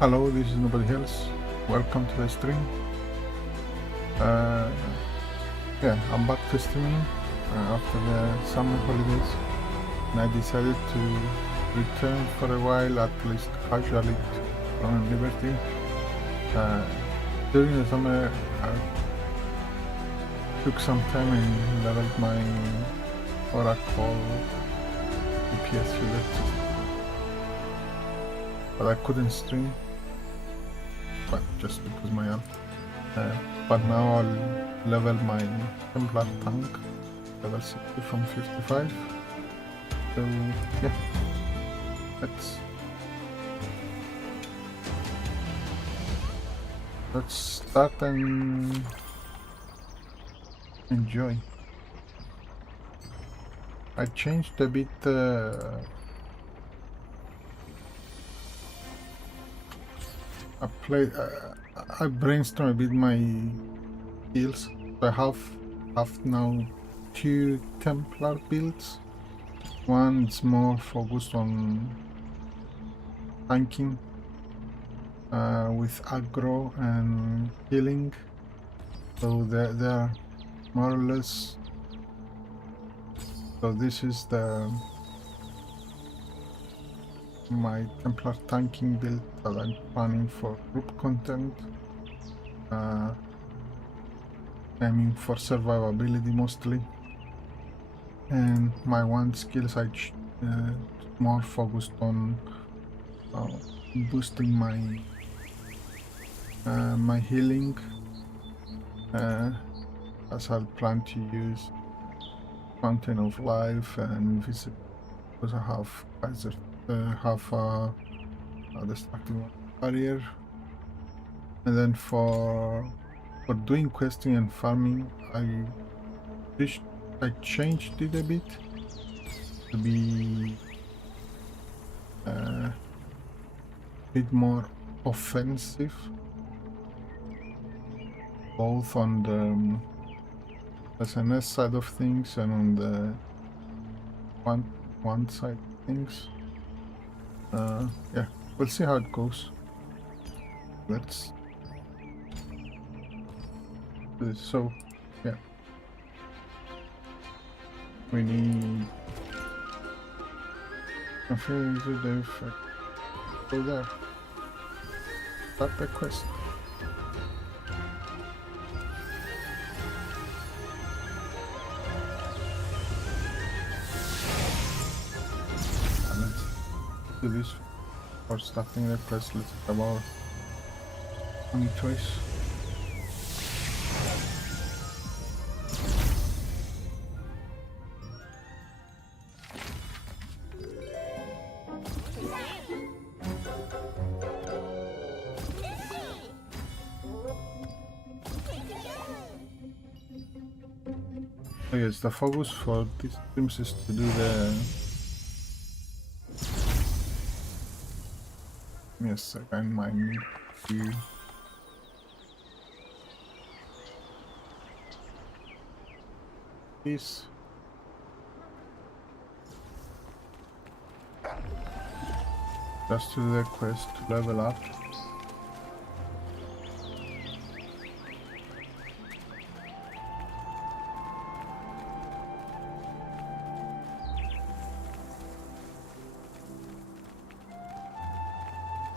Hello, this is nobody else. Welcome to the stream. I'm back to streaming after the summer holidays, and I decided to return for a while, at least casually, to Lone Liberty. During the summer, I took some time and leveled my Oracle DPS healer, but I couldn't stream. But just because my art. But now I'll level my Templar Tank, level 60 from 55. So yeah, let's start and enjoy. I changed a bit. I brainstormed a bit my builds. I have now 2 Templar builds. One is more focused on tanking with aggro and healing. So they're more or less. So this is my Templar tanking build that I'm planning for group content, aiming for survivability mostly, and my one skill side more focused on boosting my my healing, as I'll plan to use Fountain of Life and Invisible, because I have a destructive barrier. And then for doing questing and farming, I changed it a bit to be a bit more offensive, both on the SNS side of things and on the one side of things. Yeah, we'll see how it goes. Let's do this. So, yeah, we need a few go there. Start the quest. Do this for starting the quest. Let's have our only choice. So yes, the focus for these streams is to do the yes, I might need to this. Just to do the quest to level up.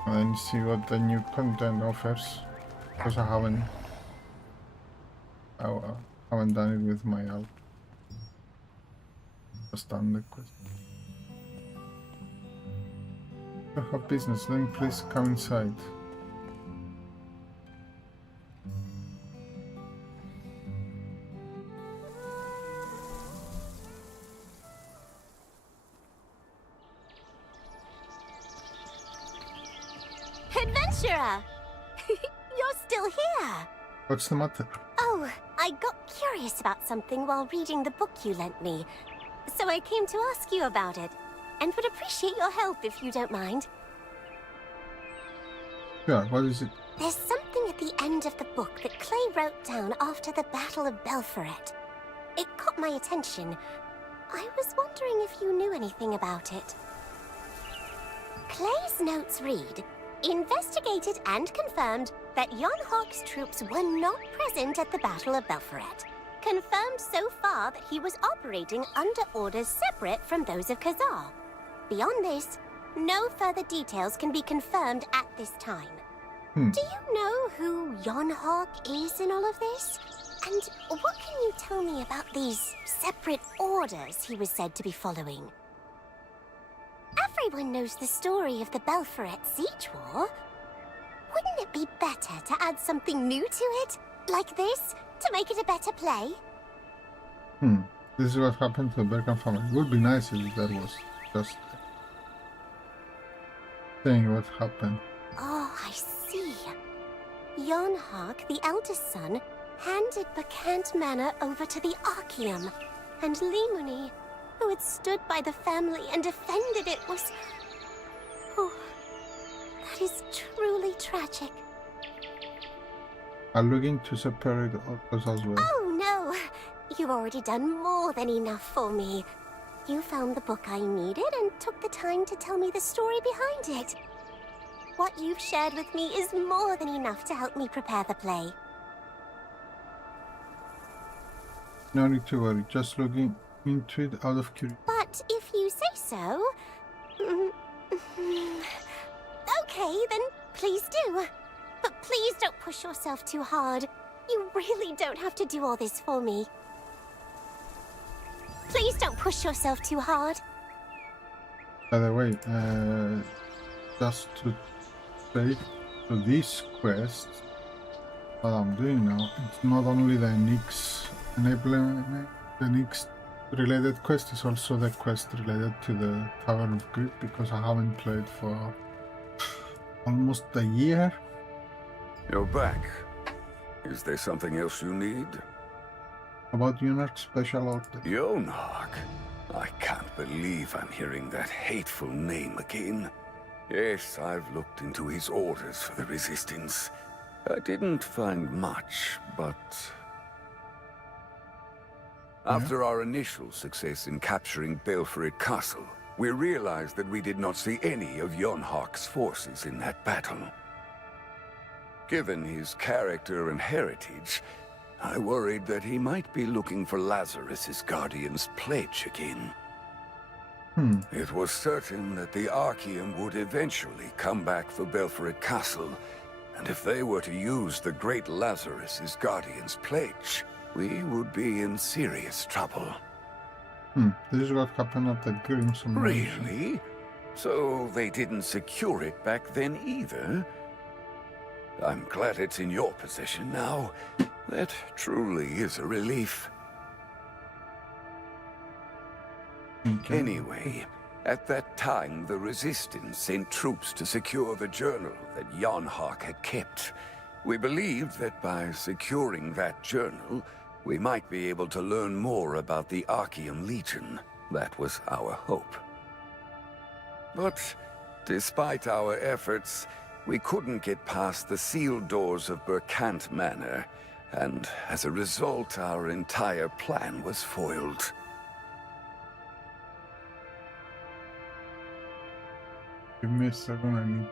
And see what the new content offers, because I haven't done it with my out. Just done the quest. I have business, then please come inside. Adventurer! You're still here! What's the matter? Oh, I got curious about something while reading the book you lent me. So I came to ask you about it, and would appreciate your help if you don't mind. Yeah, what is it? There's something at the end of the book that Clay wrote down after the Battle of Belforet. It caught my attention. I was wondering if you knew anything about it. Clay's notes read, Investigated and confirmed that Yonhawk's troops were not present at the Battle of Belforet. Confirmed so far that he was operating under orders separate from those of Khazar. Beyond this, no further details can be confirmed at this time. Do you know who Yonhawk is in all of this? And what can you tell me about these separate orders he was said to be following? Everyone knows the story of the Belforet siege war. Wouldn't it be better to add something new to it? Like this? To make it a better play? This is what happened to the Berkan family. It would be nice if that was just saying what happened. Oh, I see. Yonhawk, the eldest son, handed Bakant Manor over to the Archeum, and Limuni, who had stood by the family and defended it, was... Oh, that is truly tragic. I'm looking to separate orders as well. Oh, no. You've already done more than enough for me. You found the book I needed and took the time to tell me the story behind it. What you've shared with me is more than enough to help me prepare the play. No need to worry, just looking into it out of curiosity. But if you say so... Okay, then please do. But please don't push yourself too hard. You really don't have to do all this for me. Please don't push yourself too hard. By the way, just to say, so this quest that I'm doing now, it's not only the Nyx enablement, the Nyx related quest, it's also the quest related to the Tower of Grief, because I haven't played for almost a year. You're back. Is there something else you need? About Yonhawk's special order. Yonhawk? I can't believe I'm hearing that hateful name again. Yes, I've looked into his orders for the Resistance. I didn't find much, but... After our initial success in capturing Belforet Castle, we realized that we did not see any of Yonhawk's forces in that battle. Given his character and heritage, I worried that he might be looking for Lazarus's Guardian's pledge again. It was certain that the Archeum would eventually come back for Belforet Castle, and if they were to use the great Lazarus's Guardian's pledge, we would be in serious trouble. This is what happened at the Crimson Mansion. Really? So they didn't secure it back then either? I'm glad it's in your possession now. That truly is a relief. Okay. Anyway, at that time, the Resistance sent troops to secure the journal that Yonhawk had kept. We believed that by securing that journal, we might be able to learn more about the Archeum Legion. That was our hope. But despite our efforts, we couldn't get past the sealed doors of Berkant Manor, and as a result, our entire plan was foiled. Give me a second, I need...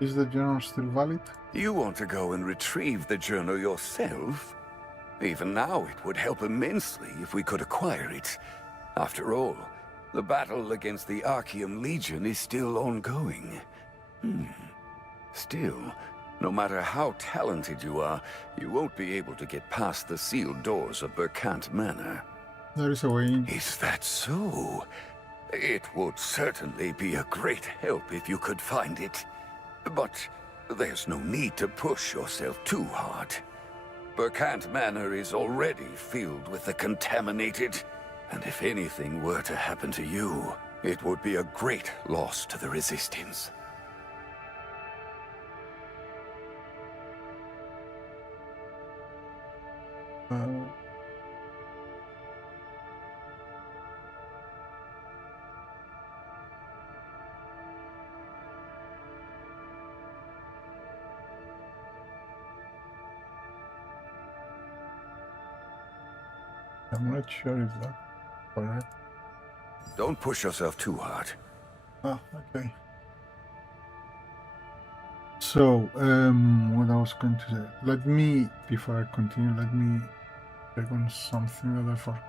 Is the journal still valid? You want to go and retrieve the journal yourself? Even now, it would help immensely if we could acquire it. After all, the battle against the Archeum Legion is still ongoing. Still, no matter how talented you are, you won't be able to get past the sealed doors of Berkant Manor. There is a way in. Is that so? It would certainly be a great help if you could find it. But there's no need to push yourself too hard. Berkant Manor is already filled with the contaminated, and if anything were to happen to you, it would be a great loss to the Resistance. I'm not sure if that's correct. Don't push yourself too hard. Ah, okay. So, what I was going to say, let me, before I continue, let me check on something that I forgot.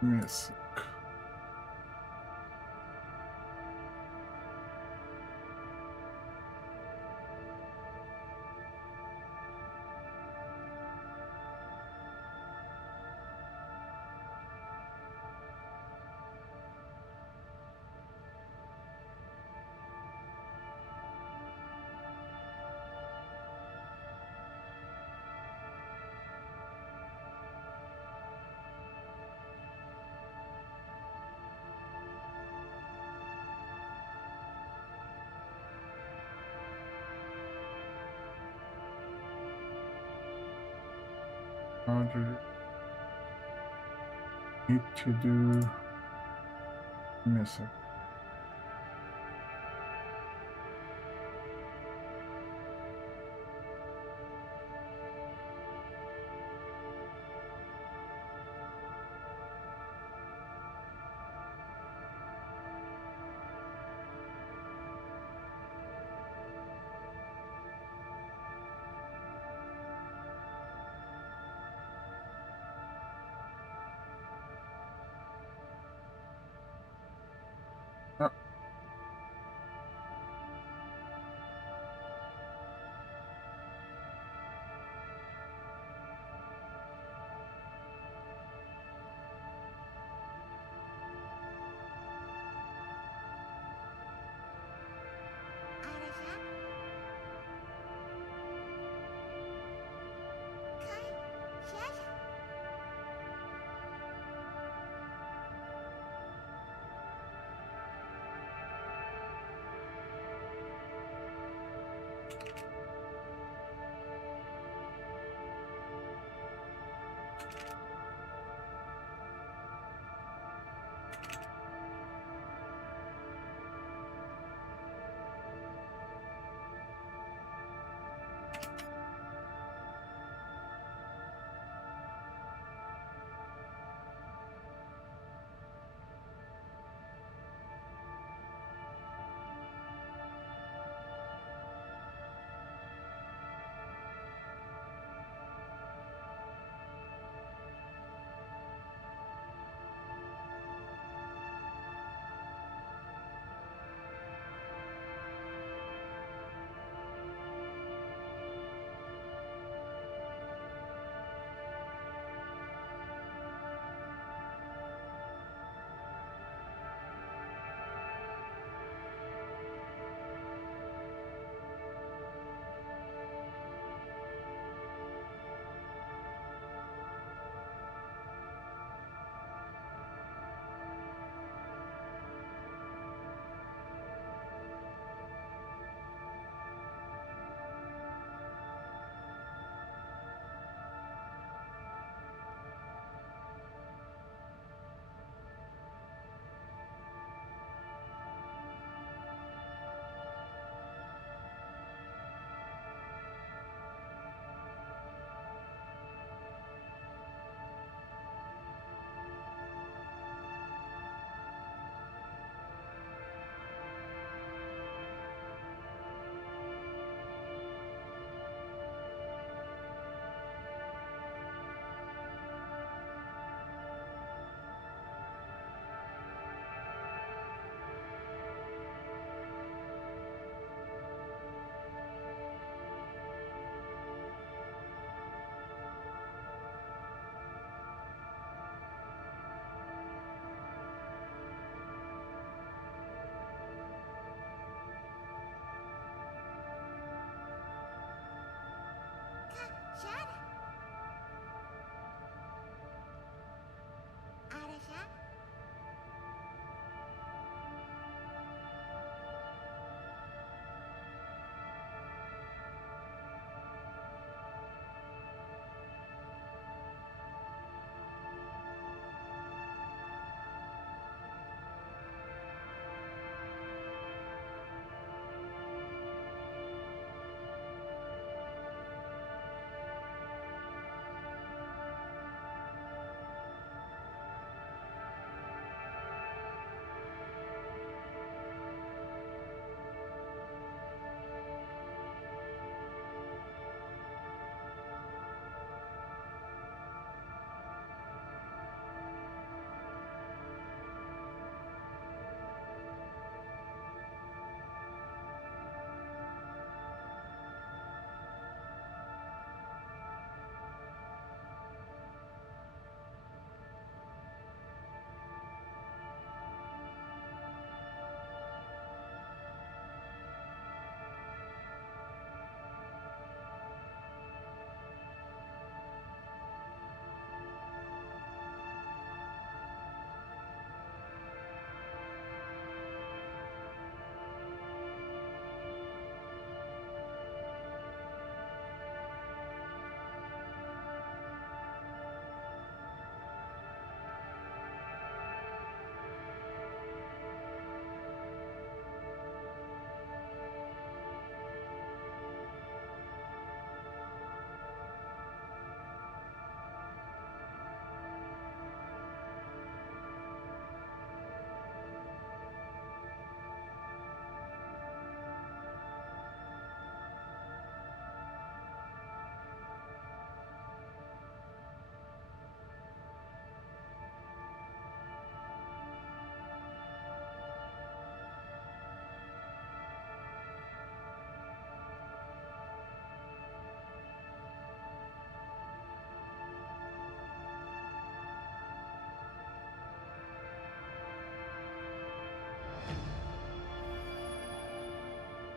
Give me a sec. How do you need to do? Give me a sec.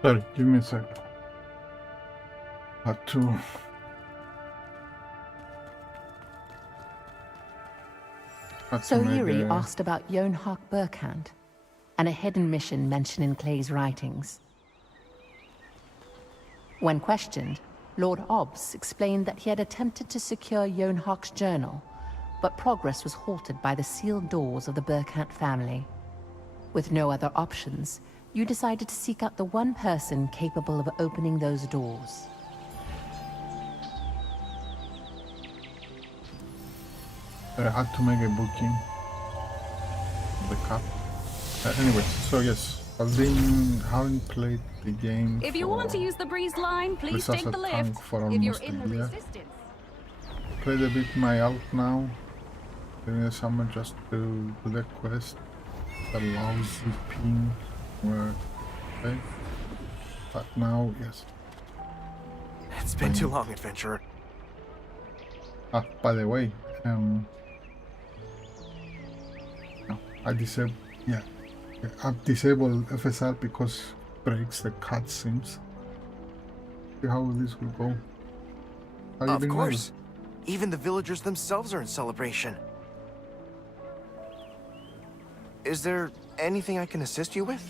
Sorry, give me a sec. Had to. So Yuri asked about Jonhak Burkhand and a hidden mission mentioned in Clay's writings. When questioned, Lord Obbs explained that he had attempted to secure Jonhak's journal, but progress was halted by the sealed doors of the Burkhand family. With no other options, you decided to seek out the one person capable of opening those doors. I had to make a booking. The cup. Anyway, so yes, I've been haven't played the game. If you want to use the breeze line, please take the lift. For If you're almost in a the year. resistance. Played a bit my alt now. During the summer just to do the quest. The lousy ping where okay. But now yes. It's been too long, adventurer. Ah, by the way, no, I disabled. Yeah, I've disabled FSR because it breaks the cutscenes. See how this will go. How you Of been, course. Even the villagers themselves are in celebration. Is there anything I can assist you with?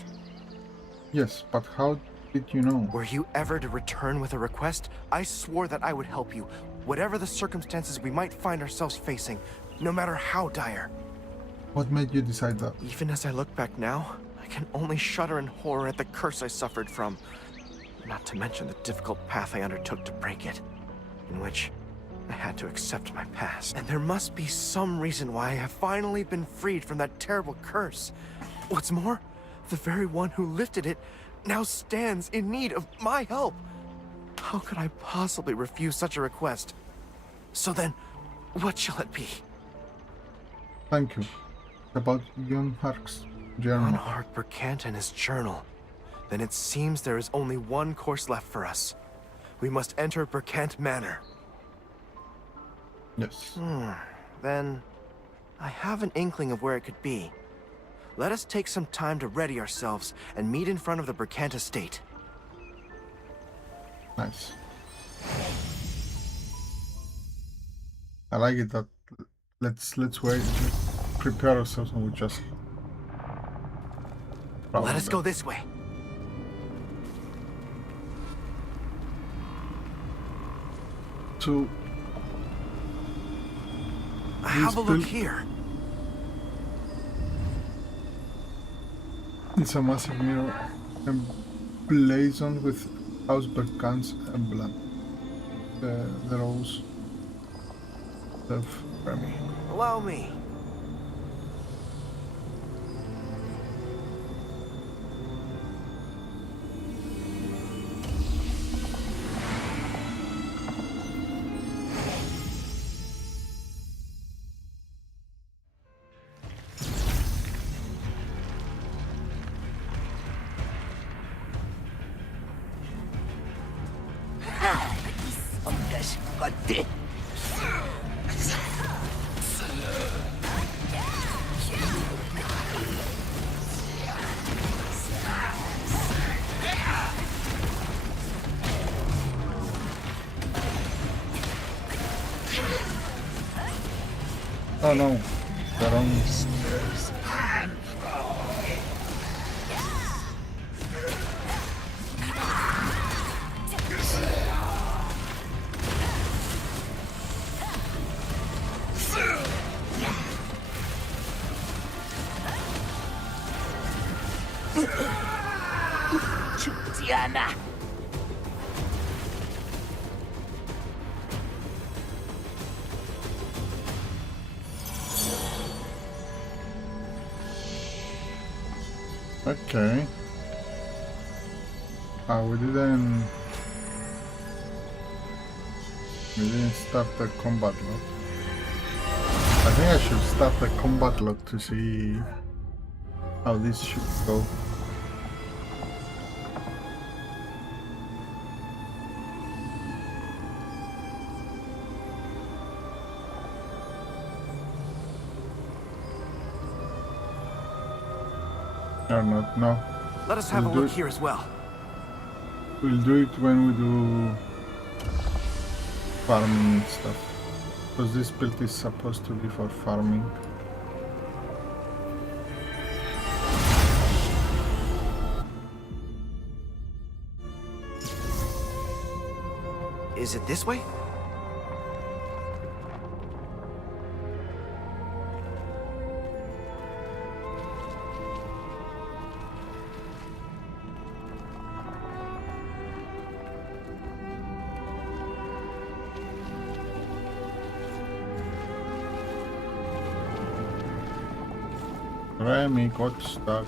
Yes, but how did you know? Were you ever to return with a request, I swore that I would help you, whatever the circumstances we might find ourselves facing, no matter how dire. What made you decide that? Even as I look back now, I can only shudder in horror at the curse I suffered from. Not to mention the difficult path I undertook to break it, in which I had to accept my past. And there must be some reason why I have finally been freed from that terrible curse. What's more, the very one who lifted it now stands in need of my help. How could I possibly refuse such a request? So then, what shall it be? Thank you. About Jonhark's journal. Jonhak Burkhand and his journal. Then it seems there is only one course left for us. We must enter Burkhand Manor. Yes. Then, I have an inkling of where it could be. Let us take some time to ready ourselves and meet in front of the Burkhand estate. Nice. I like it that let's wait, prepare ourselves, and we just. Let us go this way. To. Have a look here. It's a massive mirror emblazoned with House Berkant's emblem. The rose of Remy. Allow me. Oh no, the wrong. Okay. We didn't start the combat log. I think I should start the combat log to see how this should go. Or not, no. Let us have a We'll do look it. here as well. We'll do it when we do farming stuff. Because this build is supposed to be for farming. Is it this way? Remy got stuck.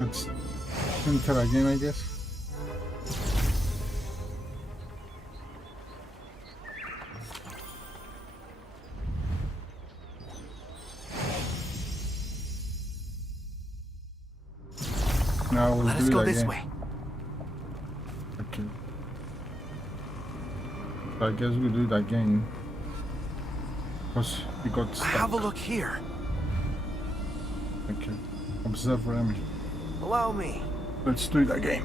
Let's enter again, I guess. Now we'll Let us do go it this again. way. Okay. So I guess we do it again. Because we got stuck. Have a look here. Okay. Observe Remy. Allow me. Let's do it again.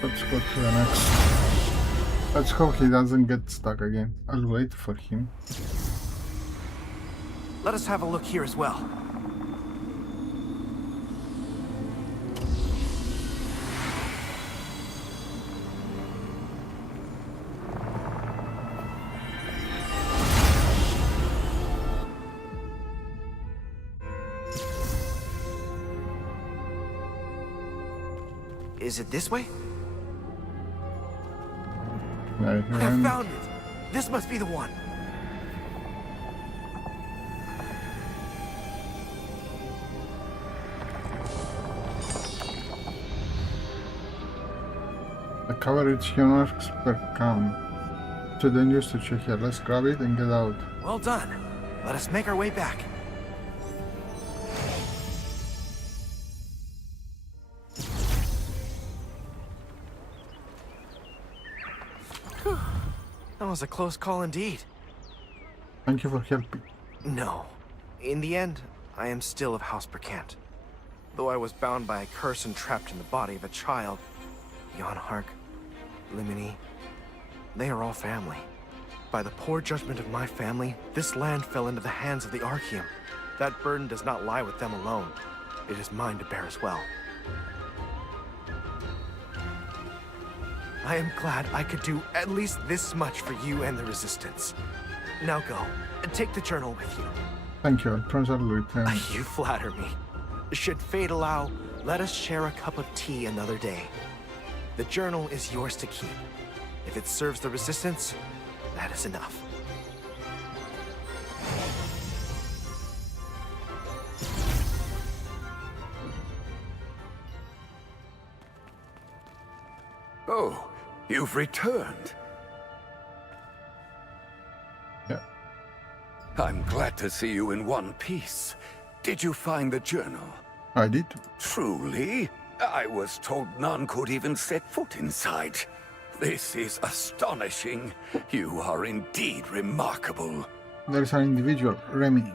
Let's go to the next. Let's hope he doesn't get stuck again. I'll wait for him. Let us have a look here as well. Is it this way? I I found it! This must be the one! The coverage marks per cam. Too dangerous to check here. Let's grab it and get out. Well done. Let us make our way back. Whew. That was a close call indeed. Thank you for helping. No. In the end, I am still of House Berkant. Though I was bound by a curse and trapped in the body of a child, Yonhark, Limini, they are all family. By the poor judgment of my family, this land fell into the hands of the Archeum. That burden does not lie with them alone. It is mine to bear as well. I am glad I could do at least this much for you and the Resistance. Now go. Take the journal with you. Thank you. I promise I'll return. You flatter me. Should fate allow, let us share a cup of tea another day. The journal is yours to keep. If it serves the Resistance, that is enough. Oh, you've returned. Yeah. I'm glad to see you in one piece. Did you find the journal? I did. Truly? I was told none could even set foot inside. This is astonishing. You are indeed remarkable. There is an individual, Remy.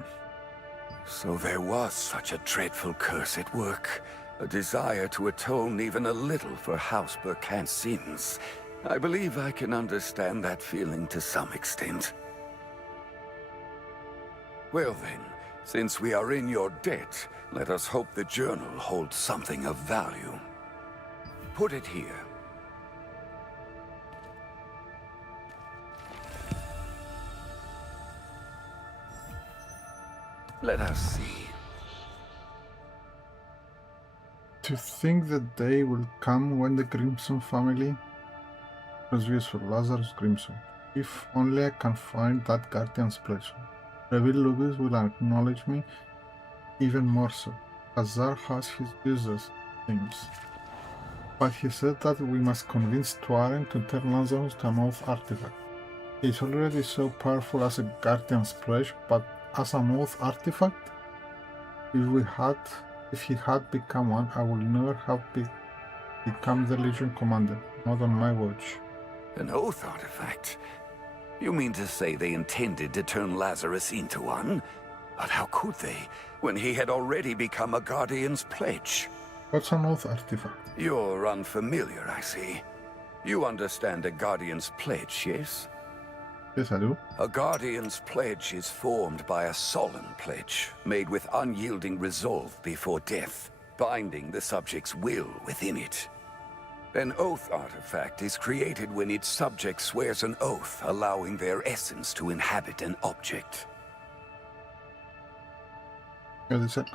So there was such a dreadful curse at work. A desire to atone even a little for House Burkant's sins. I believe I can understand that feeling to some extent. Well then, since we are in your debt, let us hope the journal holds something of value. Put it here. Let us see. To think the day will come when the Grimson family was useful, Lazarus Grimson. If only I can find that Guardian's pledge. Reveal Lubis will acknowledge me even more so. Hazar has his uses, seems. But he said that we must convince Tuaren to turn Lazarus to an oath artifact. He is already so powerful as a Guardian's pledge, but as an oath artifact? If he had become one, I would never have become the Legion commander, not on my watch. An oath artifact? You mean to say they intended to turn Lazarus into one? But how could they, when he had already become a Guardian's pledge? What's an oath artifact? You're unfamiliar, I see. You understand a Guardian's pledge, yes? Yes, I do. A Guardian's pledge is formed by a solemn pledge, made with unyielding resolve before death, binding the subject's will within it. An oath artifact is created when its subject swears an oath, allowing their essence to inhabit an object. Yeah, that's it.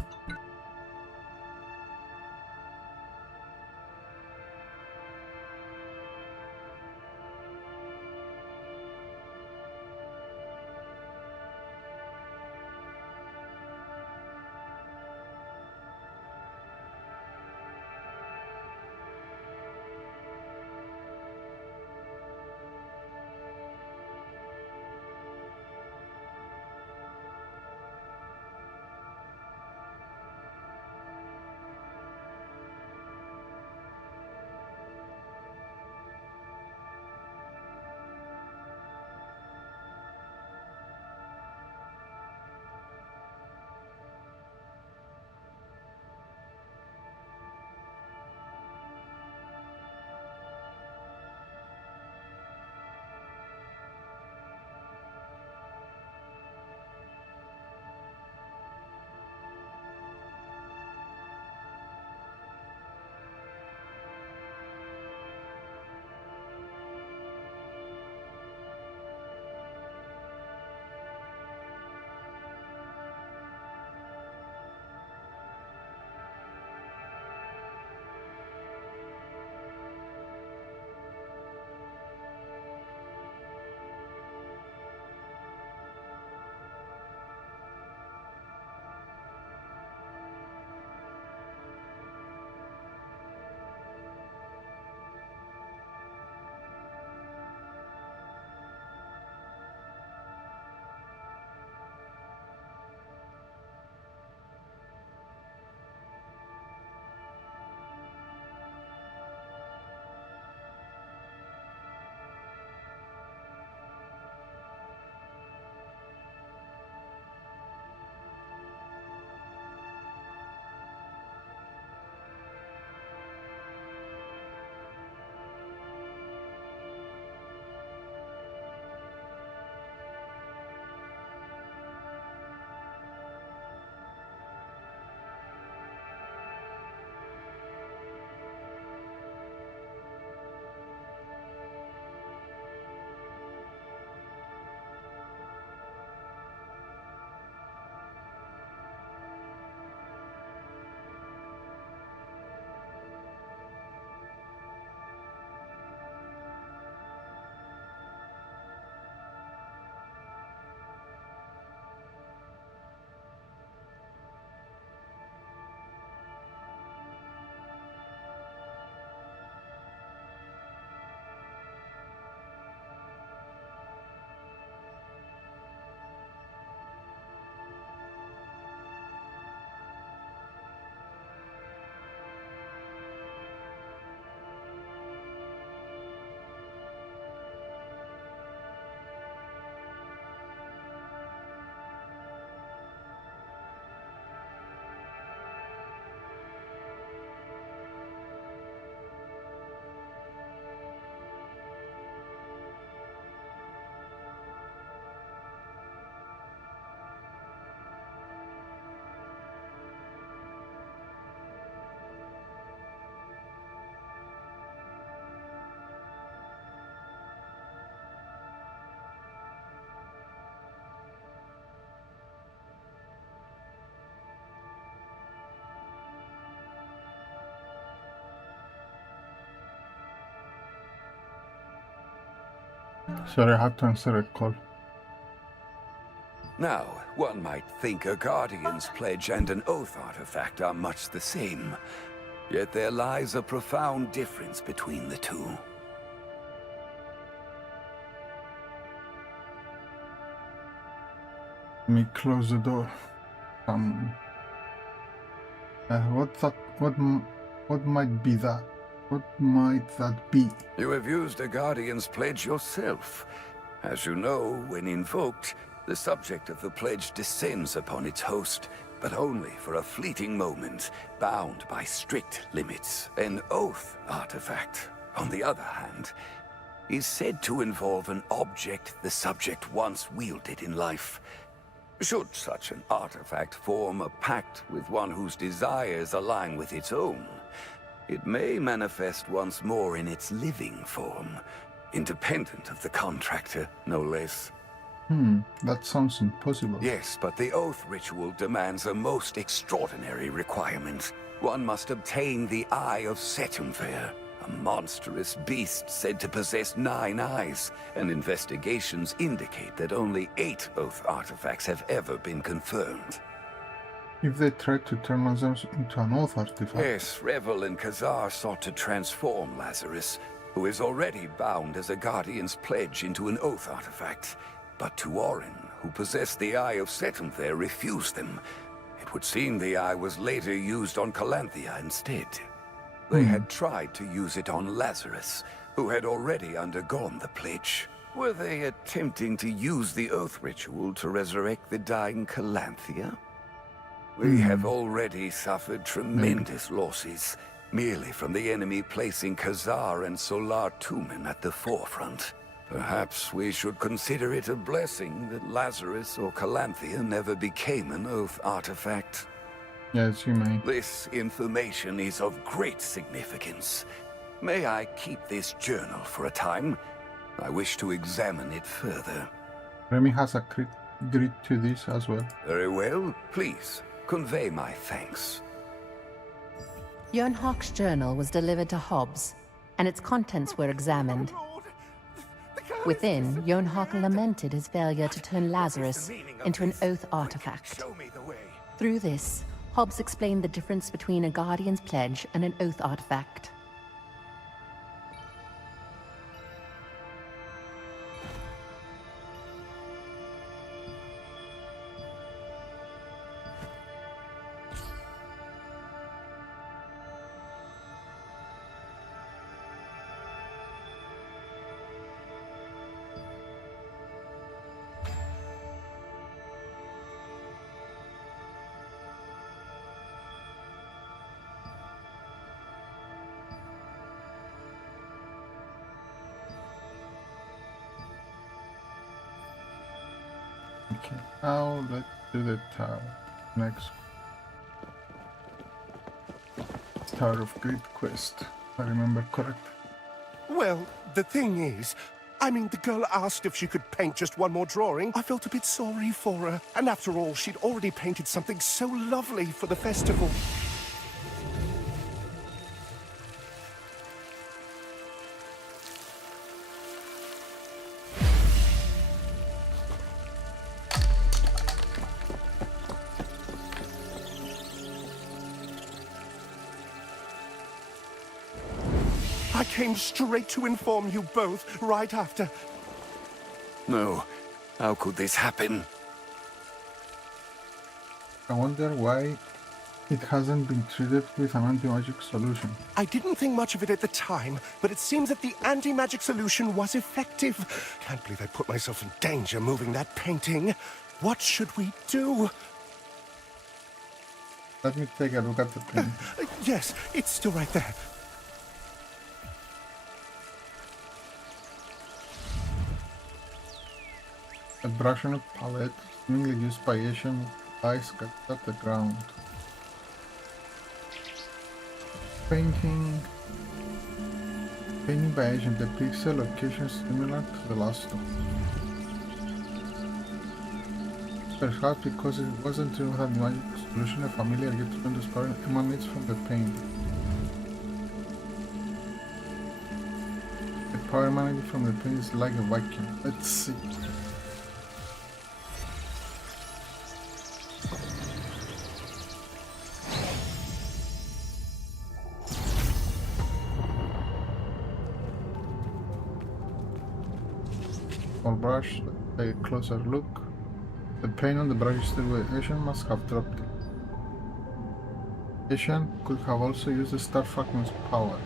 Sorry, I had to answer a call. Now, one might think a Guardian's Pledge and an Oath artifact are much the same. Yet there lies a profound difference between the two. Let me close the door. What might be that? What might that be? You have used a Guardian's Pledge yourself. As you know, when invoked, the subject of the pledge descends upon its host, but only for a fleeting moment, bound by strict limits. An Oath artifact, on the other hand, is said to involve an object the subject once wielded in life. Should such an artifact form a pact with one whose desires align with its own, it may manifest once more in its living form, independent of the contractor, no less. That sounds impossible. Yes, but the Oath ritual demands a most extraordinary requirement. One must obtain the Eye of Setumfair, a monstrous beast said to possess 9 eyes, and investigations indicate that only 8 Oath artifacts have ever been confirmed. If they tried to turn Lazarus into an Oath artifact... Yes, Revel and Khazar sought to transform Lazarus, who is already bound as a Guardian's Pledge, into an Oath artifact. But Tuorin, who possessed the Eye of Setumfair, refused them. It would seem the Eye was later used on Calanthea instead. They had tried to use it on Lazarus, who had already undergone the pledge. Were they attempting to use the Oath ritual to resurrect the dying Calanthea? We have already suffered tremendous losses, merely from the enemy placing Khazar and Solar Tumen at the forefront. Perhaps we should consider it a blessing that Lazarus or Calanthea never became an Oath artifact. Yes, you may. This information is of great significance. May I keep this journal for a time? I wish to examine it further. Remy has agreed to this as well. Very well. Please, convey my thanks. Yonhak's journal was delivered to Hobbs, and its contents were examined. Within, Yonhak lamented his failure to turn Lazarus into an Oath artifact. Through this, Hobbs explained the difference between a Guardian's Pledge and an Oath artifact. Okay, now let's do the tower. Next. Tower of Great Quest, if I remember correct. Well, the thing is, the girl asked if she could paint just one more drawing. I felt a bit sorry for her. And after all, she'd already painted something so lovely for the festival. I came straight to inform you both right after. No. How could this happen? I wonder why it hasn't been treated with an anti-magic solution. I didn't think much of it at the time, but it seems that the anti-magic solution was effective. Can't believe I put myself in danger moving that painting. What should we do? Let me take a look at the paint. Yes, it's still right there. A brush on a palette, mainly used by Asian eyes, cut at the ground. Painting by Asian depicts a location similar to the last one. Perhaps because it wasn't to have the magic solution, a familiar yet tremendous power emanates from the painting. The power emanating from the pin is like a vacuum. Let's see. Small brush, let's take a closer look. The paint on the brush is still with Asian must have dropped it. Asian could have also used the star fragment's power.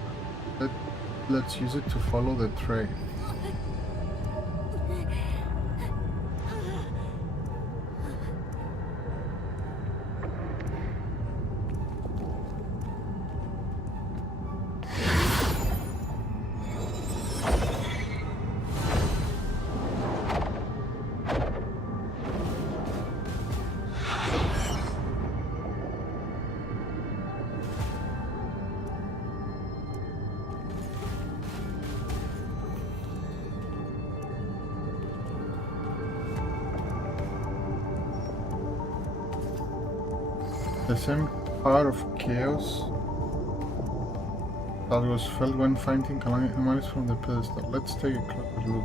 Let's use it to follow the trail. The same power of chaos that was felt when finding anomalies from the pedestal. Let's take a closer look.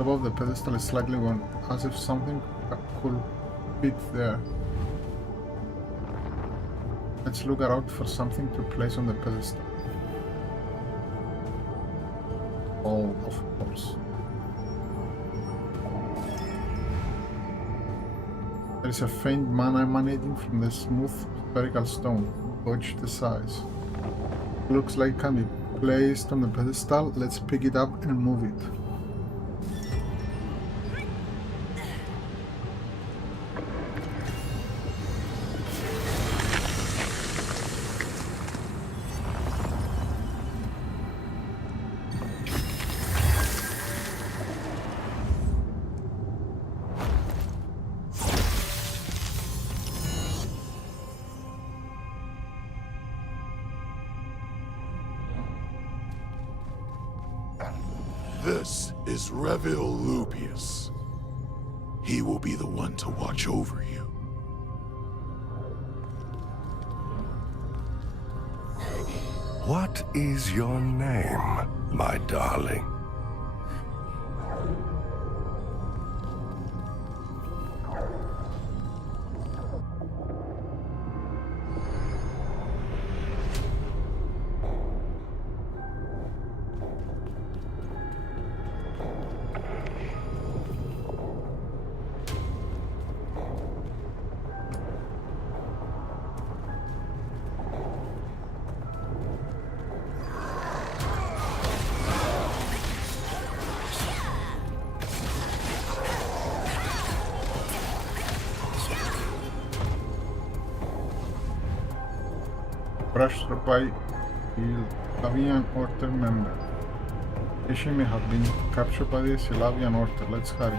Above the pedestal is slightly worn, as if something could fit there. Let's look around for something to place on the pedestal. Oh, of course. There is a faint mana emanating from the smooth spherical stone. Watch the size. Looks like it can be placed on the pedestal. Let's pick it up and move it. This is Revil Lupius. He will be the one to watch over you. What is your name, my darling? Brushed by Silavian Order member. She may have been captured by the Silavian Order. Let's hurry.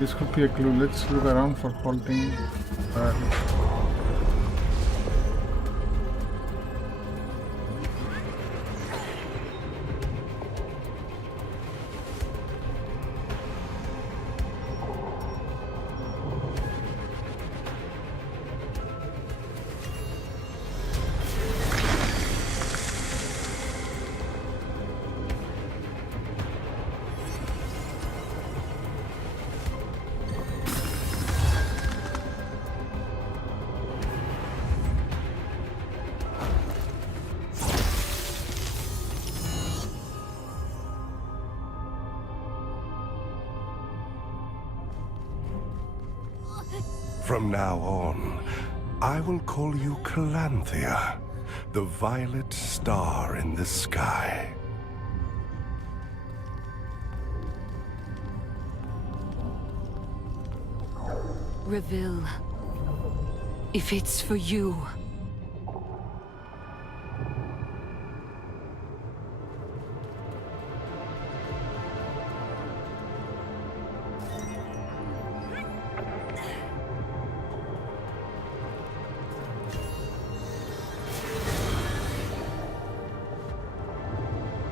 This could be a clue. Let's look around for halting. From now on, I will call you Calanthea, the violet star in the sky. Reveal. If it's for you.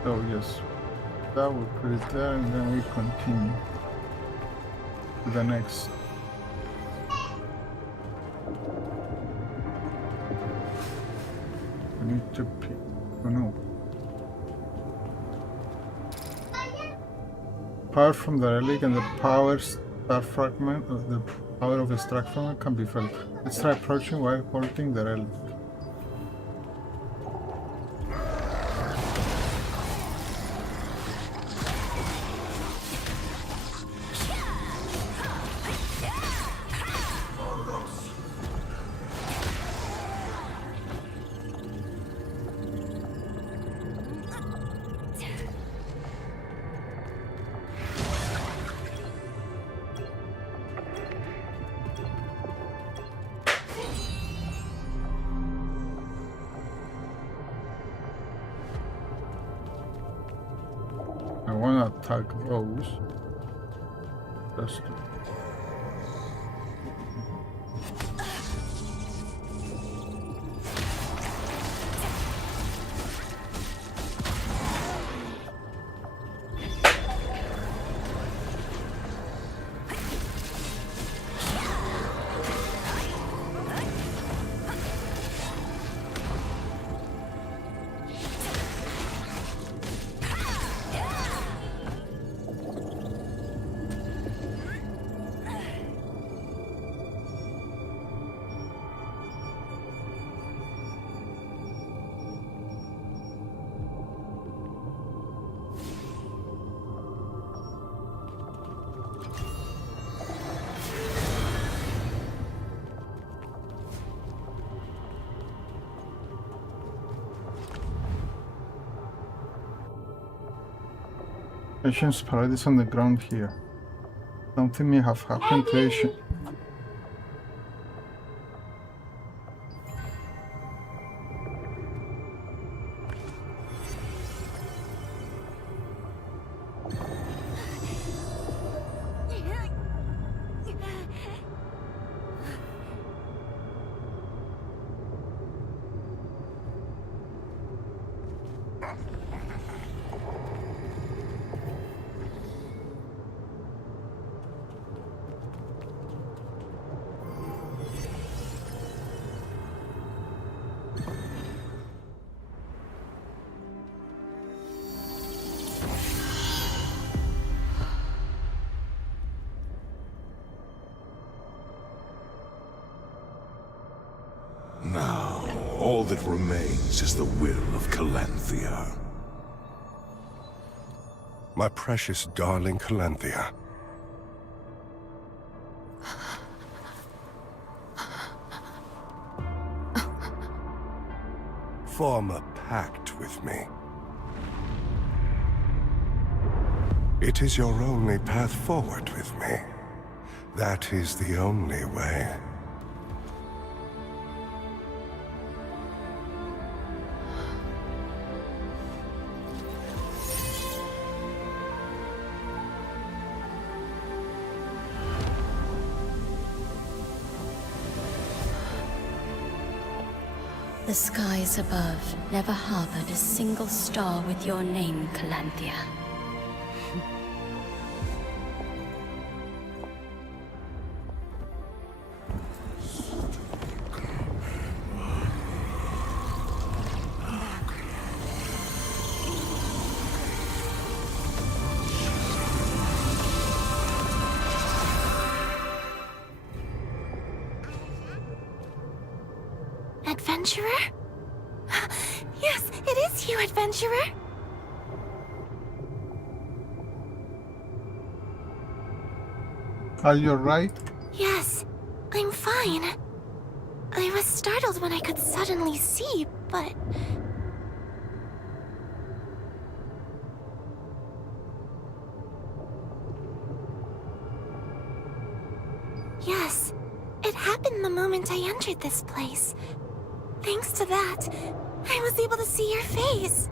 So yes, that will put it there, and then we continue to the next. We need to pick. Oh no. Power from the relic and the power star fragment of the power of the star fragment can be felt. Let's try approaching while holding the relic. I want to attack those. Just Patient's paradise on the ground here. Something may have happened to Asian. Now, all that remains is the will of Calanthea. My precious darling Calanthea. Form a pact with me. It is your only path forward with me. That is the only way. The skies above never harbored a single star with your name, Calanthea. Adventurer? Yes, it is you, Adventurer! Are you alright? Yes, I'm fine. I was startled when I could suddenly see, but... Yes, it happened the moment I entered this place. Thanks to that, I was able to see your face.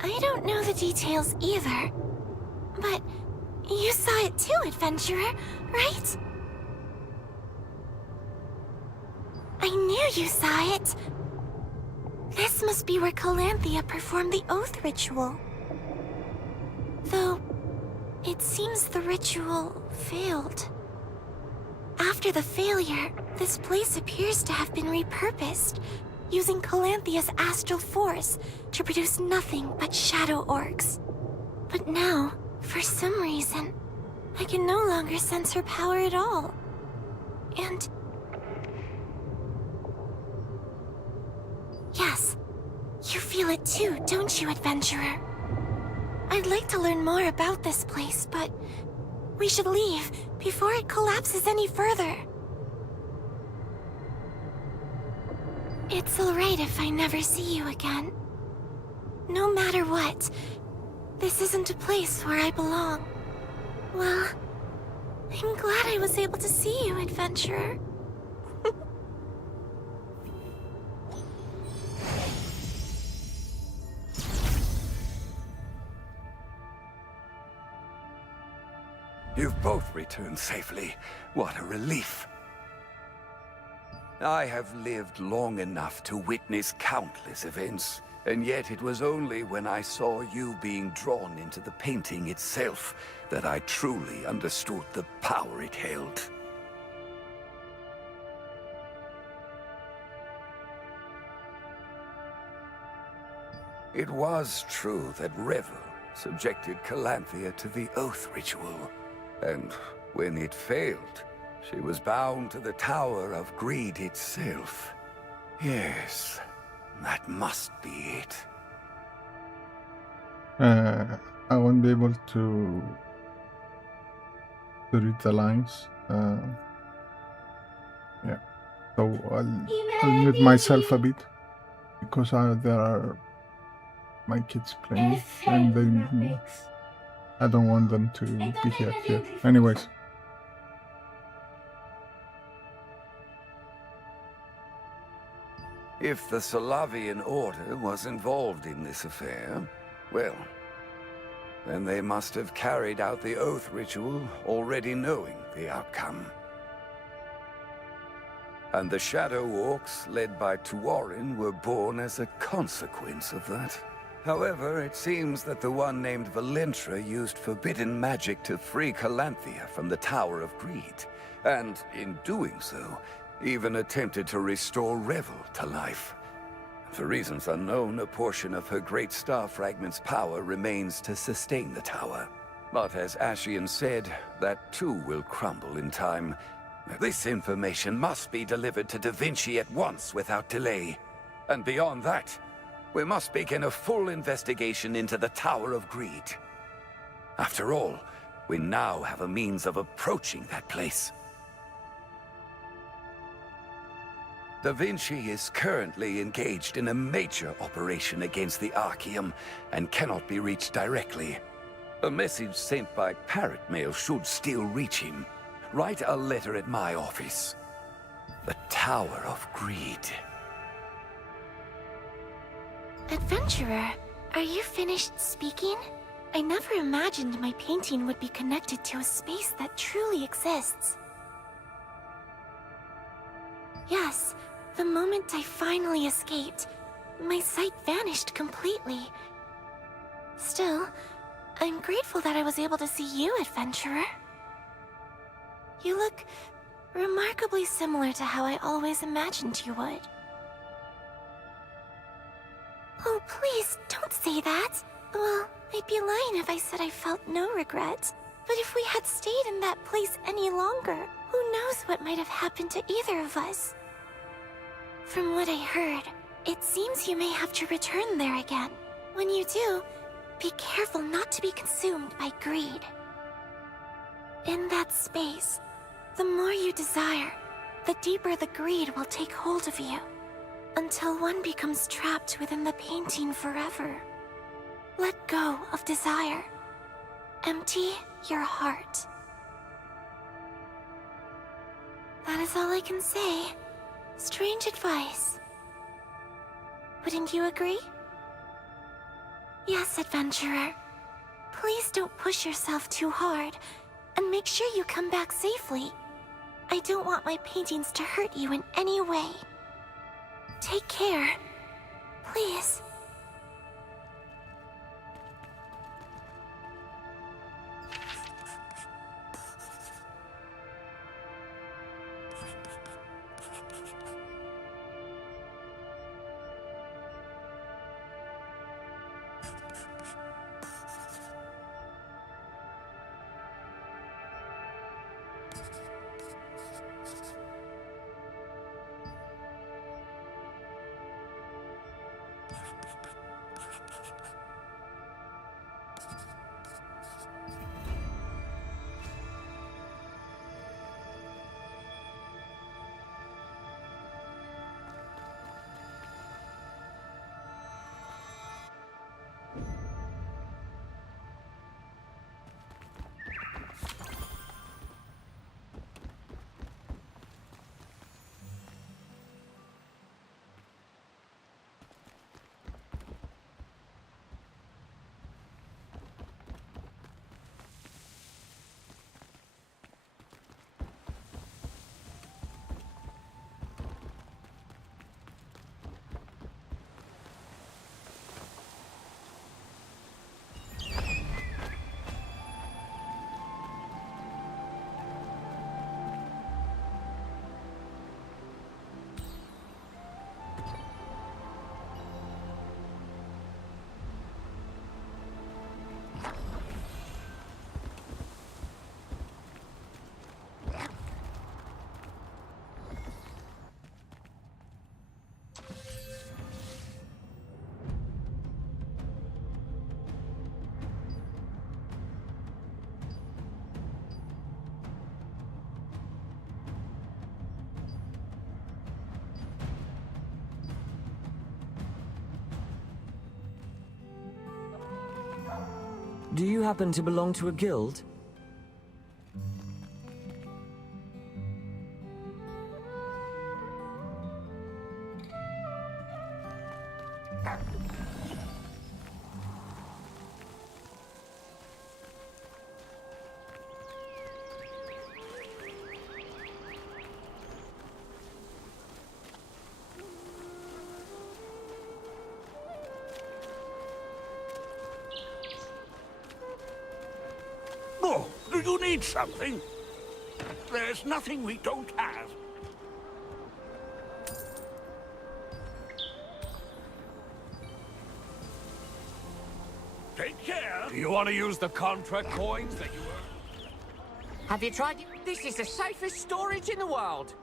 I don't know the details either, but you saw it too, Adventurer, right? I knew you saw it. This must be where Calanthea performed the oath ritual. Though, it seems the ritual failed. After the failure, this place appears to have been repurposed, using Calanthea's astral force to produce nothing but shadow orcs. But now, for some reason, I can no longer sense her power at all. And... yes, you feel it too, don't you, Adventurer? I'd like to learn more about this place, but we should leave before it collapses any further. It's alright if I never see you again. No matter what, this isn't a place where I belong. Well, I'm glad I was able to see you, Adventurer. You've both returned safely. What a relief. I have lived long enough to witness countless events, and yet it was only when I saw you being drawn into the painting itself that I truly understood the power it held. It was true that Revel subjected Calanthea to the Oath Ritual, and when it failed, she was bound to the Tower of Greed itself. Yes, that must be it. I won't be able to read the lines. Yeah, so I'll mute myself a bit because there are my kids playing and I don't want them to be here. Anyways. If the Solavian Order was involved in this affair, well, then they must have carried out the Oath Ritual already knowing the outcome. And the Shadow Orcs, led by Tuorin, were born as a consequence of that. However, it seems that the one named Valentra used forbidden magic to free Calanthea from the Tower of Greed, and in doing so, even attempted to restore Revel to life. For reasons unknown, a portion of her Great Star Fragment's power remains to sustain the tower. But as Ashian said, that too will crumble in time. This information must be delivered to Da Vinci at once without delay. And beyond that, we must begin a full investigation into the Tower of Greed. After all, we now have a means of approaching that place. Da Vinci is currently engaged in a major operation against the Archaeum and cannot be reached directly. A message sent by parrot mail should still reach him. Write a letter at my office. The Tower of Greed. Adventurer, are you finished speaking? I never imagined my painting would be connected to a space that truly exists. Yes, the moment I finally escaped, my sight vanished completely. Still, I'm grateful that I was able to see you, adventurer. You look remarkably similar to how I always imagined you would. Oh, please, don't say that. Well, I'd be lying if I said I felt no regret. But if we had stayed in that place any longer, who knows what might have happened to either of us? From what I heard, it seems you may have to return there again. When you do, be careful not to be consumed by greed. In that space, the more you desire, the deeper the greed will take hold of you, until one becomes trapped within the painting forever. Let go of desire. Empty your heart. That is all I can say. Strange advice. Wouldn't you agree? Yes, adventurer. Please don't push yourself too hard, and make sure you come back safely. I don't want my paintings to hurt you in any way. Take care. Please. Do you happen to belong to a guild? Oh, do you need something? There's nothing we don't have. Take care. Do you want to use the contract coins that you earned? Have you tried? This is the safest storage in the world.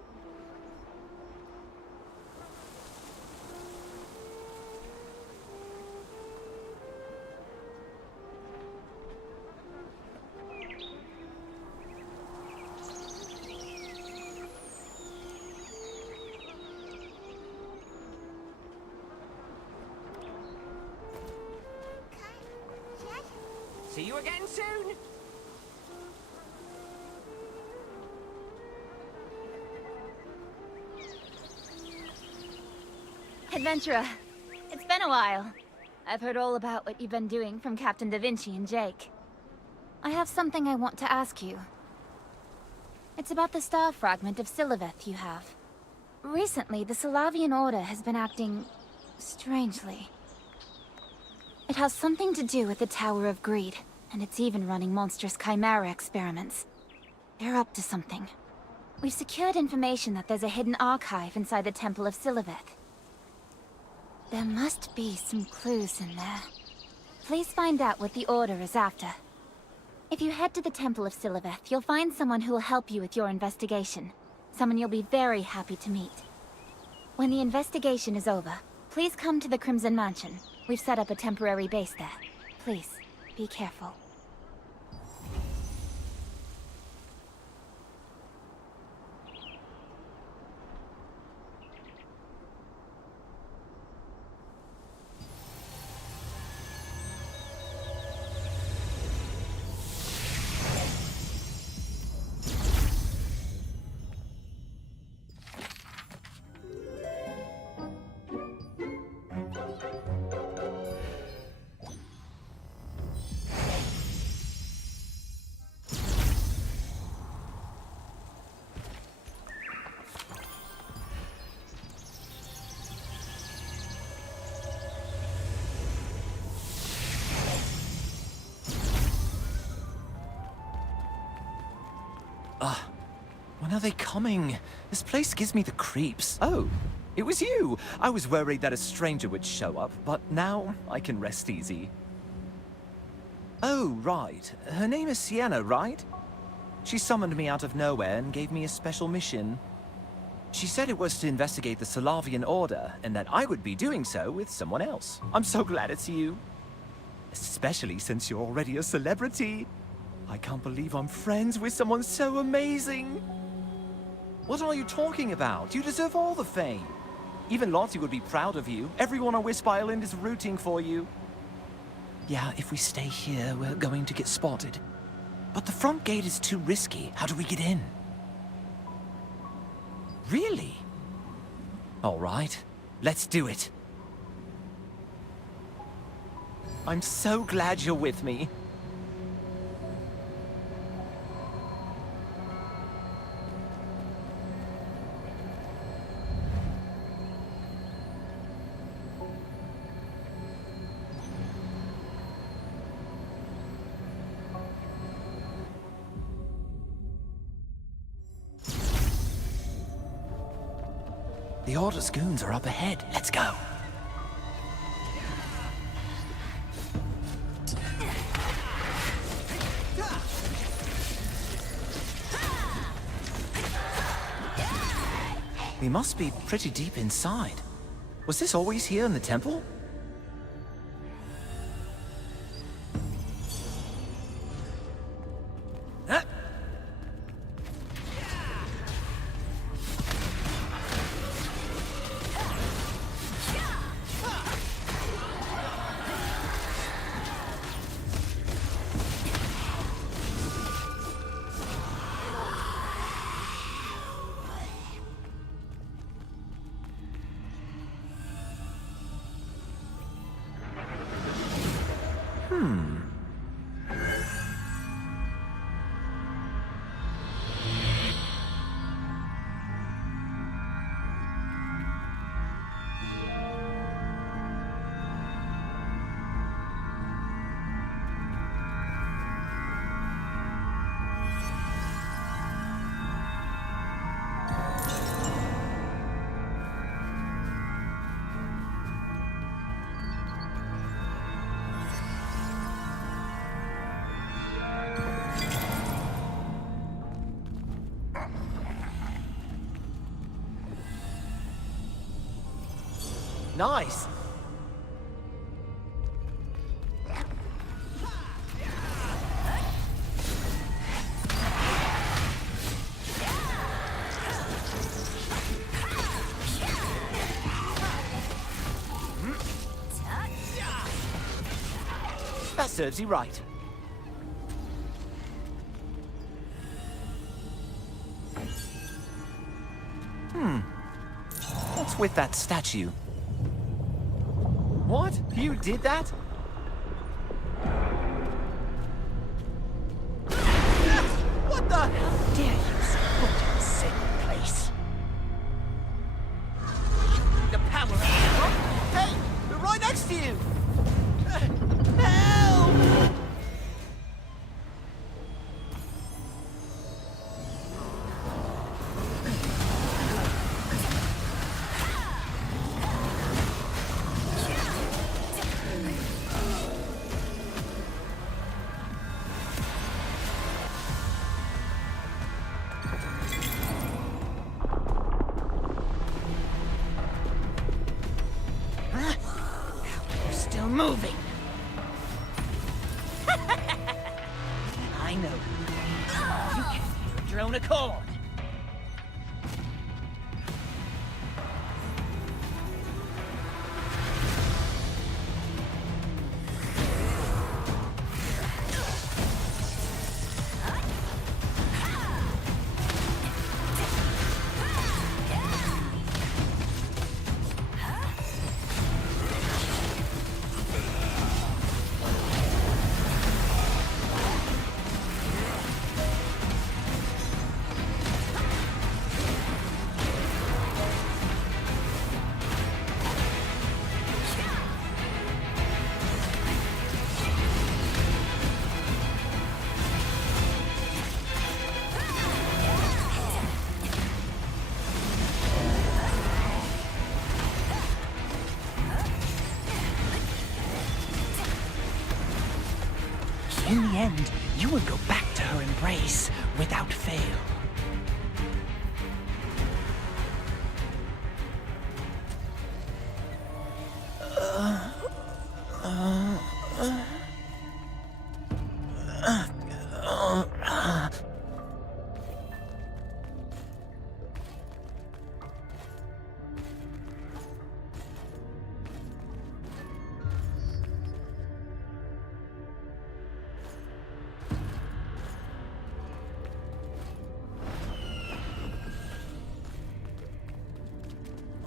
See you again soon. Adventurer, it's been a while. I've heard all about what you've been doing from Captain Da Vinci and Jake. I have something I want to ask you. It's about the star fragment of Siliveth you have. recently the Salavian Order has been acting strangely. It has something to do with the Tower of Greed, and it's even running monstrous chimera experiments. They're up to something. We've secured information that there's a hidden archive inside the Temple of Siliveth. There must be some clues in there. Please find out what the Order is after. If you head to the Temple of Siliveth, you'll find someone who will help you with your investigation. Someone you'll be very happy to meet. When the investigation is over, please come to the Crimson Mansion. We've set up a temporary base there. Please, be careful. When are they coming? This place gives me the creeps. Oh, it was you! I was worried that a stranger would show up, but now I can rest easy. Oh, right. Her name is Sienna, right? She summoned me out of nowhere and gave me a special mission. She said it was to investigate the Salavian Order, and that I would be doing so with someone else. I'm so glad it's you. Especially since you're already a celebrity. I can't believe I'm friends with someone so amazing. What are you talking about? You deserve all the fame. Even Lottie would be proud of you. Everyone on Wisp Island is rooting for you. Yeah, if we stay here, we're going to get spotted. But the front gate is too risky. How do we get in? Really? All right, let's do it. I'm so glad you're with me. The Order's goons are up ahead. Let's go. We must be pretty deep inside. Was this always here in the temple? Nice! That serves you right. What's with that statue? What? You did that? What the? How dare you support a sacred place? lost you! Help! Still moving. I know. You can do it of your own accord. In the end, you will go back to her embrace without fail.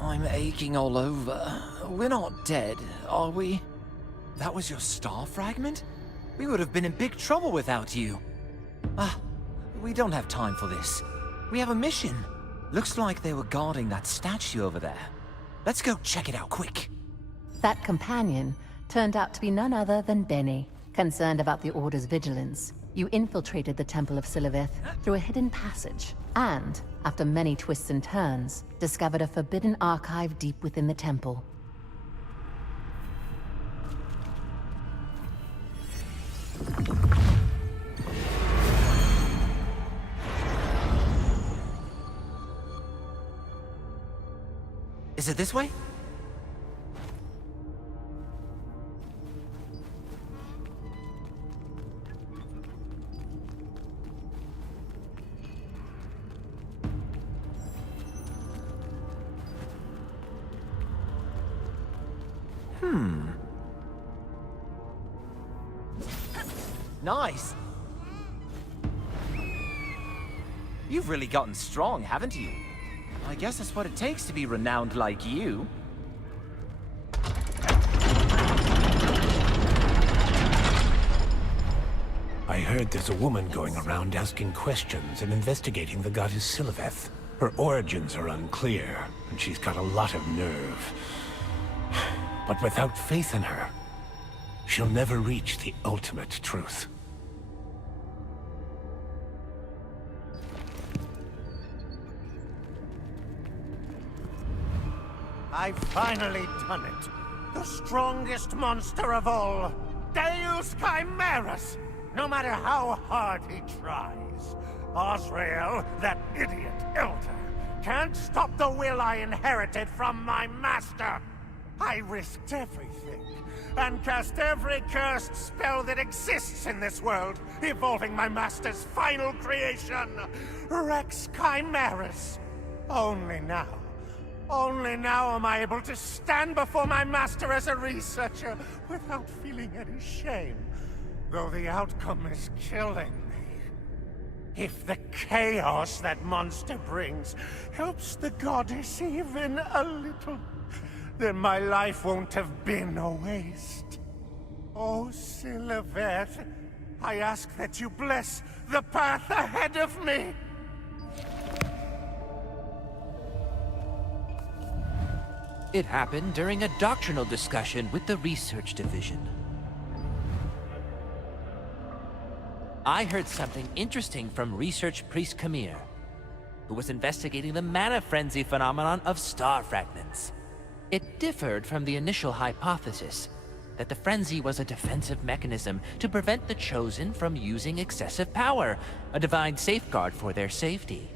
I'm aching all over. We're not dead, are we? That was your star fragment? We would have been in big trouble without you. We don't have time for this. We have a mission. Looks like they were guarding that statue over there. Let's go check it out quick. That companion turned out to be none other than Benny. Concerned about the Order's vigilance, you infiltrated the Temple of Siliveth through a hidden passage, and, after many twists and turns, discovered a forbidden archive deep within the temple. Is it this way? Nice! You've really gotten strong, haven't you? I guess that's what it takes to be renowned like you. I heard there's a woman going around asking questions and investigating the goddess Siliveth. Her origins are unclear, and she's got a lot of nerve. But without faith in her, she'll never reach the ultimate truth. I've finally done it. The strongest monster of all. Deus Chimerus! No matter how hard he tries. Osrael, that idiot elder, can't stop the will I inherited from my master. I risked everything, and cast every cursed spell that exists in this world, evolving my master's final creation, Rex Chimerus. Only now am I able to stand before my master as a researcher without feeling any shame, though the outcome is killing me. If the chaos that monster brings helps the goddess even a little, then my life won't have been a waste. Oh, Siliveth, I ask that you bless the path ahead of me. It happened during a doctrinal discussion with the research division. I heard something interesting from research priest Kamir, who was investigating the mana frenzy phenomenon of star fragments. It differed from the initial hypothesis that the frenzy was a defensive mechanism to prevent the Chosen from using excessive power, a divine safeguard for their safety.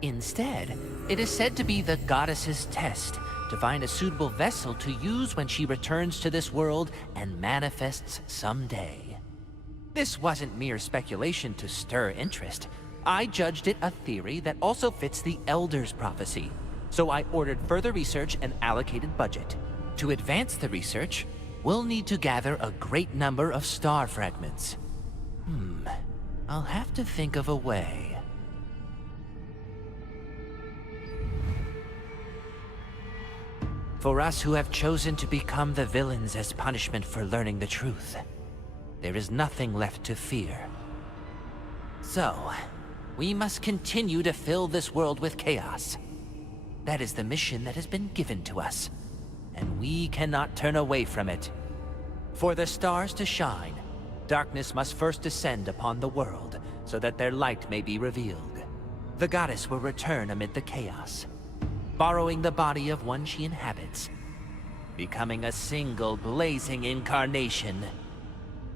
Instead, it is said to be the goddess's test to find a suitable vessel to use when she returns to this world and manifests someday. This wasn't mere speculation to stir interest. I judged it a theory that also fits the Elder's prophecy, so I ordered further research and allocated budget. To advance the research, we'll need to gather a great number of star fragments. I'll have to think of a way. For us who have chosen to become the villains as punishment for learning the truth, there is nothing left to fear. So, we must continue to fill this world with chaos. That is the mission that has been given to us, and we cannot turn away from it. For the stars to shine, darkness must first descend upon the world, so that their light may be revealed. The goddess will return amid the chaos, borrowing the body of one she inhabits, becoming a single blazing incarnation.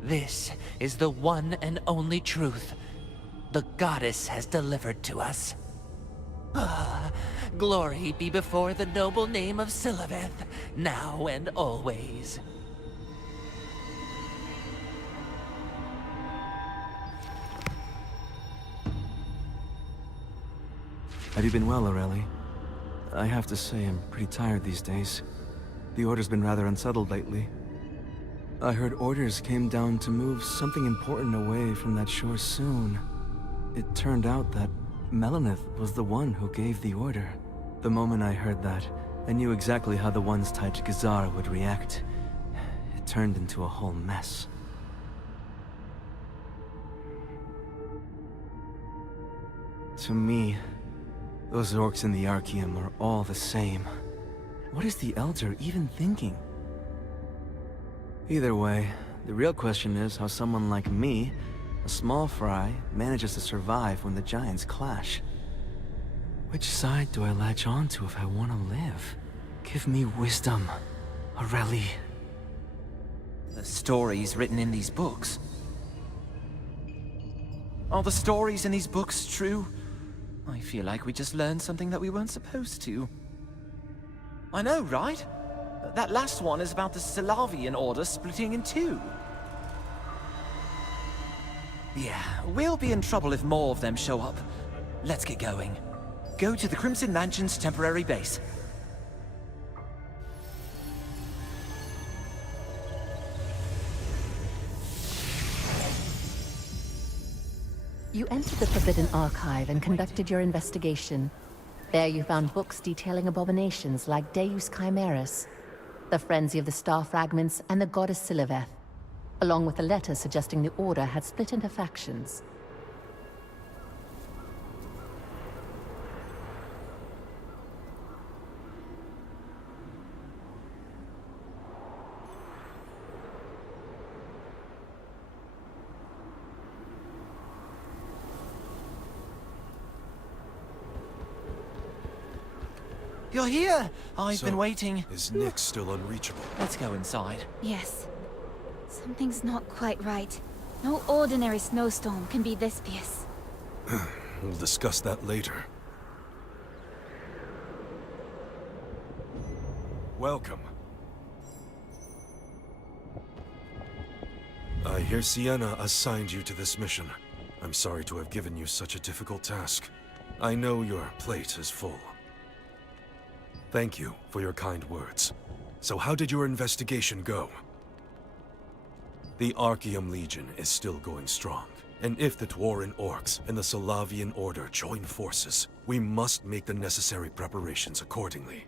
This is the one and only truth the goddess has delivered to us. Glory be before the noble name of Siliveth, now and always. Have you been well, Aurelie? I have to say, I'm pretty tired these days. The Order's been rather unsettled lately. I heard orders came down to move something important away from that shore soon. It turned out that Melanith was the one who gave the order. The moment I heard that, I knew exactly how the ones tied to Kazara would react. It turned into a whole mess. To me, those orcs in the Archaeum are all the same. What is the Elder even thinking? Either way, the real question is how someone like me, a small fry, manages to survive when the giants clash. Which side do I latch onto if I want to live? Give me wisdom, Aurelie. The stories written in these books. Are the stories in these books true? I feel like we just learned something that we weren't supposed to. I know, right? That last one is about the Salavian Order splitting in two. Yeah, we'll be in trouble if more of them show up. Let's get going. Go to the Crimson Mansion's temporary base. You entered the Forbidden Archive and conducted your investigation. There you found books detailing abominations like Deus Chimaeris, the Frenzy of the Star Fragments, and the Goddess Siliveth, along with a letter suggesting the Order had split into factions. You're here! I've been waiting. Is Nick still unreachable? Let's go inside. Yes. Something's not quite right. No ordinary snowstorm can be this fierce. We'll discuss that later. Welcome. I hear Sienna assigned you to this mission. I'm sorry to have given you such a difficult task. I know your plate is full. Thank you for your kind words. So how did your investigation go? The Archaeum Legion is still going strong. And if the Dwarven Orcs and the Salavian Order join forces, we must make the necessary preparations accordingly.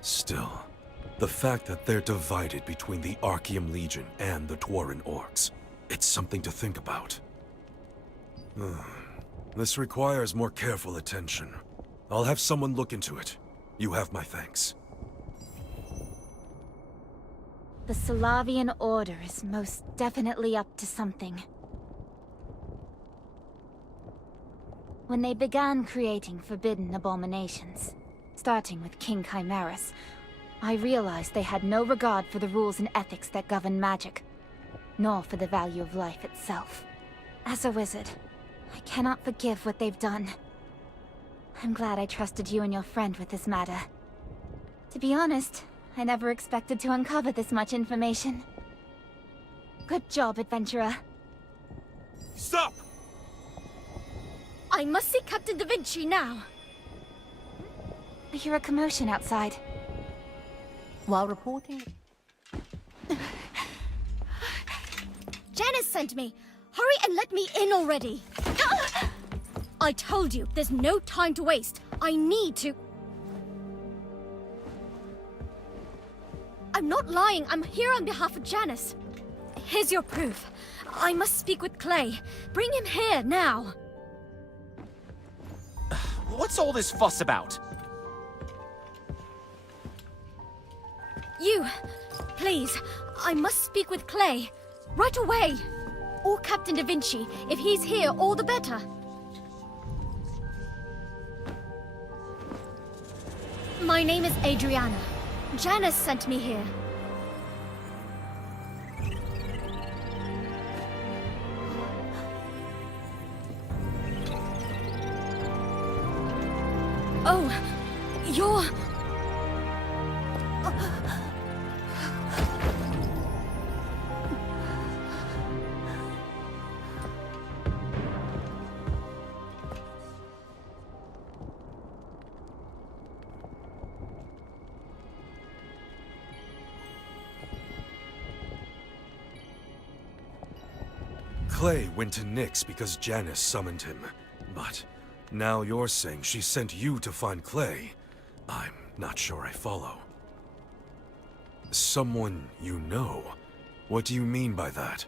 Still, the fact that they're divided between the Archaeum Legion and the Dwarven Orcs, It's something to think about. This requires more careful attention. I'll have someone look into it. You have my thanks. The Salavian Order is most definitely up to something. When they began creating forbidden abominations, starting with King Chimerus, I realized they had no regard for the rules and ethics that govern magic, nor for the value of life itself. As a wizard, I cannot forgive what they've done. I'm glad I trusted you and your friend with this matter. To be honest, I never expected to uncover this much information. Good job, adventurer. Stop! I must see Captain Da Vinci now. I hear a commotion outside. While reporting... Janice sent me! Hurry and let me in already! I told you, there's no time to waste. I need to... I'm not lying. I'm here on behalf of Janice. Here's your proof. I must speak with Clay. Bring him here, now. What's all this fuss about? You, please. I must speak with Clay. Right away. Or Captain Da Vinci. If he's here, all the better. My name is Adriana. Janice sent me here. Oh, you're... Clay went to Nyx because Janice summoned him. But now you're saying she sent you to find Clay. I'm not sure I follow. Someone you know? What do you mean by that?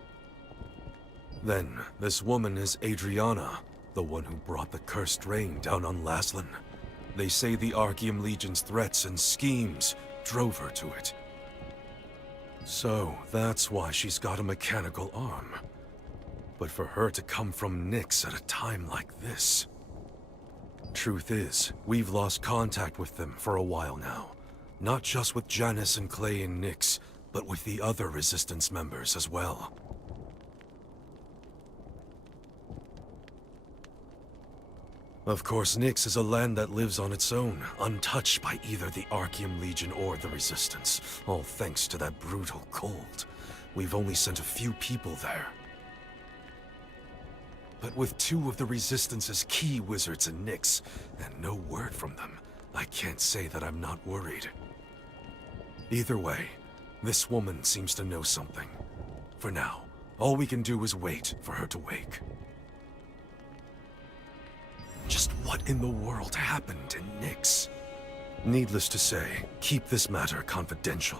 Then, this woman is Adriana, the one who brought the cursed rain down on Laslan. They say the Archeum Legion's threats and schemes drove her to it. So, that's why she's got a mechanical arm. But for her to come from Nyx at a time like this... Truth is, we've lost contact with them for a while now. Not just with Janice and Clay and Nyx, but with the other Resistance members as well. Of course, Nyx is a land that lives on its own, untouched by either the Archeum Legion or the Resistance, all thanks to that brutal cold. We've only sent a few people there. But with two of the Resistance's key wizards in Nyx, and no word from them, I can't say that I'm not worried. Either way, this woman seems to know something. For now, all we can do is wait for her to wake. Just what in the world happened in Nyx? Needless to say, keep this matter confidential.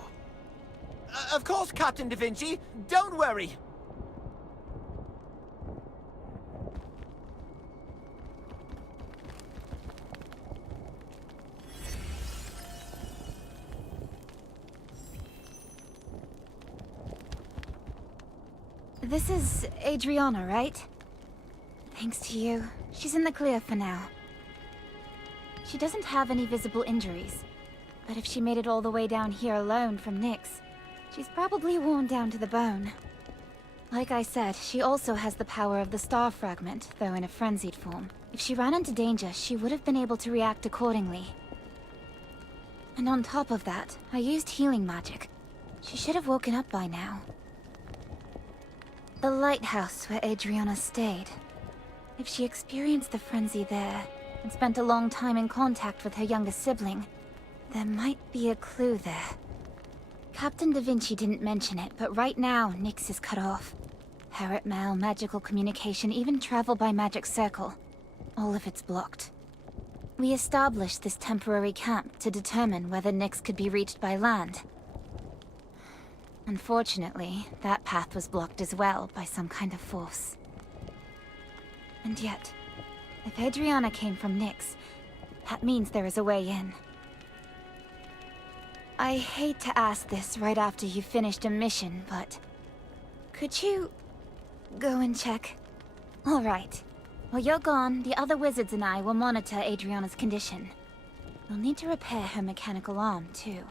Of course, Captain Da Vinci. Don't worry. This is Adriana, right? Thanks to you. She's in the clear for now. She doesn't have any visible injuries. But if she made it all the way down here alone from Nyx, she's probably worn down to the bone. Like I said, she also has the power of the Star Fragment, though in a frenzied form. If she ran into danger, she would have been able to react accordingly. And on top of that, I used healing magic. She should have woken up by now. The lighthouse where Adriana stayed. If she experienced the frenzy there, and spent a long time in contact with her younger sibling, there might be a clue there. Captain Da Vinci didn't mention it, but right now, Nyx is cut off. Parrot mail, magical communication, even travel by magic circle. All of it's blocked. We established this temporary camp to determine whether Nyx could be reached by land. Unfortunately, that path was blocked as well by some kind of force. And yet, if Adriana came from Nyx, that means there is a way in. I hate to ask this right after you've finished a mission, but... could you... go and check? Alright. While you're gone, the other wizards and I will monitor Adriana's condition. We'll need to repair her mechanical arm, too.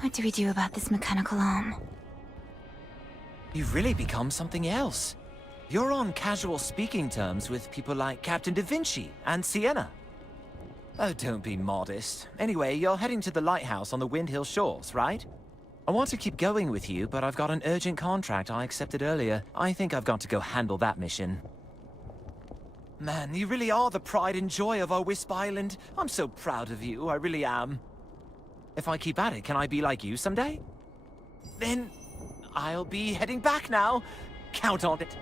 What do we do about this mechanical arm? You've really become something else. You're on casual speaking terms with people like Captain Da Vinci and Sienna. Oh, don't be modest. Anyway, you're heading to the lighthouse on the Windhill Shores, right? I want to keep going with you, but I've got an urgent contract I accepted earlier. I think I've got to go handle that mission. Man, you really are the pride and joy of our Wisp Island. I'm so proud of you, I really am. If I keep at it, can I be like you someday? Then I'll be heading back now. Count on it.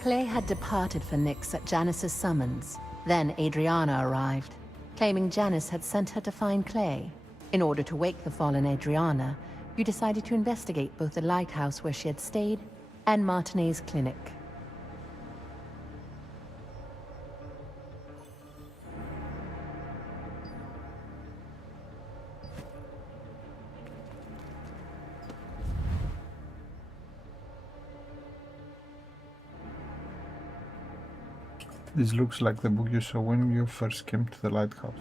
Clay had departed for Nyx at Janice's summons. Then Adriana arrived, claiming Janice had sent her to find Clay. In order to wake the fallen Adriana, you decided to investigate both the lighthouse where she had stayed and Martinet's clinic. This looks like the book you saw when you first came to the lighthouse.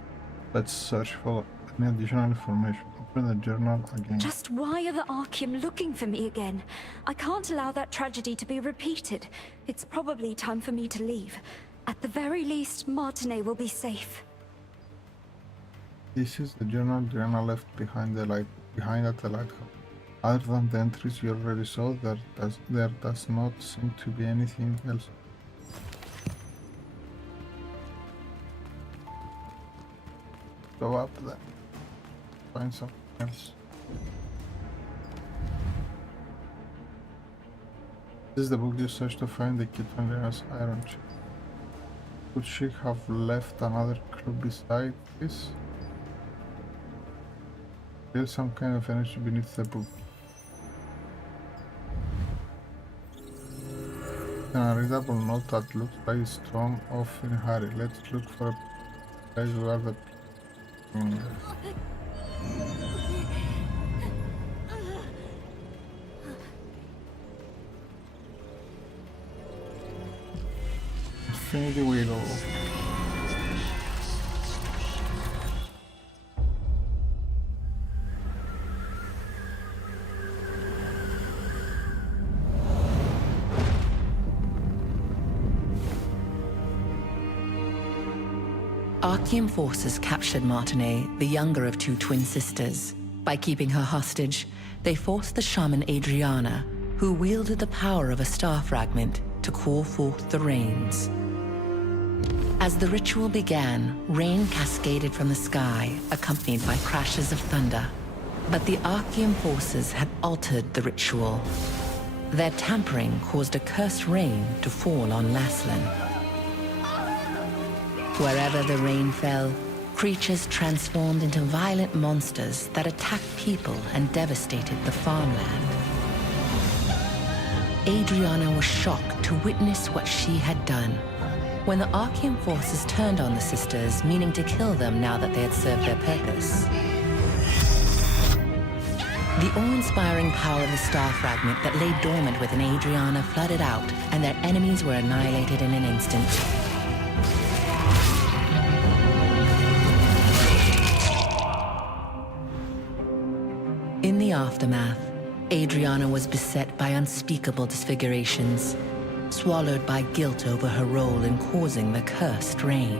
Let's search for any additional information. Open the journal again. Just why are the Archeum looking for me again? I can't allow that tragedy to be repeated. It's probably time for me to leave. At the very least, Martinet will be safe. This is the journal Diana left behind at the lighthouse. Other than the entries you already saw, there does not seem to be anything else. Go up there. Find something else. This is the book you searched to find the key to Andrea's iron chest. Could she have left another clue beside this? There's some kind of energy beneath the book. An unreadable note that looks like it's torn off in a hurry. Let's look for a place where the Infinity Wheel. Archeum forces captured Martinet, the younger of two twin sisters. By keeping her hostage, they forced the shaman Adriana, who wielded the power of a star fragment, to call forth the rains. As the ritual began, rain cascaded from the sky, accompanied by crashes of thunder. But the Archeum forces had altered the ritual. Their tampering caused a cursed rain to fall on Laslan. Wherever the rain fell, creatures transformed into violent monsters that attacked people and devastated the farmland. Adriana was shocked to witness what she had done. When the Archeum forces turned on the sisters, meaning to kill them now that they had served their purpose. The awe-inspiring power of the star fragment that lay dormant within Adriana flooded out, and their enemies were annihilated in an instant. In the aftermath, Adriana was beset by unspeakable disfigurations, swallowed by guilt over her role in causing the cursed rain.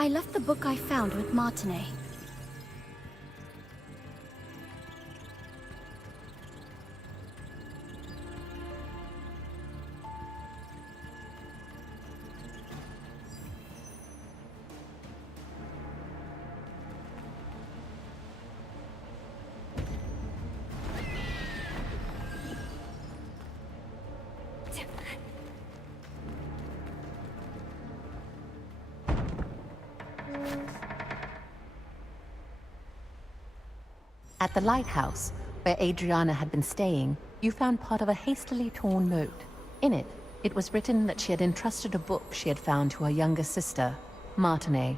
I left the book I found with Martinet. At the lighthouse, where Adriana had been staying, you found part of a hastily torn note. In it, it was written that she had entrusted a book she had found to her younger sister, Martinet.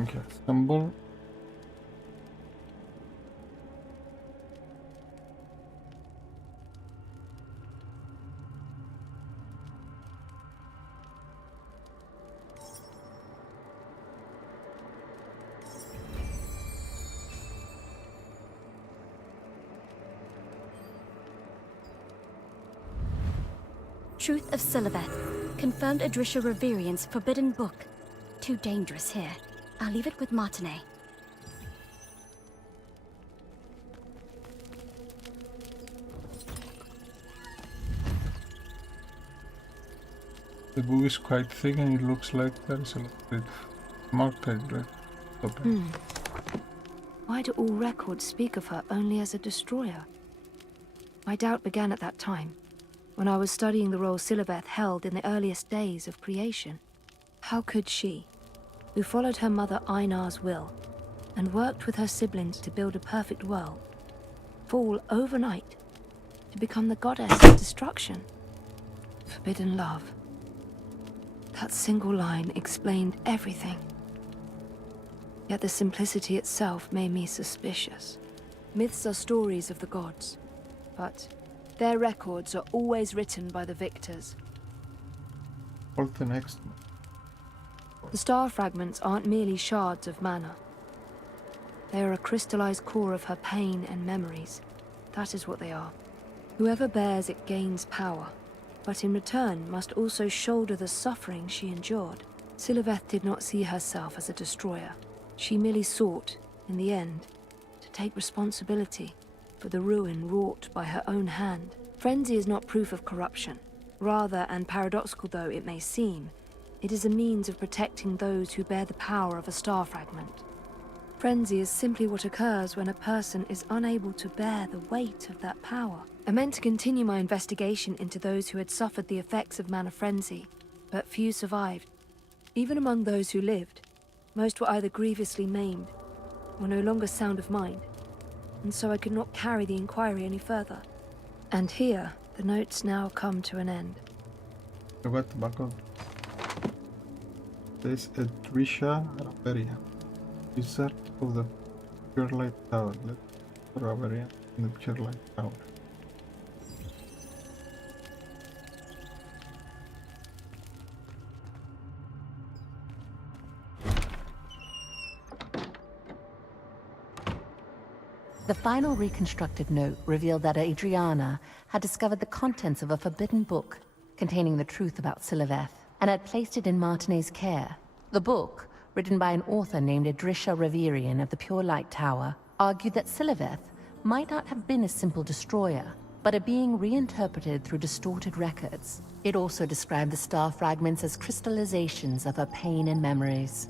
Okay, symbol. Truth of Siliveth. Confirmed Adrisha Reverian's forbidden book. Too dangerous here. I'll leave it with Martinet. The book is quite thick and it looks like there is a little bit marked right? Open. Why do all records speak of her only as a destroyer? My doubt began at that time, when I was studying the role Siliveth held in the earliest days of creation. How could she, who followed her mother Einar's will, and worked with her siblings to build a perfect world, fall overnight to become the goddess of destruction? Forbidden love. That single line explained everything. Yet the simplicity itself made me suspicious. Myths are stories of the gods, but their records are always written by the victors. What's the next? The star fragments aren't merely shards of mana. They are a crystallized core of her pain and memories. That is what they are. Whoever bears it gains power, but in return must also shoulder the suffering she endured. Siliveth did not see herself as a destroyer. She merely sought, in the end, to take responsibility for the ruin wrought by her own hand. Frenzy is not proof of corruption. Rather, and paradoxical though it may seem, it is a means of protecting those who bear the power of a star fragment. Frenzy is simply what occurs when a person is unable to bear the weight of that power. I meant to continue my investigation into those who had suffered the effects of mana frenzy, but few survived. Even among those who lived, most were either grievously maimed or no longer sound of mind, and so I could not carry the inquiry any further. And here, the notes now come to an end. What the back of this Adrisha Reverian, wizard of the Pure Light Tower. Reverian in the Pure Light Tower. The final reconstructed note revealed that Adriana had discovered the contents of a forbidden book containing the truth about Siliveth, and had placed it in Martinet's care. The book, written by an author named Adrisha Reverian of the Pure Light Tower, argued that Siliveth might not have been a simple destroyer, but a being reinterpreted through distorted records. It also described the star fragments as crystallizations of her pain and memories.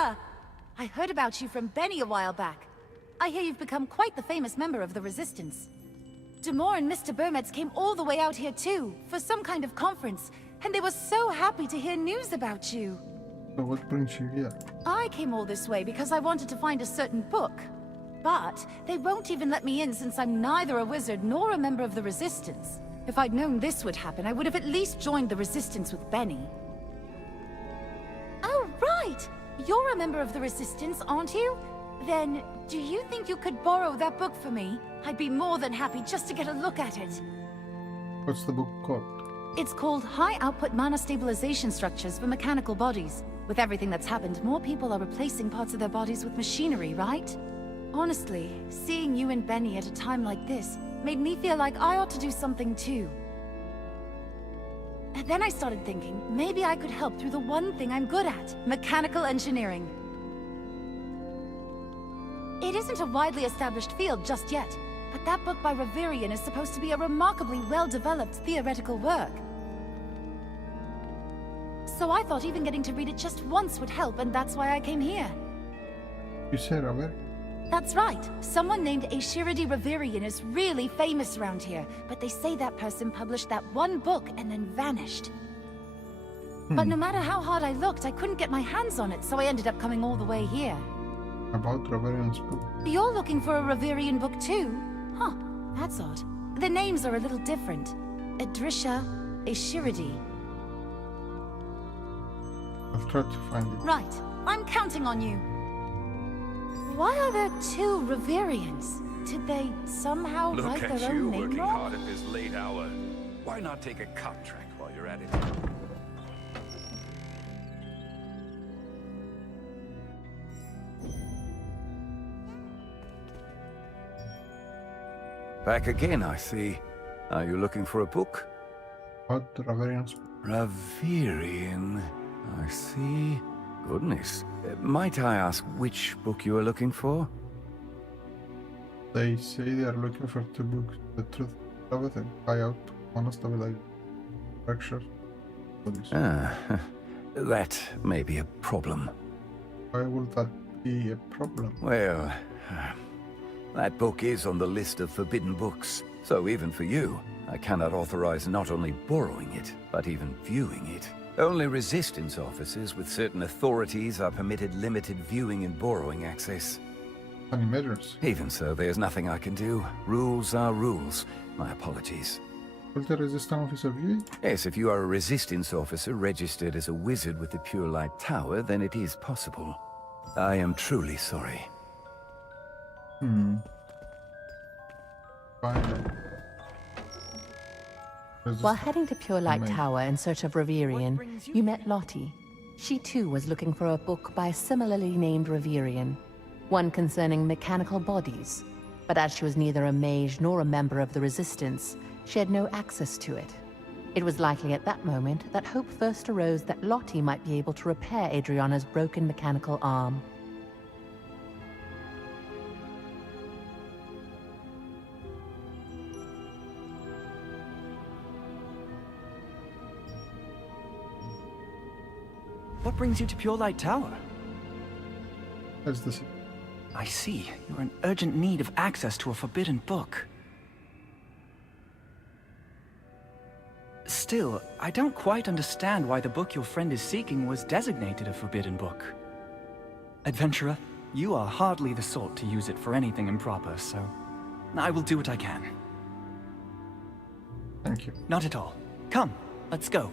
Templar! I heard about you from Benny a while back. I hear you've become quite the famous member of the Resistance. Demore and Mr. Burmetz came all the way out here too, for some kind of conference, and they were so happy to hear news about you. So what brings you here? I came all this way because I wanted to find a certain book. But they won't even let me in since I'm neither a wizard nor a member of the Resistance. If I'd known this would happen, I would have at least joined the Resistance with Benny. Oh, right! You're a member of the Resistance, aren't you? Then, do you think you could borrow that book for me? I'd be more than happy just to get a look at it. What's the book called? It's called High Output Mana Stabilization Structures for Mechanical Bodies. With everything that's happened, more people are replacing parts of their bodies with machinery, right? Honestly, seeing you and Benny at a time like this made me feel like I ought to do something too. And then I started thinking, maybe I could help through the one thing I'm good at, mechanical engineering. It isn't a widely established field just yet, but that book by Reverian is supposed to be a remarkably well-developed theoretical work. So I thought even getting to read it just once would help, and that's why I came here. You said Reverian? That's right. Someone named Ashiridi Reverian is really famous around here, but they say that person published that one book and then vanished. But no matter how hard I looked, I couldn't get my hands on it, so I ended up coming all the way here. About Reverian's book? You're looking for a Reverian book too? Huh, that's odd. The names are a little different. Adrisha, Ashiridi. I'll try to find it. Right. I'm counting on you. Why are there two Reverians? Did they somehow write Look their at you own name working wrong? hard at this late hour. Why not take a contract while you're at it? Back again, I see. Are you looking for a book? About Reverian's book? Ravirian. I see. Goodness. Might I ask which book you are looking for? They say they are looking for two books, The Truth of Everything, High Out, Honest Ability, Fracture. Ah, that may be a problem. Why would that be a problem? Well, that book is on the list of forbidden books, so even for you, I cannot authorize not only borrowing it, but even viewing it. Only Resistance officers with certain authorities are permitted limited viewing and borrowing access. Any measures? Even so, there's nothing I can do. Rules are rules. My apologies. Will the Resistance officer view it? Yes, if you are a Resistance officer registered as a wizard with the Pure Light Tower, then it is possible. I am truly sorry. Fine. While heading to Pure Light Tower in search of Reverian, you met Lottie. She too was looking for a book by a similarly named Reverian, one concerning mechanical bodies. But as she was neither a mage nor a member of the Resistance, she had no access to it. It was likely at that moment that hope first arose that Lottie might be able to repair Adriana's broken mechanical arm. What brings you to Pure Light Tower? As the I see. You're in urgent need of access to a forbidden book. Still, I don't quite understand why the book your friend is seeking was designated a forbidden book. Adventurer, you are hardly the sort to use it for anything improper, so I will do what I can. Thank you. Not at all. Come, let's go.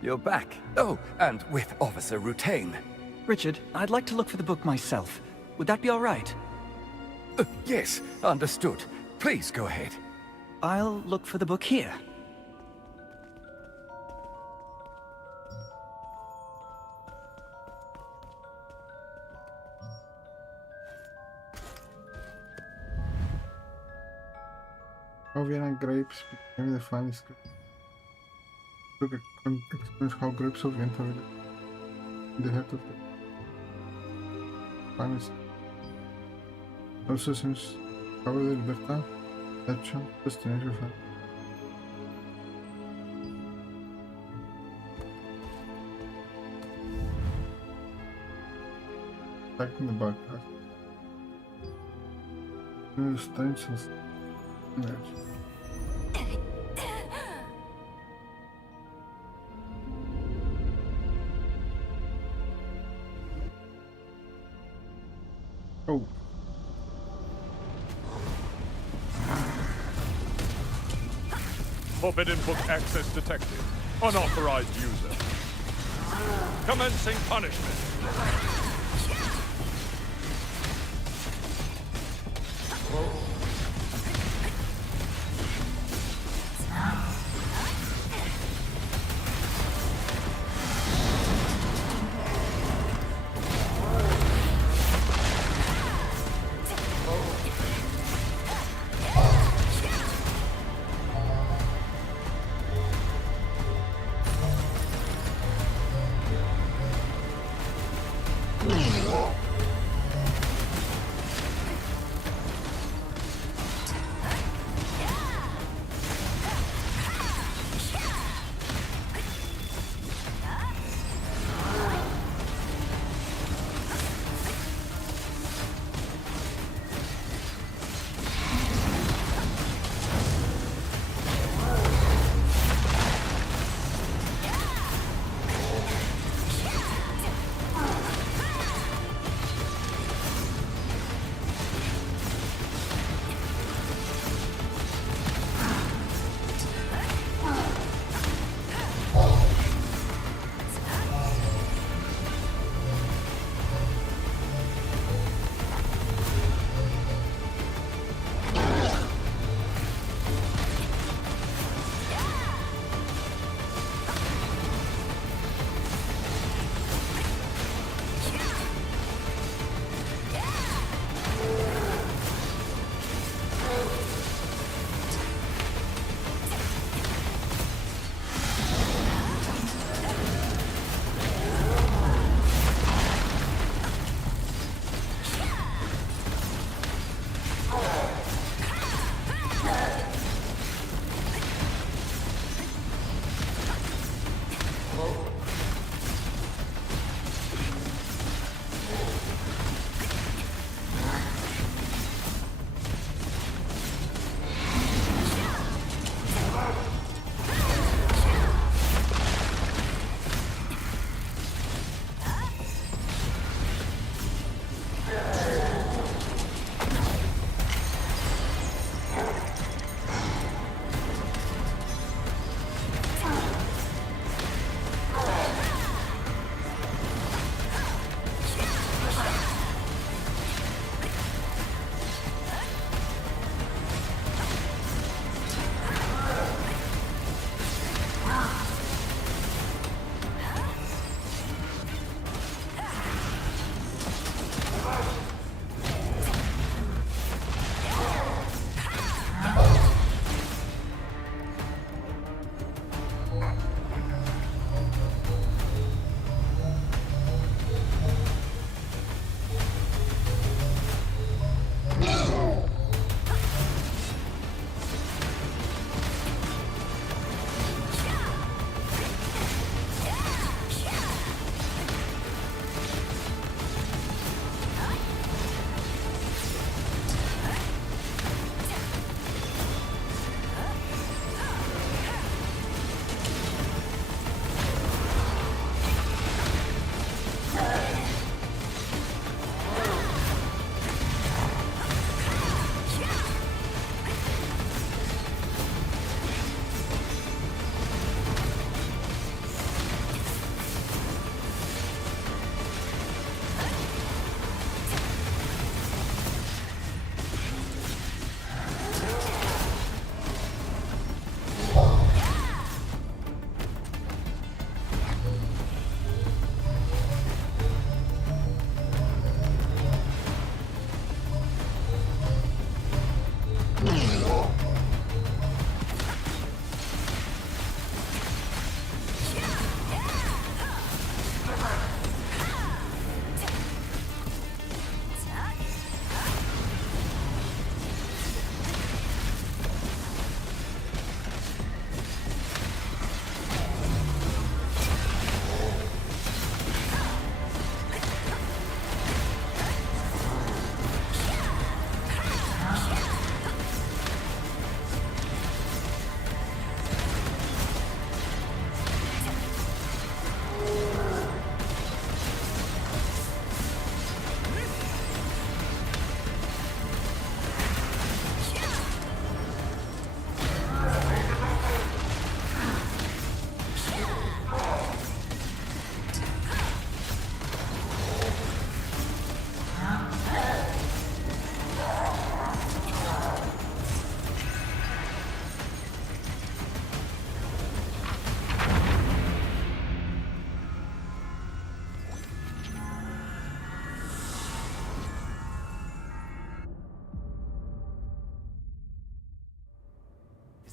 You're back. Oh, and with Officer Rutain. Richard, I'd like to look for the book myself. Would that be all right? Yes, understood. Please go ahead. I'll look for the book here. How Vienna grapes became the finest grape. Look at explains how grapes of Vienna will in the heart of the finest. Also since Cabo de Libertad, Lecho, destination fan. Back in the back. The stains and energy. Oh. Forbidden book access detected. Unauthorized user. Commencing punishment.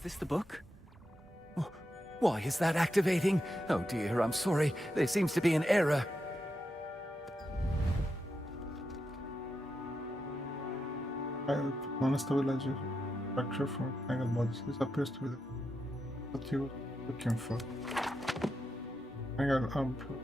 this the book? Why is that activating? Oh dear, I'm sorry. There seems to be an error. Mana stabilizer structure from tangled bodies. This appears to be what you're looking for. Tangled output.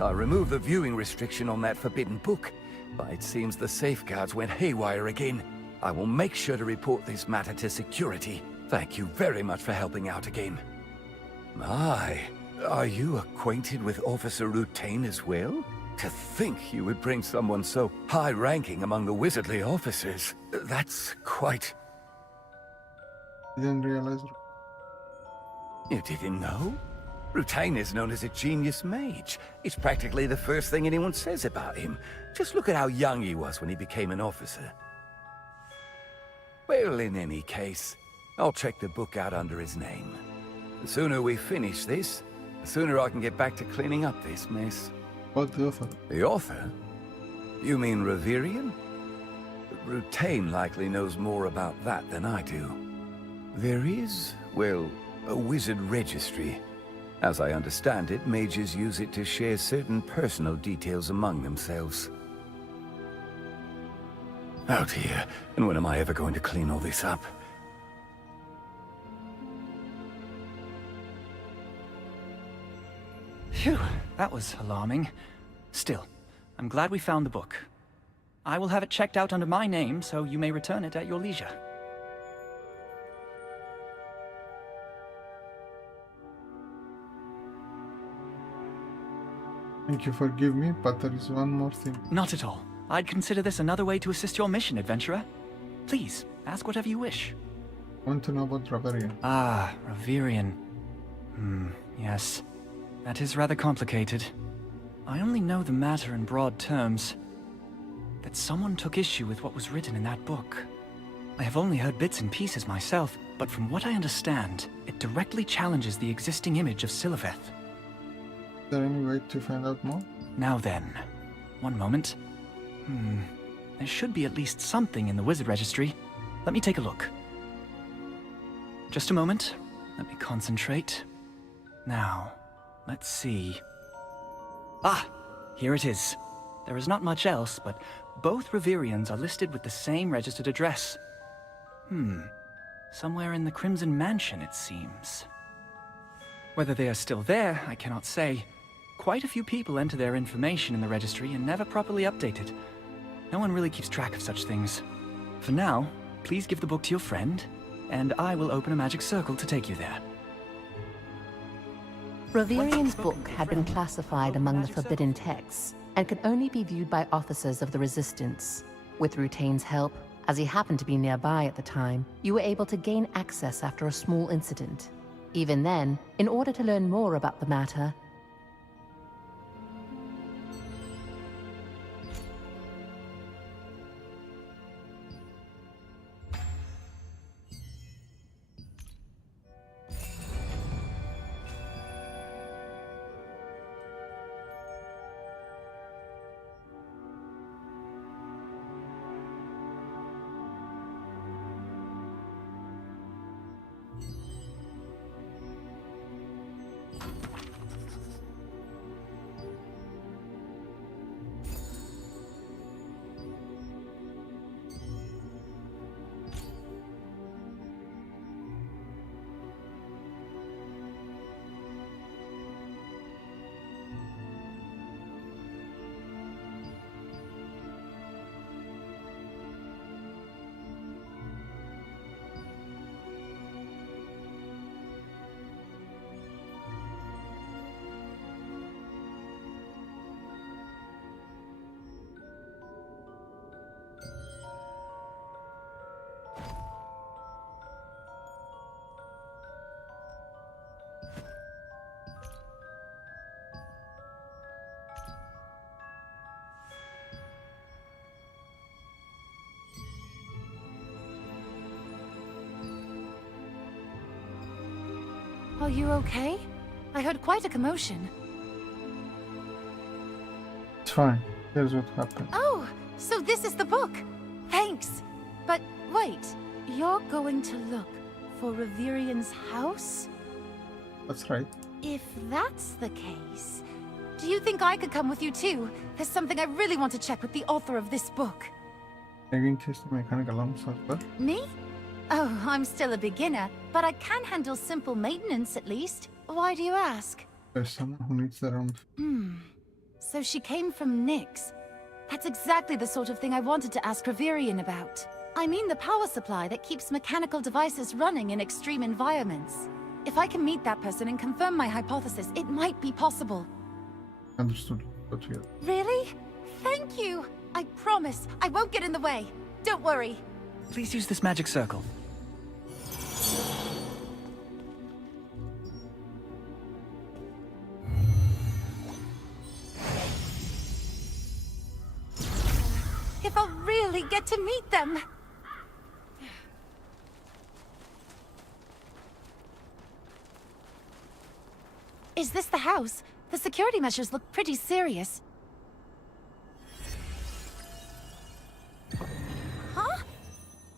I removed the viewing restriction on that forbidden book, but it seems the safeguards went haywire again. I will make sure to report this matter to security. Thank you very much for helping out again. My, are you acquainted with Officer Rutain as well? To think you would bring someone so high-ranking among the wizardly officers. That's quite... I didn't realize. You didn't know? Rutain is known as a genius mage. It's practically the first thing anyone says about him. Just look at how young he was when he became an officer. Well, in any case, I'll check the book out under his name. The sooner we finish this, the sooner I can get back to cleaning up this mess. What, the author? The author? You mean Reverian? Rutain likely knows more about that than I do. There is, well, a wizard registry. As I understand it, mages use it to share certain personal details among themselves. Oh dear, and when am I ever going to clean all this up? Phew, that was alarming. Still, I'm glad we found the book. I will have it checked out under my name, so you may return it at your leisure. Thank you for giving me, but there is one more thing. Not at all. I'd consider this another way to assist your mission, adventurer. Please, ask whatever you wish. I want to know about Raverian. Ah, Raverian. Yes. That is rather complicated. I only know the matter in broad terms. That someone took issue with what was written in that book. I have only heard bits and pieces myself, but from what I understand, it directly challenges the existing image of Siliveth. Is there any way to find out more? Now then, one moment. There should be at least something in the wizard registry. Let me take a look. Just a moment. Let me concentrate. Now, let's see. Ah! Here it is. There is not much else, but both Reverians are listed with the same registered address. Somewhere in the Crimson Mansion, it seems. Whether they are still there, I cannot say. Quite a few people enter their information in the registry and never properly update it. No one really keeps track of such things. For now, please give the book to your friend, and I will open a magic circle to take you there. Raverian's book had been classified among the forbidden texts, and could only be viewed by officers of the Resistance. With Rutain's help, as he happened to be nearby at the time, you were able to gain access after a small incident. Even then, in order to learn more about the matter, Are you okay? I heard quite a commotion. It's fine. Here's what happened. Oh, so this is the book. Thanks. But wait, you're going to look for Reverian's house? That's right. If that's the case, do you think I could come with you too? There's something I really want to check with the author of this book. Are you going to test the mechanical arms as well? Me? Oh, I'm still a beginner, but I can handle simple maintenance at least. Why do you ask? There's someone who needs their own. So she came from Nyx. That's exactly the sort of thing I wanted to ask Reverian about. I mean the power supply that keeps mechanical devices running in extreme environments. If I can meet that person and confirm my hypothesis, it might be possible. Understood. But yeah. Really? Thank you! I promise, I won't get in the way. Don't worry. Please use this magic circle. If I'll really get to meet them! Is this the house? The security measures look pretty serious. Huh?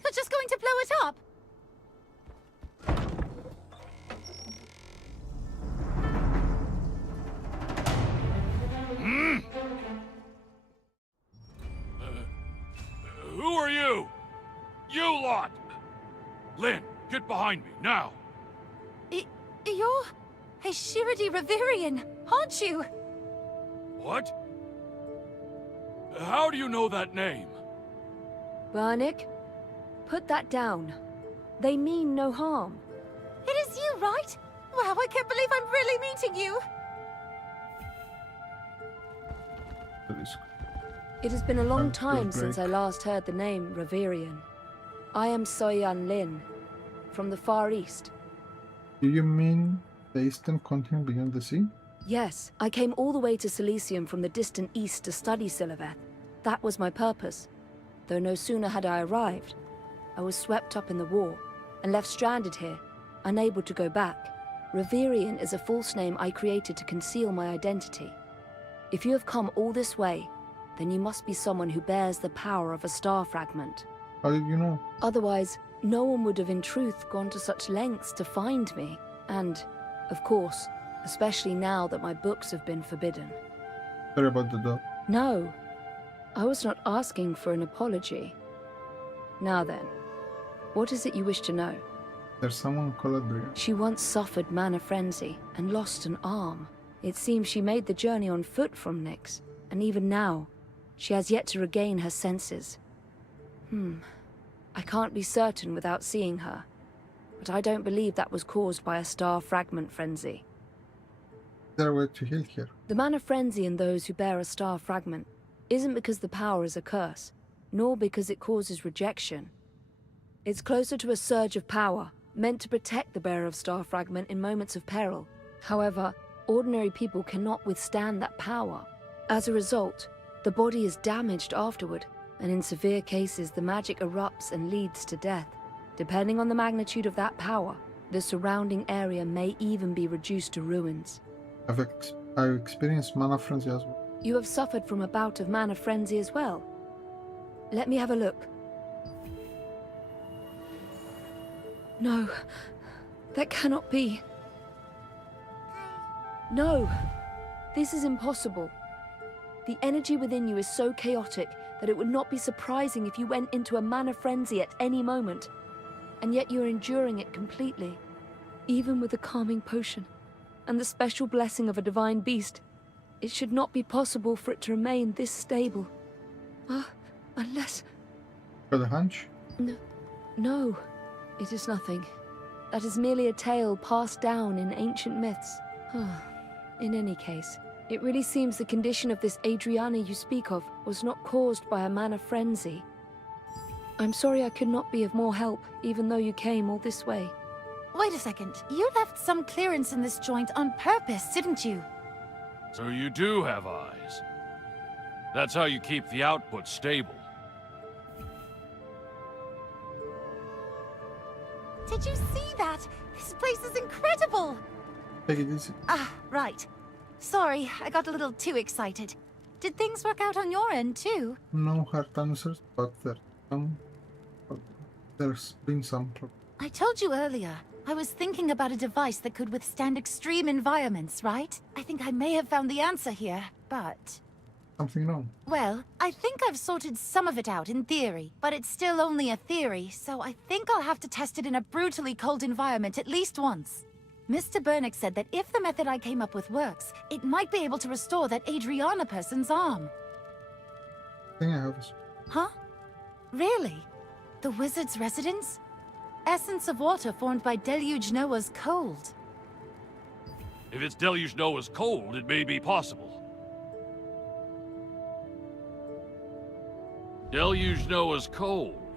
You're just going to blow it up? Who are you? You lot! Lynn, get behind me, now! You're... a Shiridi Reverian, aren't you? What? How do you know that name? Barnick, put that down. They mean no harm. It is you, right? Wow, I can't believe I'm really meeting you! It has been a long time since I last heard the name Reverian. I am Soyan Lin, from the Far East. Do you mean the eastern continent beyond the sea? Yes, I came all the way to Silesium from the distant east to study Siliveth. That was my purpose. Though no sooner had I arrived, I was swept up in the war and left stranded here, unable to go back. Reverian is a false name I created to conceal my identity. If you have come all this way, then you must be someone who bears the power of a star fragment. How did you know? Otherwise, no one would have in truth gone to such lengths to find me. And, of course, especially now that my books have been forbidden. Sorry about the dog. No, I was not asking for an apology. Now then, what is it you wish to know? There's someone called Adrian. She once suffered mana frenzy and lost an arm. It seems she made the journey on foot from Nyx, and even now, she has yet to regain her senses. I can't be certain without seeing her, but I don't believe that was caused by a star fragment frenzy. Is there a way to heal here? The mana frenzy in those who bear a star fragment isn't because the power is a curse, nor because it causes rejection. It's closer to a surge of power, meant to protect the bearer of star fragment in moments of peril. However, ordinary people cannot withstand that power. As a result, the body is damaged afterward, and in severe cases the magic erupts and leads to death. Depending on the magnitude of that power, the surrounding area may even be reduced to ruins. I've experienced mana frenzy as well. You have suffered from a bout of mana frenzy as well. Let me have a look. No, that cannot be. No, this is impossible. The energy within you is so chaotic that it would not be surprising if you went into a mana frenzy at any moment. And yet you're enduring it completely. Even with the calming potion and the special blessing of a divine beast, it should not be possible for it to remain this stable. Unless... Got a hunch? No, it is nothing. That is merely a tale passed down in ancient myths. In any case, it really seems the condition of this Adriana you speak of was not caused by a mana frenzy. I'm sorry I could not be of more help, even though you came all this way. Wait a second. You left some clearance in this joint on purpose, didn't you? So you do have eyes. That's how you keep the output stable. Did you see that? This place is incredible! Take it easy. Ah, right. Sorry, I got a little too excited. Did things work out on your end, too? No hard answers, but there's been some trouble. I told you earlier, I was thinking about a device that could withstand extreme environments, right? I think I may have found the answer here, but... Something wrong. Well, I think I've sorted some of it out in theory, but it's still only a theory, so I think I'll have to test it in a brutally cold environment at least once. Mr. Bernick said that if the method I came up with works, it might be able to restore that Adriana person's arm. I think I have. Huh? Really? The wizard's residence? Essence of water formed by Deluge Noah's cold. If it's Deluge Noah's cold, it may be possible. Deluge Noah's cold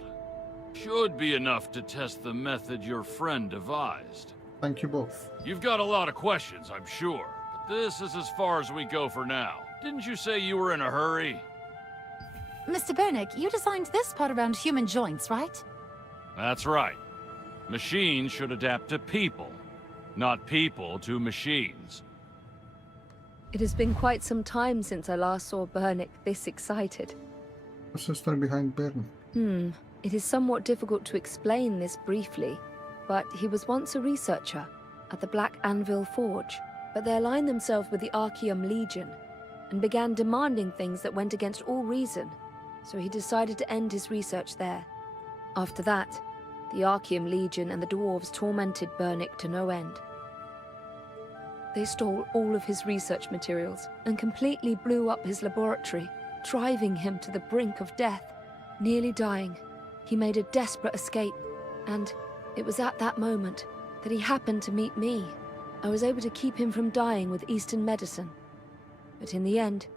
should be enough to test the method your friend devised. Thank you both. You've got a lot of questions, I'm sure, but this is as far as we go for now. Didn't you say you were in a hurry? Mr. Bernick, you designed this part around human joints, right? That's right. Machines should adapt to people, not people to machines. It has been quite some time since I last saw Bernick this excited. What's the story behind Bern? It is somewhat difficult to explain this briefly, but he was once a researcher at the Black Anvil Forge, but they aligned themselves with the Archeum Legion and began demanding things that went against all reason, so he decided to end his research there. After that, the Archeum Legion and the dwarves tormented Bernick to no end. They stole all of his research materials and completely blew up his laboratory, driving him to the brink of death. Nearly dying, he made a desperate escape, and it was at that moment that he happened to meet me. I was able to keep him from dying with Eastern medicine. But in the end,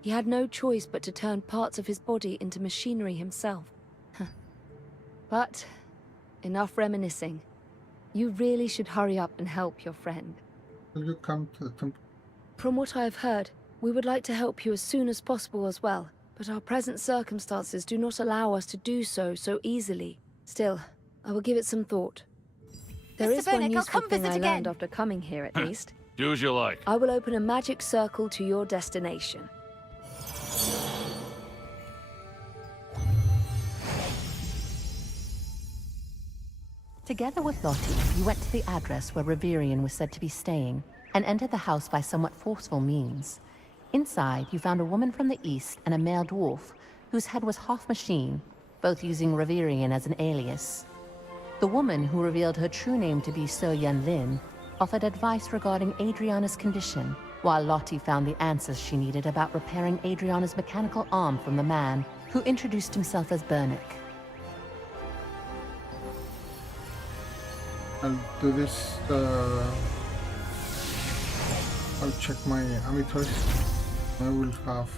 he had no choice but to turn parts of his body into machinery himself. But enough reminiscing. You really should hurry up and help your friend. Will you come to the temple? From what I have heard, we would like to help you as soon as possible as well, but our present circumstances do not allow us to do so easily. Still, I will give it some thought. There is one useful thing I learned after coming here, at least. Do as you like. I will open a magic circle to your destination. Together with Lottie, you went to the address where Reverian was said to be staying, and entered the house by somewhat forceful means. Inside, you found a woman from the east and a male dwarf, whose head was half machine, both using Reverian as an alias. The woman, who revealed her true name to be So Yun Lin, offered advice regarding Adriana's condition, while Lottie found the answers she needed about repairing Adriana's mechanical arm from the man, who introduced himself as Bernick. I'll do this, I'll check my amethyst. I will have...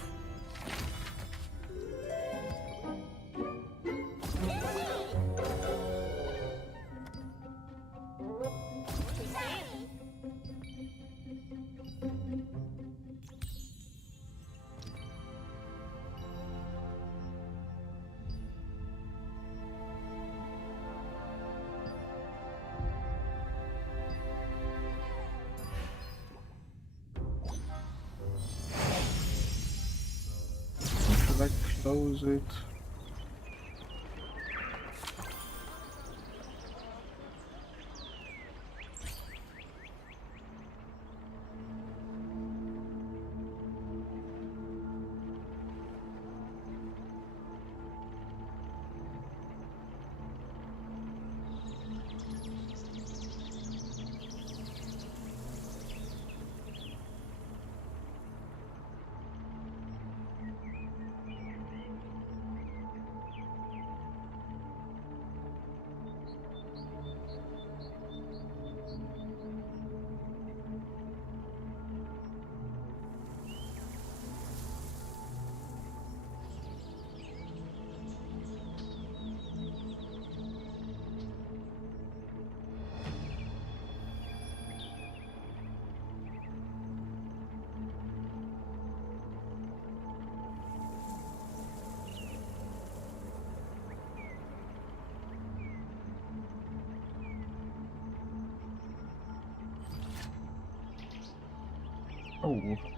Should I close it? Oh.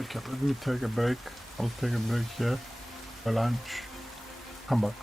Okay, let me take a break. I'll take a break here for lunch. Come back.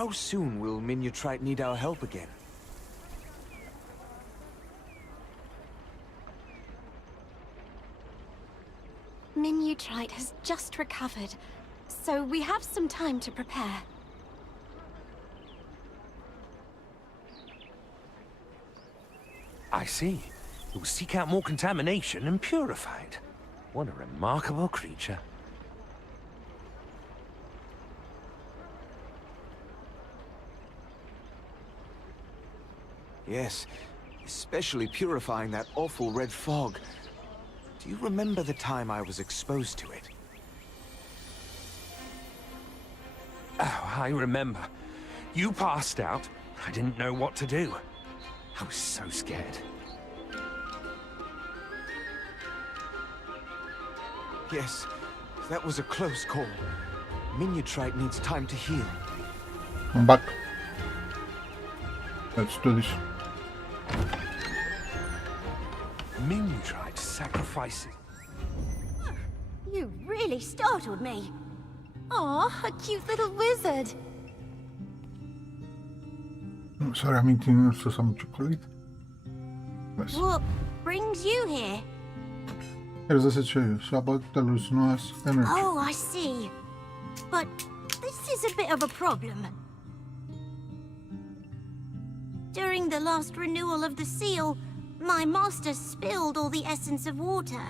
How soon will Minutrite need our help again? Minutrite has just recovered, so we have some time to prepare. I see. It will seek out more contamination and purify it. What a remarkable creature. Yes, especially purifying that awful red fog. Do you remember the time I was exposed to it? Oh, I remember. You passed out. I didn't know what to do. I was so scared. Yes, that was a close call. Minutrite needs time to heal. I'm back. Let's do this. Minutrite sacrificing. You really startled me. Aw, a cute little wizard. Oh, sorry, I'm eating also some chocolate. Yes. What brings you here? Here's the situation. So about the Luznoa's energy. Oh, I see. But this is a bit of a problem. During the last renewal of the seal, my master spilled all the essence of water.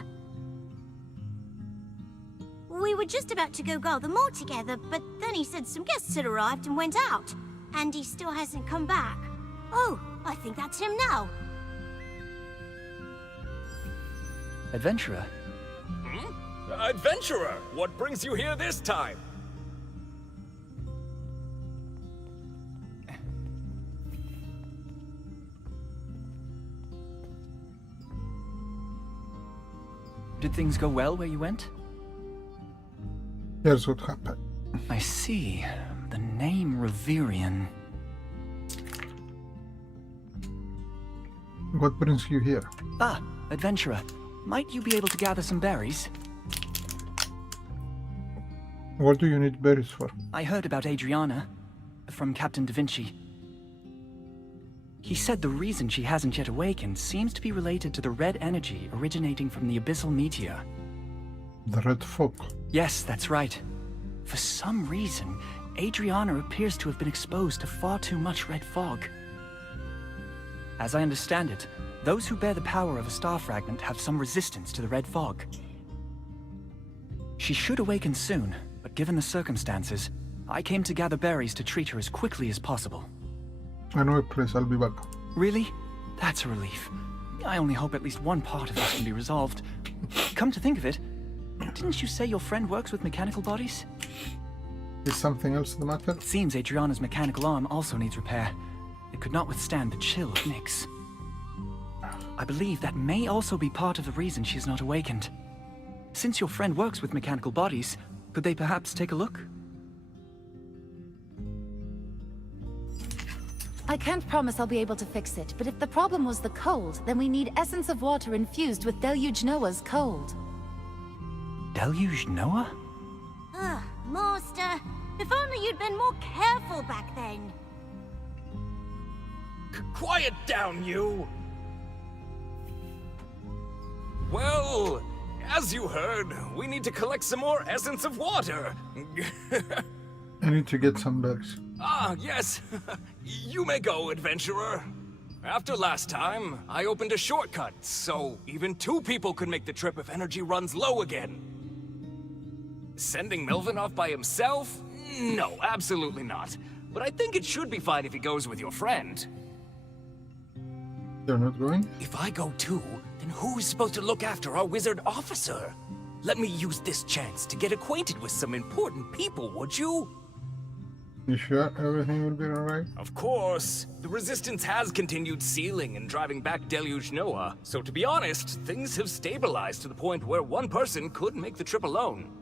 We were just about to go gather more together, but then he said some guests had arrived and went out. And he still hasn't come back. Oh, I think that's him now. Adventurer? Adventurer! What brings you here this time? Did things go well where you went? Here's what happened. I see. The name Reverian. What brings you here? Ah, adventurer. Might you be able to gather some berries? What do you need berries for? I heard about Adriana, from Captain Da Vinci. He said the reason she hasn't yet awakened seems to be related to the red energy originating from the abyssal meteor. The red fog? Yes, that's right. For some reason, Adriana appears to have been exposed to far too much red fog. As I understand it, those who bear the power of a star fragment have some resistance to the red fog. She should awaken soon, but given the circumstances, I came to gather berries to treat her as quickly as possible. I know a place, I'll be back. Really? That's a relief. I only hope at least one part of this can be resolved. Come to think of it, didn't you say your friend works with mechanical bodies? Is something else the matter? It seems Adriana's mechanical arm also needs repair. It could not withstand the chill of Nyx. I believe that may also be part of the reason she is not awakened. Since your friend works with mechanical bodies, could they perhaps take a look? I can't promise I'll be able to fix it, but if the problem was the cold, then we need essence of water infused with Deluge Noah's cold. Deluge Noah? Master, if only you'd been more careful back then. Quiet down, you! Well, as you heard, we need to collect some more essence of water. I need to get some berries. Ah, yes. You may go, adventurer. After last time, I opened a shortcut, so even two people could make the trip if energy runs low again. Sending Melvin off by himself? No, absolutely not. But I think it should be fine if he goes with your friend. You're not going? If I go too, then who's supposed to look after our wizard officer? Let me use this chance to get acquainted with some important people, would you? You sure everything will be alright? Of course. The Resistance has continued sealing and driving back Deluge Noah, so to be honest, things have stabilized to the point where one person could make the trip alone.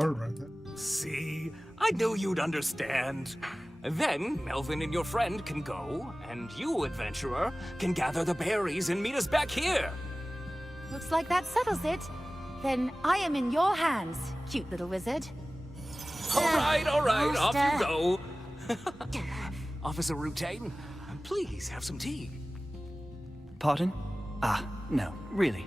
Alright then. See? I knew you'd understand. Then, Melvin and your friend can go, and you, adventurer, can gather the berries and meet us back here. Looks like that settles it. Then I am in your hands, cute little wizard. All right, off you go. Officer Rutain, please have some tea. Pardon? Ah, no, really.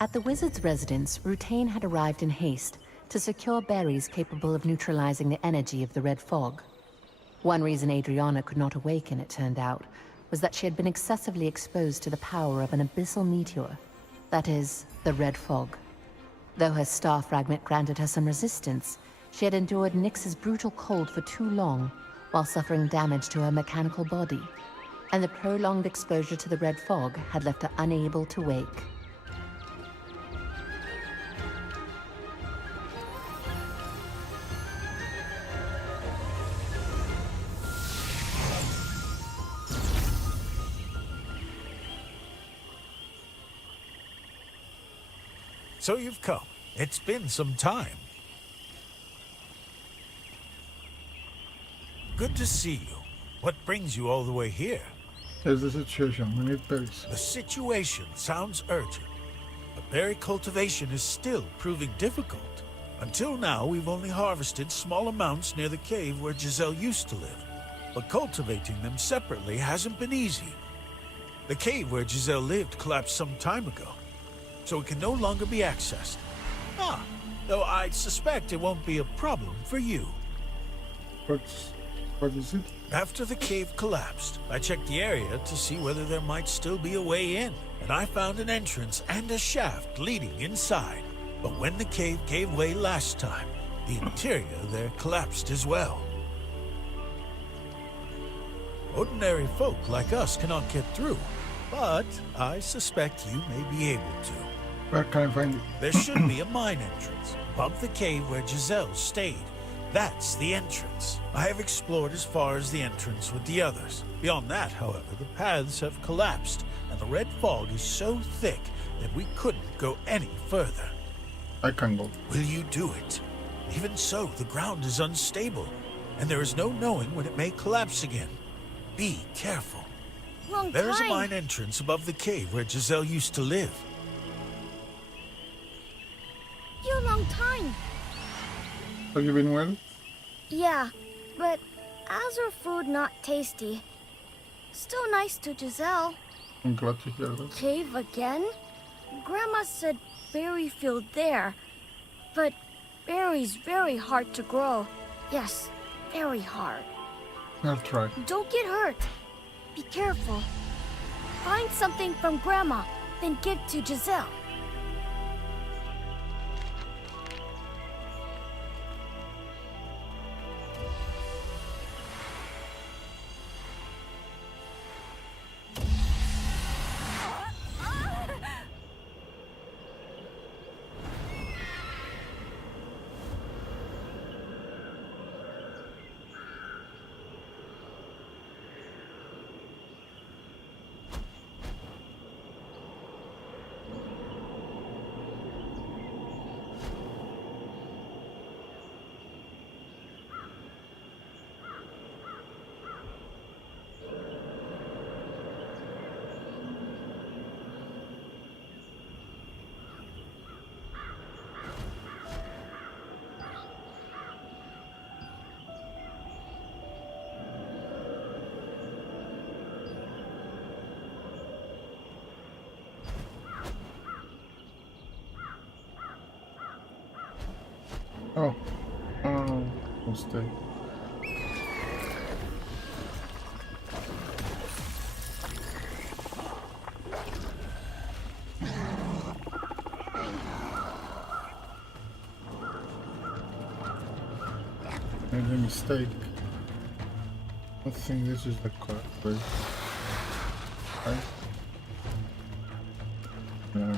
At the wizard's residence, Rutain had arrived in haste to secure berries capable of neutralizing the energy of the red fog. One reason Adriana could not awaken, it turned out, was that she had been excessively exposed to the power of an abyssal meteor. That is, the red fog. Though her star fragment granted her some resistance, she had endured Nyx's brutal cold for too long, while suffering damage to her mechanical body, and the prolonged exposure to the red fog had left her unable to wake. So you've come. It's been some time. Good to see you. What brings you all the way here? Here's the situation. We need berries. The situation sounds urgent. But berry cultivation is still proving difficult. Until now, we've only harvested small amounts near the cave where Giselle used to live. But cultivating them separately hasn't been easy. The cave where Giselle lived collapsed some time ago, so it can no longer be accessed. Though I suspect it won't be a problem for you. What is it? After the cave collapsed, I checked the area to see whether there might still be a way in, and I found an entrance and a shaft leading inside. But when the cave gave way last time, the interior there collapsed as well. Ordinary folk like us cannot get through, but I suspect you may be able to. Where can I find it? There should be a mine entrance above the cave where Giselle stayed. That's the entrance. I have explored as far as the entrance with the others. Beyond that, however, the paths have collapsed, and the red fog is so thick that we couldn't go any further. I can go. Will you do it? Even so, the ground is unstable, and there is no knowing when it may collapse again. Be careful. There is a mine entrance above the cave where Giselle used to live. You long time. Have you been well? Yeah, but as our food not tasty, still nice to Giselle. I'm glad to hear that. Cave again? Grandma said berry field there, but berries very hard to grow. Yes, very hard. I'll try. Don't get hurt. Be careful. Find something from Grandma, then give to Giselle. Oh. I'll stay. Made a mistake. I think this is the correct way. Right? Yeah.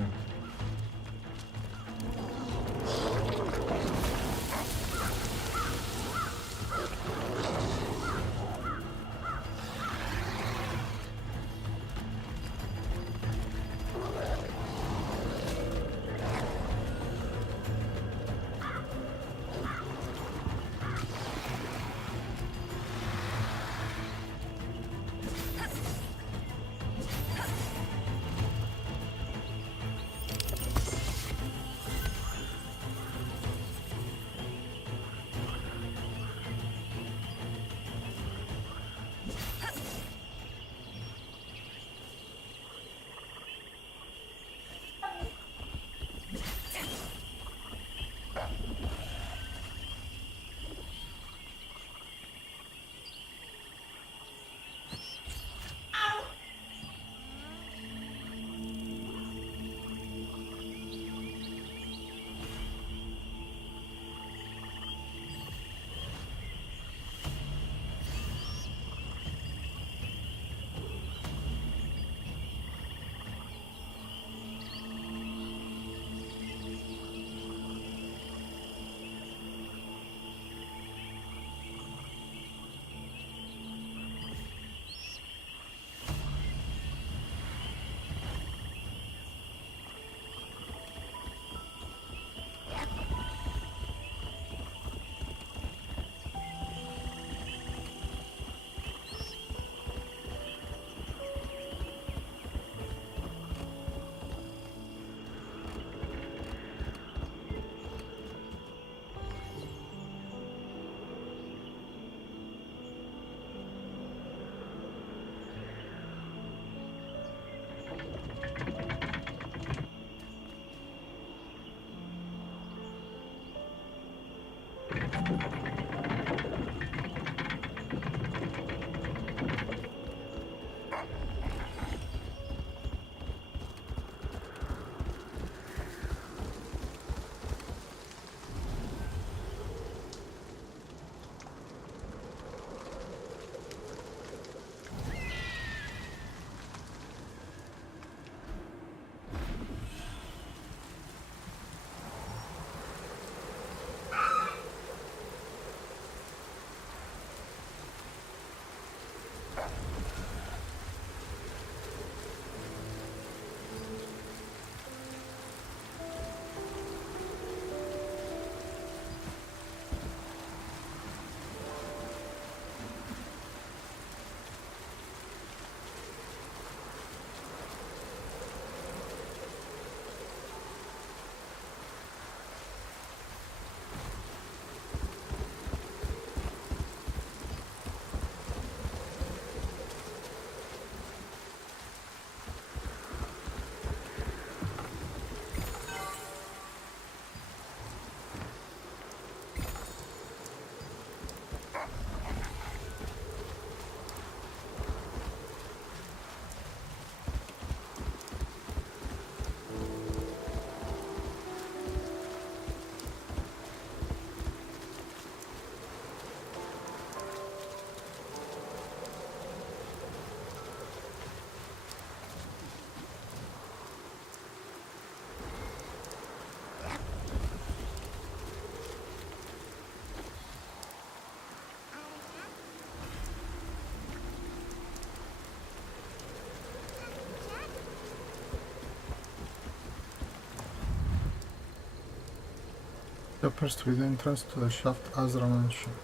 The first with the entrance to the shaft Azra mentioned.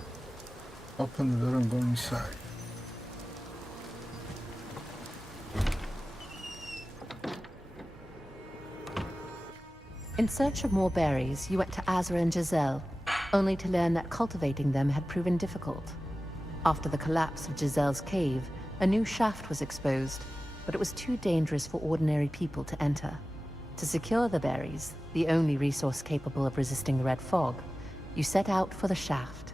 Open the door and go inside. In search of more berries, you went to Azra and Giselle, only to learn that cultivating them had proven difficult. After the collapse of Giselle's cave, a new shaft was exposed, but it was too dangerous for ordinary people to enter. To secure the berries, the only resource capable of resisting the red fog, you set out for the shaft.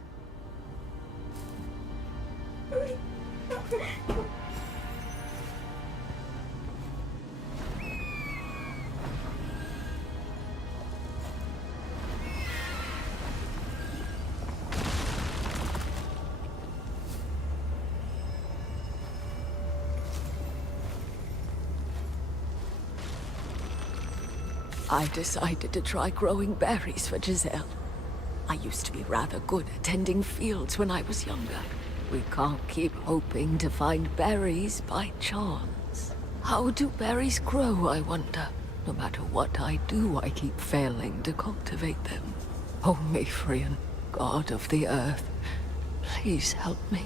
I decided to try growing berries for Giselle. I used to be rather good at tending fields when I was younger. We can't keep hoping to find berries by chance. How do berries grow, I wonder? No matter what I do, I keep failing to cultivate them. Oh, Mithrian, god of the earth, please help me.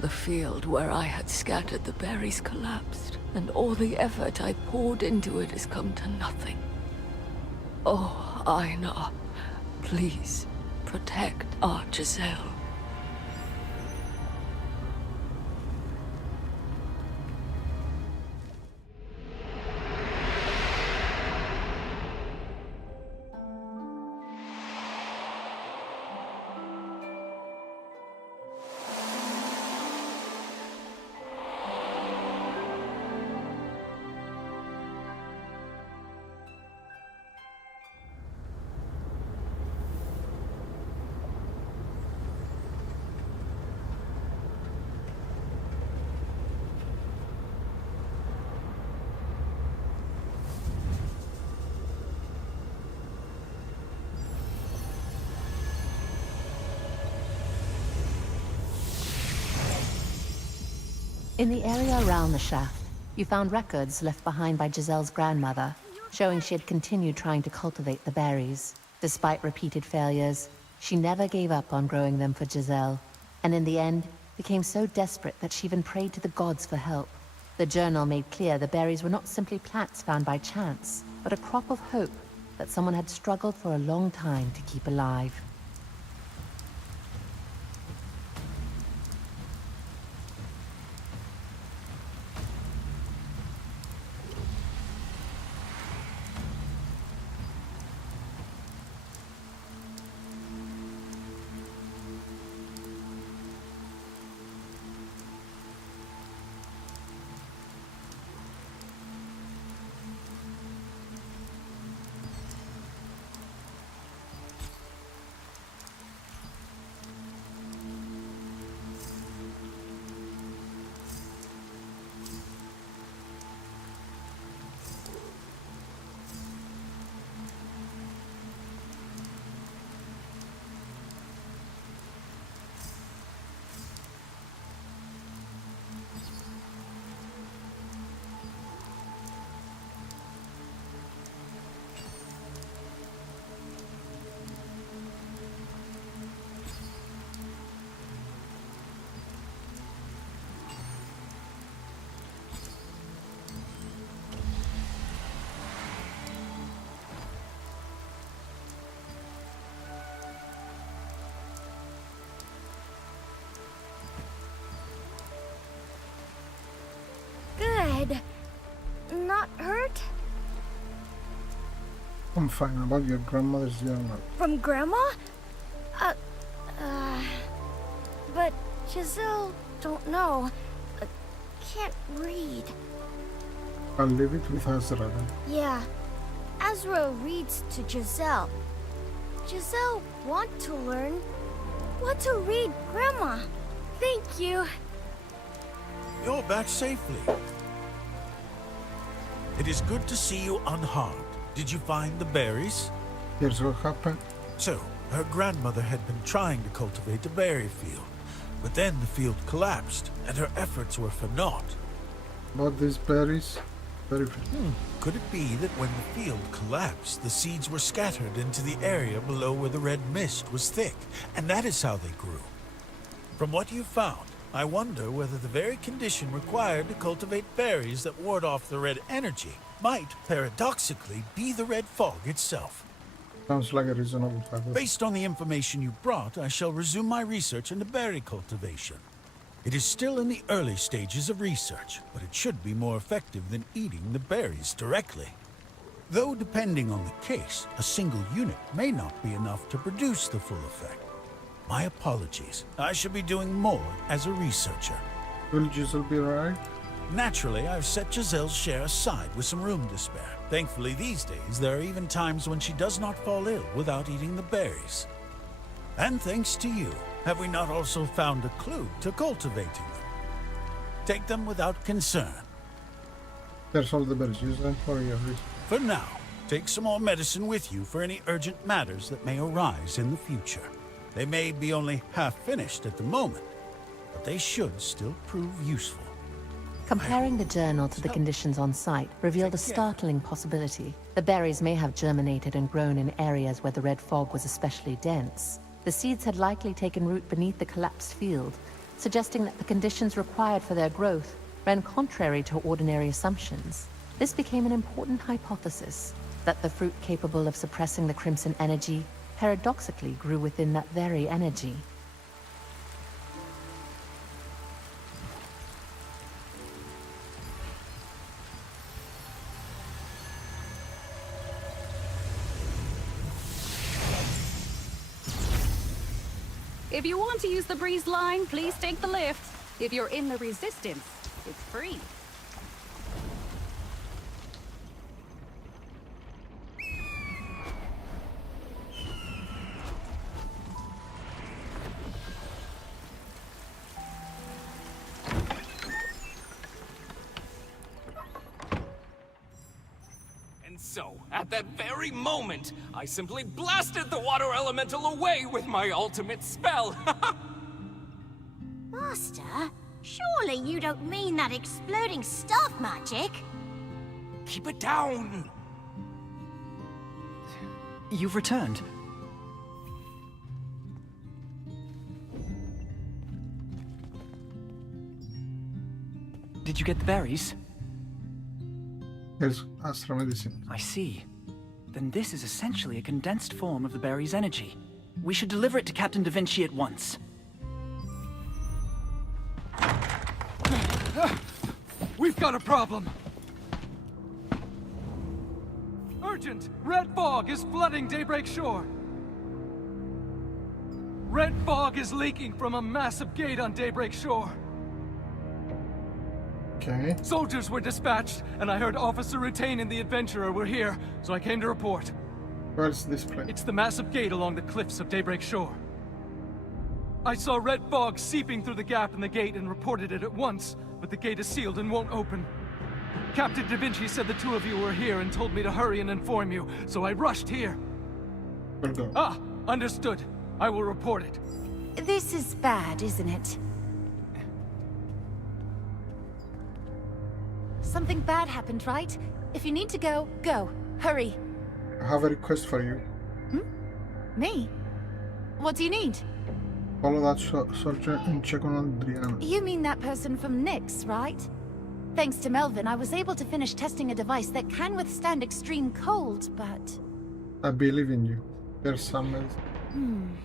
The field where I had scattered the berries collapsed, and all the effort I poured into it has come to nothing. Oh, Einar, please, protect our Giselle. In the area around the shaft, you found records left behind by Giselle's grandmother, showing she had continued trying to cultivate the berries. Despite repeated failures, she never gave up on growing them for Giselle. and in the end, became so desperate that she even prayed to the gods for help. The journal made clear the berries were not simply plants found by chance, but a crop of hope that someone had struggled for a long time to keep alive. Good. Not hurt? I'm fine. About your grandmother's journal. From Grandma? But Giselle, don't know. Can't read. I'll leave it with Azra then. Yeah. Azra reads to Giselle. Giselle want to learn. Want to read, Grandma. Thank you. You're back safely. It is good to see you unharmed. Did you find the berries? Here's what happened. So, her grandmother had been trying to cultivate a berry field, but then the field collapsed, and her efforts were for naught. About these berries? Could it be that when the field collapsed, the seeds were scattered into the area below where the red mist was thick, and that is how they grew? From what you found, I wonder whether the very condition required to cultivate berries that ward off the red energy might, paradoxically, be the red fog itself. Sounds like a reasonable hypothesis. Based on the information you brought, I shall resume my research into berry cultivation. It is still in the early stages of research, but it should be more effective than eating the berries directly. Though depending on the case, a single unit may not be enough to produce the full effect. My apologies. I should be doing more as a researcher. Will Giselle be alright? Naturally, I've set Giselle's share aside with some room to spare. Thankfully, these days, there are even times when she does not fall ill without eating the berries. And thanks to you, have we not also found a clue to cultivating them? Take them without concern. There's all the berries. Use them for your research. For now, take some more medicine with you for any urgent matters that may arise in the future. They may be only half finished at the moment, but they should still prove useful. Comparing the journal to the conditions on site revealed a startling possibility. The berries may have germinated and grown in areas where the red fog was especially dense. The seeds had likely taken root beneath the collapsed field, suggesting that the conditions required for their growth ran contrary to ordinary assumptions. This became an important hypothesis, that the fruit capable of suppressing the crimson energy paradoxically grew within that very energy. If you want to use the breeze line, please take the lift. If you're in the resistance, it's free. So, at that very moment, I simply blasted the water elemental away with my ultimate spell. Master, surely you don't mean that exploding staff magic? Keep it down. You've returned. Did you get the berries? Here's Astra medicine. I see. Then this is essentially a condensed form of the berry's energy. We should deliver it to Captain Da Vinci at once. We've got a problem! Urgent! Red fog is flooding Daybreak Shore! Red fog is leaking from a massive gate on Daybreak Shore. Okay. Soldiers were dispatched, and I heard Officer Rutain and the Adventurer were here, so I came to report. Where's this place? It's the massive gate along the cliffs of Daybreak Shore. I saw red fog seeping through the gap in the gate and reported it at once, but the gate is sealed and won't open. Captain Da Vinci said the two of you were here and told me to hurry and inform you, so I rushed here. We'll go. Ah, understood. I will report it. This is bad, isn't it? Something bad happened, right? If you need to go, go. Hurry. I have a request for you. Me? What do you need? Follow that soldier and check on Adriana. You mean that person from Nyx, right? Thanks to Melvin, I was able to finish testing a device that can withstand extreme cold, but... I believe in you. There's some medicine.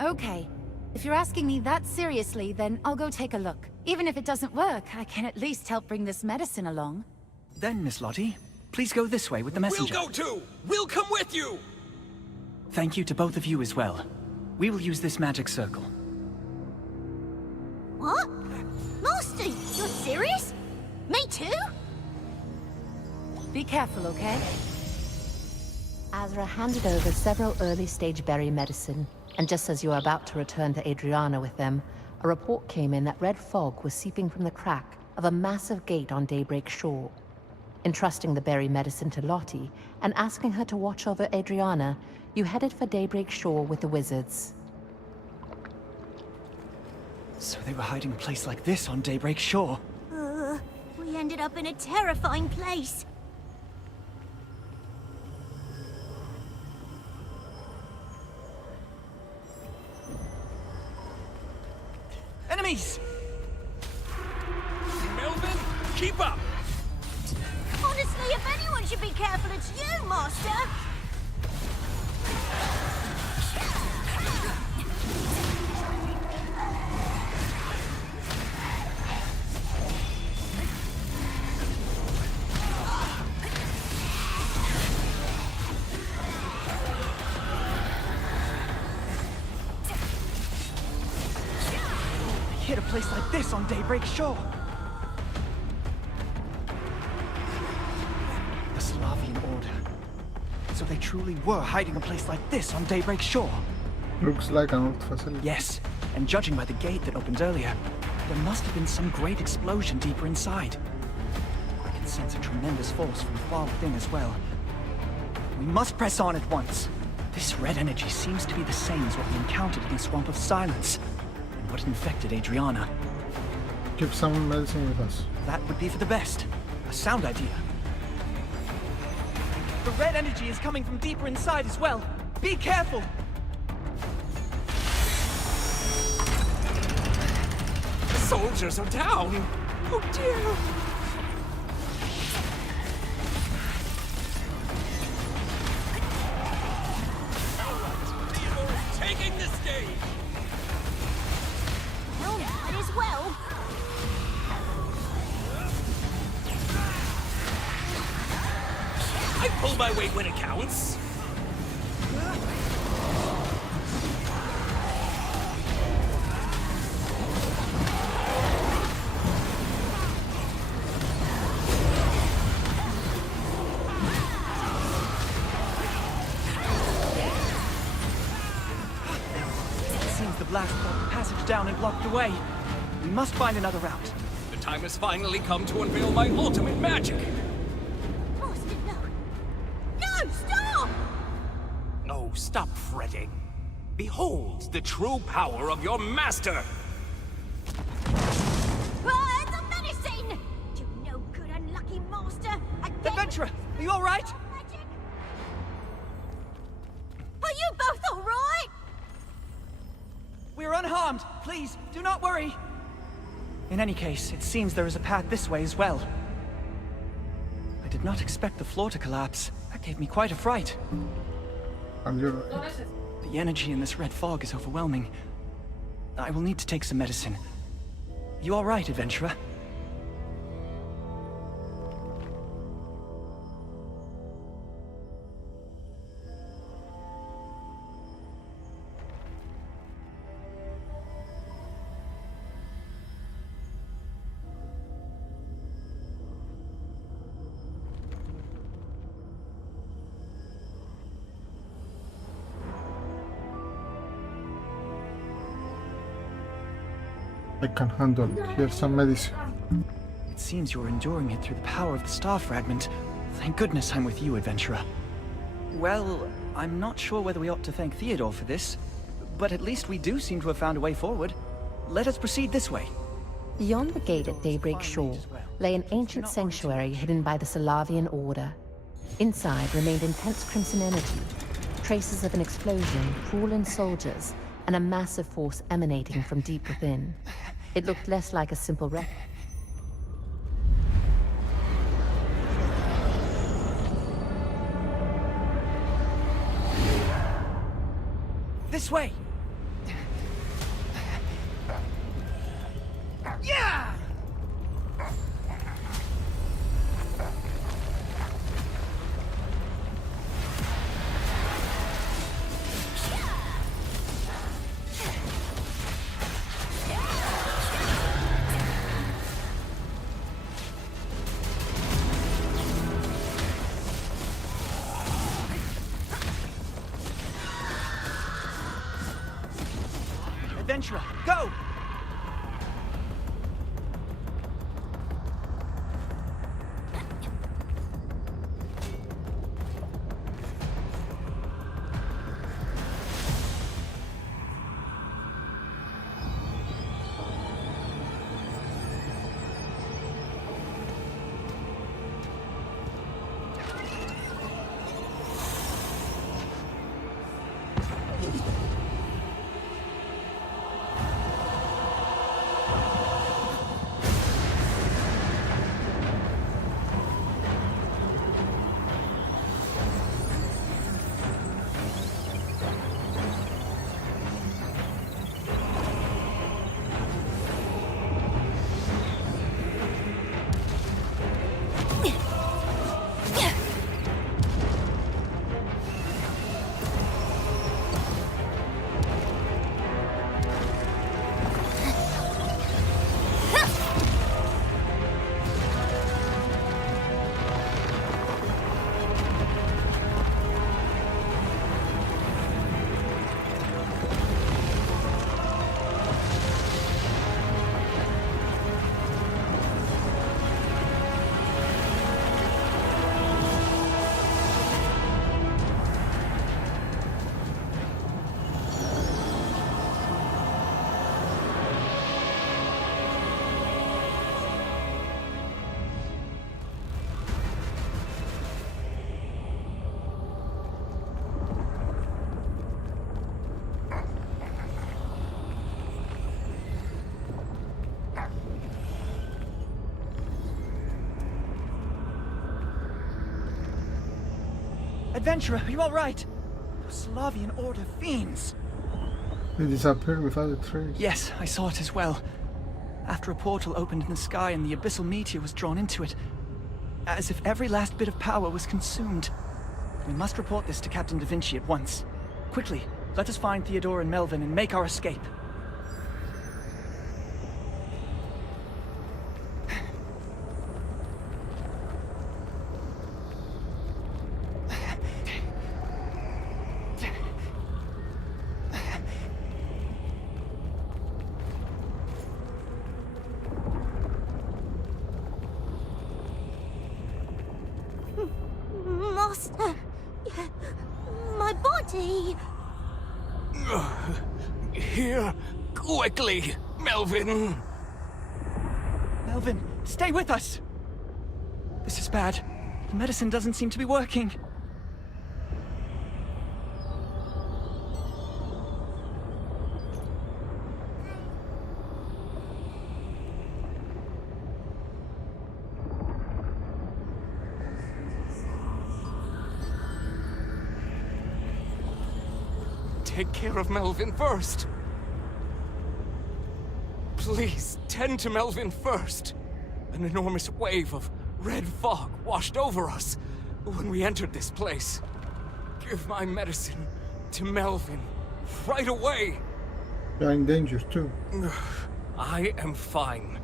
Okay. If you're asking me that seriously, then I'll go take a look. Even if it doesn't work, I can at least help bring this medicine along. Then, Miss Lottie, please go this way with the messenger. We'll go too! We'll come with you! Thank you to both of you as well. We will use this magic circle. What? Master, you're serious? Me too? Be careful, okay? Azra handed over several early-stage berry medicine, and just as you were about to return to Adriana with them, a report came in that red fog was seeping from the crack of a massive gate on Daybreak Shore. Entrusting the berry medicine to Lottie, and asking her to watch over Adriana, you headed for Daybreak Shore with the wizards. So they were hiding a place like this on Daybreak Shore. We ended up in a terrifying place. Enemies! Melvin, keep up! Honestly, if anyone should be careful, it's you, Master! Hit a place like this on Daybreak Shore. The Slavian Order. So they truly were hiding a place like this on Daybreak Shore. Looks like an old facility. Yes, and judging by the gate that opened earlier, there must have been some great explosion deeper inside. I can sense a tremendous force from far within as well. We must press on at once. This red energy seems to be the same as what we encountered in the Swamp of Silence. What infected Adriana. Keep some medicine with us. That would be for the best. A sound idea. The red energy is coming from deeper inside as well. Be careful! The soldiers are down! Oh dear! Theodore's taking the stage! Well, might as well. I pull my weight when it counts. Seems the blast blocked the passage down and blocked the way. We must find another route. The time has finally come to unveil my ultimate magic. Master, no. No, stop! Oh, stop fretting. Behold the true power of your master! The medicine! You no good, unlucky master! Again! Adventurer, are you alright? Magic! Are you both alright? We're unharmed. Please, do not worry. In any case, it seems there is a path this way as well. I did not expect the floor to collapse. That gave me quite a fright. And you're right. The energy in this red fog is overwhelming. I will need to take some medicine. You all right, adventurer? I can handle it. Here's some medicine. It seems you're enduring it through the power of the star fragment. Thank goodness I'm with you, adventurer. Well, I'm not sure whether we ought to thank Theodore for this, but at least we do seem to have found a way forward. Let us proceed this way. Beyond the gate at Daybreak Shore lay an ancient sanctuary hidden by the Salavian Order. Inside remained intense crimson energy, traces of an explosion, crawling soldiers, and a massive force emanating from deep within. It looked less like a simple wreck. This way! Yeah! Adventurer, go! Adventurer, are you all right? Those Slavian Order fiends. They disappeared without a trace. Yes, I saw it as well. After a portal opened in the sky and the abyssal meteor was drawn into it. As if every last bit of power was consumed. We must report this to Captain Da Vinci at once. Quickly, let us find Theodore and Melvin and make our escape. Master, my body. Here, quickly, Melvin. Melvin, stay with us! This is bad. The medicine doesn't seem to be working. take care of Melvin first. Please, tend to Melvin first. An enormous wave of red fog washed over us when we entered this place. Give my medicine to Melvin right away. You're in danger too. I am fine.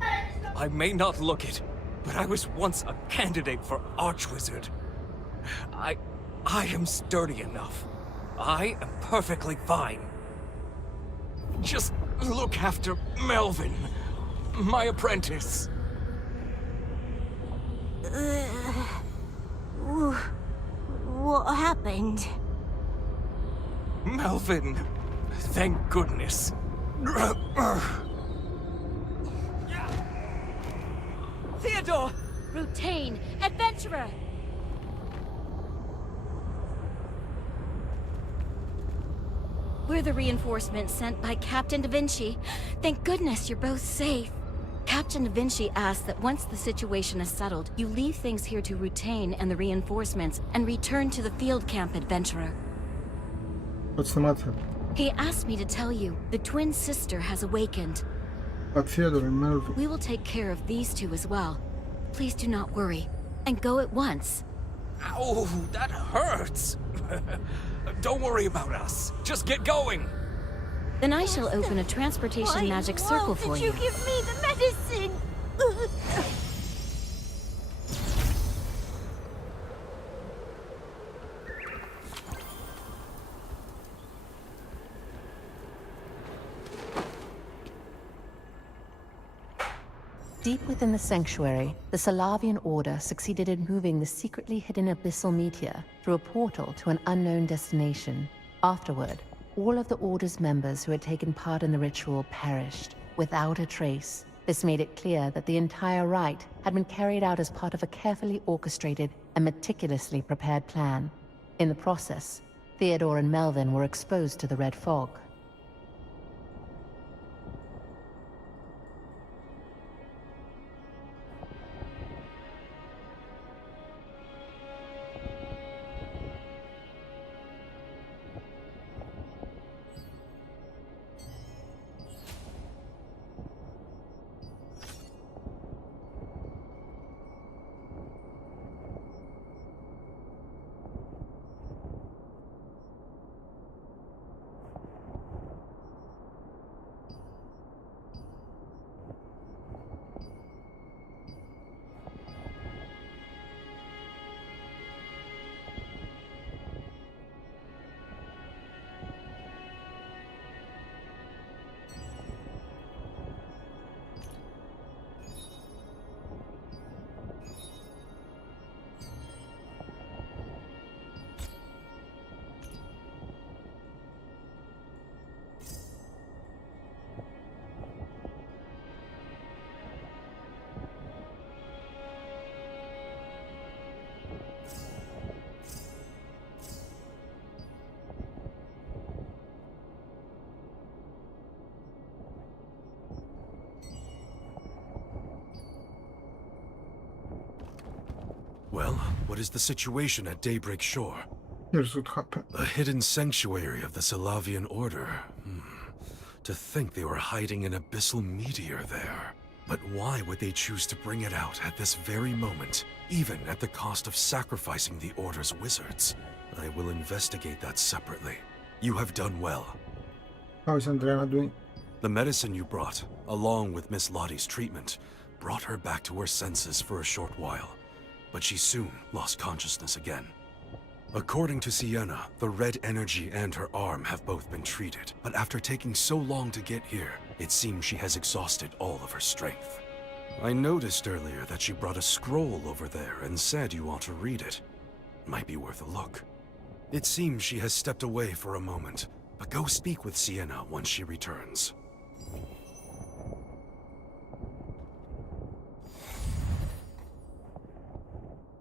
I may not look it, but I was once a candidate for Archwizard. I am sturdy enough. I am perfectly fine. Just look after Melvin, my apprentice. What happened? Melvin, thank goodness. Theodore! Rutain, adventurer! We're the reinforcements sent by Captain Da Vinci. Thank goodness you're both safe. Captain Da Vinci asked that once the situation is settled, you leave things here to Rutain and the reinforcements and return to the field camp, adventurer. What's the matter? He asked me to tell you, the twin sister has awakened. But Theodore and Melvin. We will take care of these two as well. Please do not worry, and go at once. Ow, that hurts. Don't worry about us. Just get going. Then I shall open a transportation magic circle for you. Why did you give me the medicine? Deep within the sanctuary, the Salavian Order succeeded in moving the secretly hidden abyssal meteor through a portal to an unknown destination. Afterward, all of the Order's members who had taken part in the ritual perished, without a trace. This made it clear that the entire rite had been carried out as part of a carefully orchestrated and meticulously prepared plan. In the process, Theodore and Melvin were exposed to the red fog. Well, what is the situation at Daybreak Shore? Here's what happened. A hidden sanctuary of the Salavian Order. To think they were hiding an abyssal meteor there. But why would they choose to bring it out at this very moment, even at the cost of sacrificing the Order's wizards? I will investigate that separately. You have done well. How is Andrea doing? The medicine you brought, along with Miss Lottie's treatment, brought her back to her senses for a short while. But she soon lost consciousness again. According to Sienna, the red energy and her arm have both been treated, but after taking so long to get here, it seems she has exhausted all of her strength. I noticed earlier that she brought a scroll over there and said you ought to read it. Might be worth a look. It seems she has stepped away for a moment, but go speak with Sienna once she returns.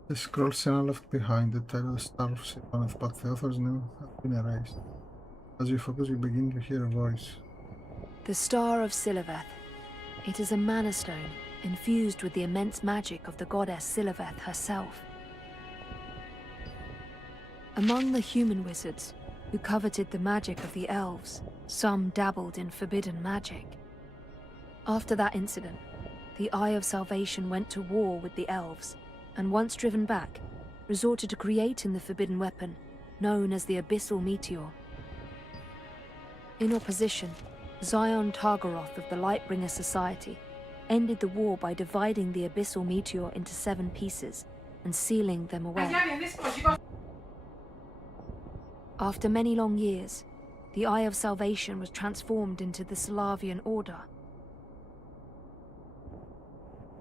The scroll Sienna left behind, the title Star of Sylvaneth, but the author's name has been erased. As we focus, we begin to hear a voice. The Star of Siliveth. It is a mana stone, infused with the immense magic of the goddess Siliveth herself. Among the human wizards, who coveted the magic of the elves. Some dabbled in forbidden magic. After that incident, the Eye of Salvation went to war with the elves, and once driven back, resorted to creating the forbidden weapon, known as the Abyssal Meteor. In opposition, Zion Targaroth of the Lightbringer Society ended the war by dividing the Abyssal Meteor into 7 pieces and sealing them away. After many long years, the Eye of Salvation was transformed into the Solavian Order.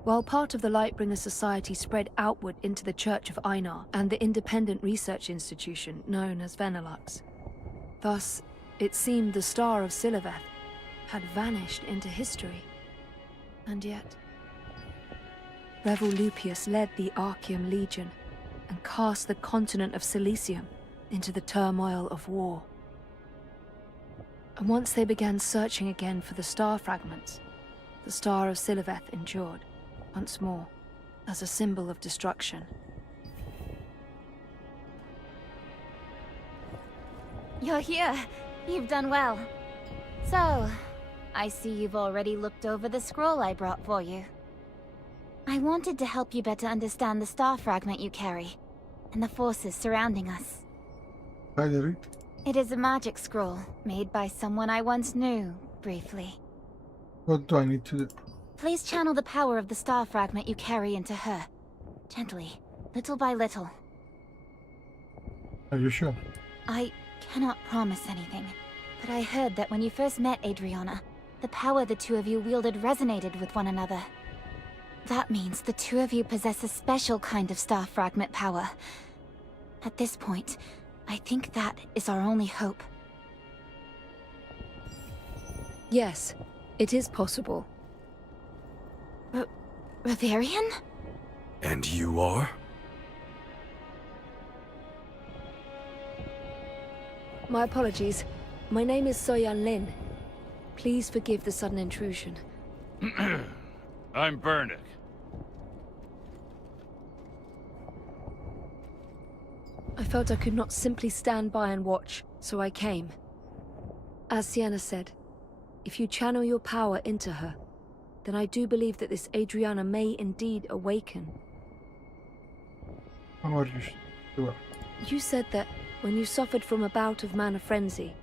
While part of the Lightbringer Society spread outward into the Church of Einar and the independent research institution known as Venelux. Thus, it seemed the Star of Siliveth had vanished into history. And yet, Revel Lupius led the Archeum Legion and cast the continent of Cilicium into the turmoil of war. And once they began searching again for the star fragments, the Star of Siliveth endured, once more, as a symbol of destruction. You're here. You've done well. So, I see you've already looked over the scroll I brought for you. I wanted to help you better understand the star fragment you carry, and the forces surrounding us. It is a magic scroll, made by someone I once knew, briefly. What do I need to do? Please channel the power of the star fragment you carry into her. Gently, little by little. Are you sure? I cannot promise anything, but I heard that when you first met Adriana, the power the two of you wielded resonated with one another. That means the two of you possess a special kind of star fragment power. At this point, I think that is our only hope. Yes, it is possible. Reverian? And you are? My apologies. My name is Soyan Lin. Please forgive the sudden intrusion. I'm Bernick. I felt I could not simply stand by and watch, so I came. As Sienna said, if you channel your power into her, then I do believe that this Adriana may indeed awaken. How are you sure? You said that when you suffered from a bout of mana frenzy,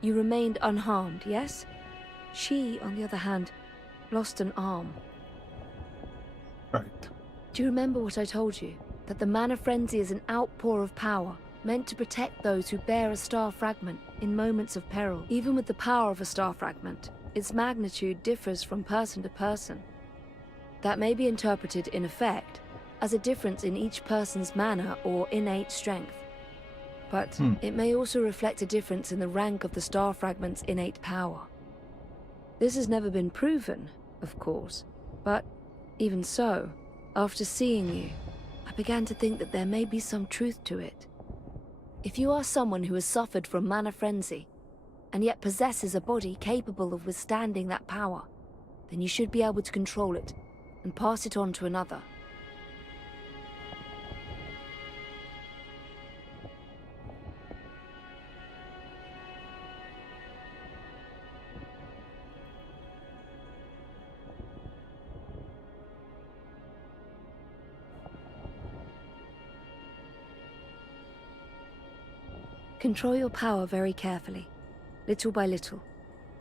you remained unharmed, yes? She, on the other hand, lost an arm. Right. Do you remember what I told you? That the mana frenzy is an outpour of power, meant to protect those who bear a star fragment in moments of peril. Even with the power of a star fragment, its magnitude differs from person to person. That may be interpreted, in effect, as a difference in each person's mana or innate strength. But it may also reflect a difference in the rank of the star fragment's innate power. This has never been proven, of course, but even so, after seeing you, I began to think that there may be some truth to it. If you are someone who has suffered from mana frenzy, and yet possesses a body capable of withstanding that power, then you should be able to control it, and pass it on to another. Control your power very carefully, little by little,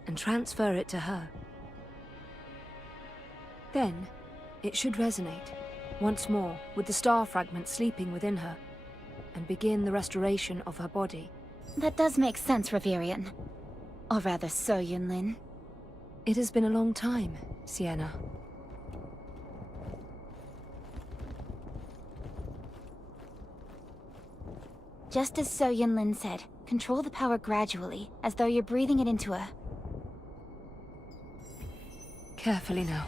and transfer it to her. Then, it should resonate, once more, with the star fragment sleeping within her, and begin the restoration of her body. That does make sense, Reverian. Or rather, so, Yunlin. It has been a long time, Sienna. Just as So Yunlin said, control the power gradually, as though you're breathing it into her. Carefully now.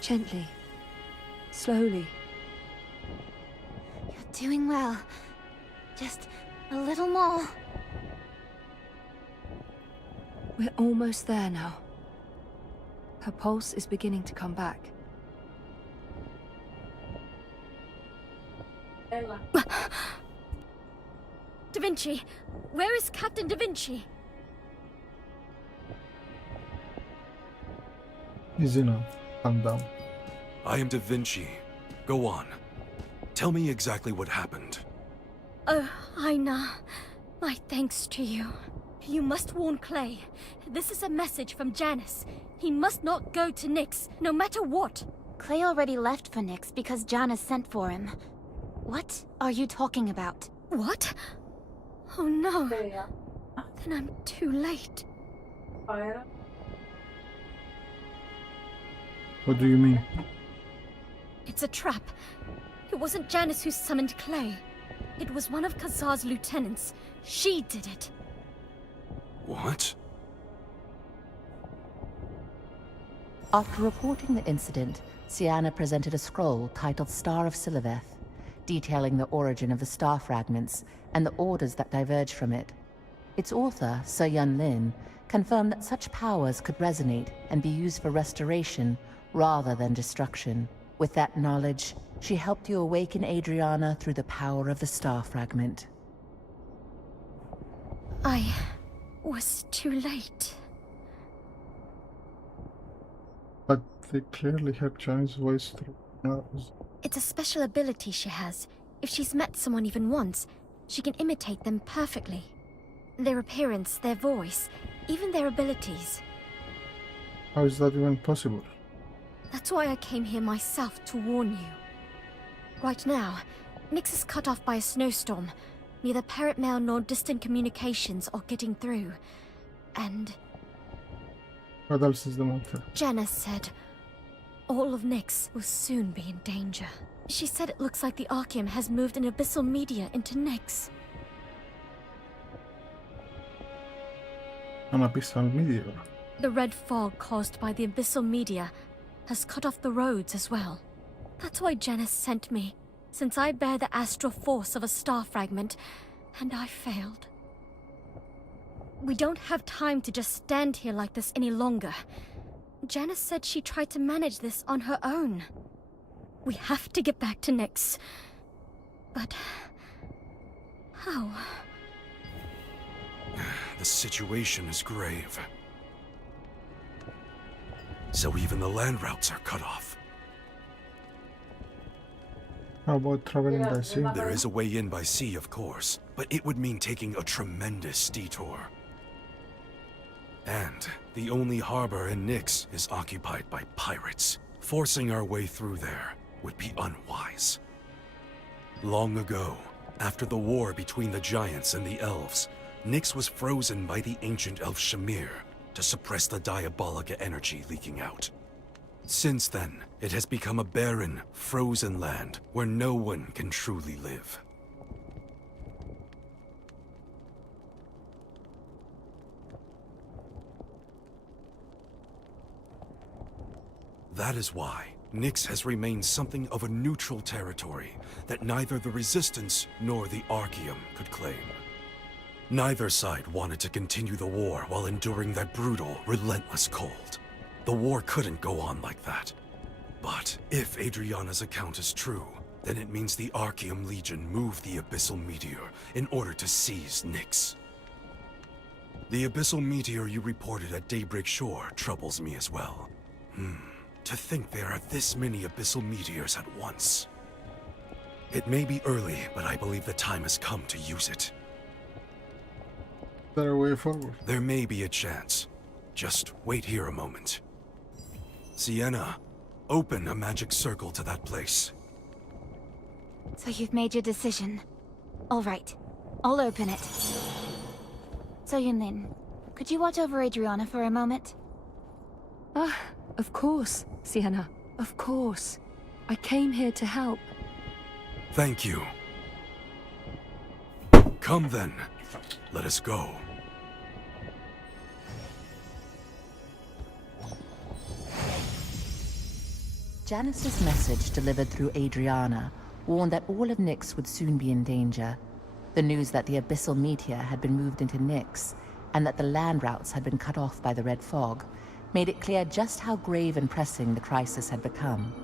Gently. Slowly. You're doing well. Just a little more. We're almost there now. Her pulse is beginning to come back. Da Vinci! Where is Captain Da Vinci? Easy now. Calm down. I am Da Vinci. Go on. Tell me exactly what happened. Oh, Aina. My thanks to you. You must warn Clay. This is a message from Janice. He must not go to Nyx, no matter what. Clay already left for Nyx because Janice sent for him. What are you talking about? What? Oh no. Then I'm too late. What do you mean? It's a trap. It wasn't Janice who summoned Clay. It was one of Kazar's lieutenants. She did it. What? After reporting the incident, Sienna presented a scroll titled Star of Siliveth, detailing the origin of the star fragments and the orders that diverged from it. Its author, Sir Yun Lin, confirmed that such powers could resonate and be used for restoration rather than destruction. With that knowledge, she helped you awaken Adriana through the power of the star fragment. I was too late. But they clearly heard Johnny's voice through nose. It's a special ability she has. If she's met someone even once, she can imitate them perfectly. Their appearance, their voice, even their abilities. How is that even possible? That's why I came here myself to warn you. Right now, Nyx is cut off by a snowstorm. Neither Parrot Mail nor distant communications are getting through. And What else is the matter? Janice said all of Nyx will soon be in danger. She said it looks like the Archeum has moved an abyssal meteor into Nyx. An abyssal meteor. The red fog caused by the abyssal meteor has cut off the roads as well. That's why Janice sent me, since I bear the astral force of a star fragment, and I failed. We don't have time to just stand here like this any longer. Janice said she tried to manage this on her own. We have to get back to Nyx. But how? The situation is grave. So even the land routes are cut off. How about traveling by sea? There is a way in by sea, of course, but it would mean taking a tremendous detour. And the only harbor in Nyx is occupied by pirates. Forcing our way through there would be unwise. Long ago, after the war between the giants and the elves, Nyx was frozen by the ancient elf Shamir to suppress the diabolic energy leaking out. Since then, it has become a barren, frozen land where no one can truly live. That is why Nyx has remained something of a neutral territory that neither the Resistance nor the Archeum could claim. Neither side wanted to continue the war while enduring that brutal, relentless cold. The war couldn't go on like that. But if Adriana's account is true, then it means the Archeum Legion moved the Abyssal Meteor in order to seize Nyx. The Abyssal Meteor you reported at Daybreak Shore troubles me as well. To think there are this many Abyssal Meteors at once. It may be early, but I believe the time has come to use it. Is there a way forward? There may be a chance. Just wait here a moment. Sienna, open a magic circle to that place. So you've made your decision. All right, I'll open it. So Yunlin, could you watch over Adriana for a moment? Ah, of course, Sienna. Of course. I came here to help. Thank you. Come then. Let us go. Janice's message delivered through Adriana warned that all of Nyx would soon be in danger. The news that the abyssal meteor had been moved into Nyx and that the land routes had been cut off by the red fog made it clear just how grave and pressing the crisis had become.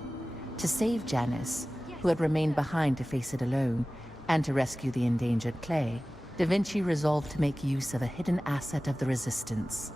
To save Janice, who had remained behind to face it alone, and to rescue the endangered Clay, Da Vinci resolved to make use of a hidden asset of the Resistance.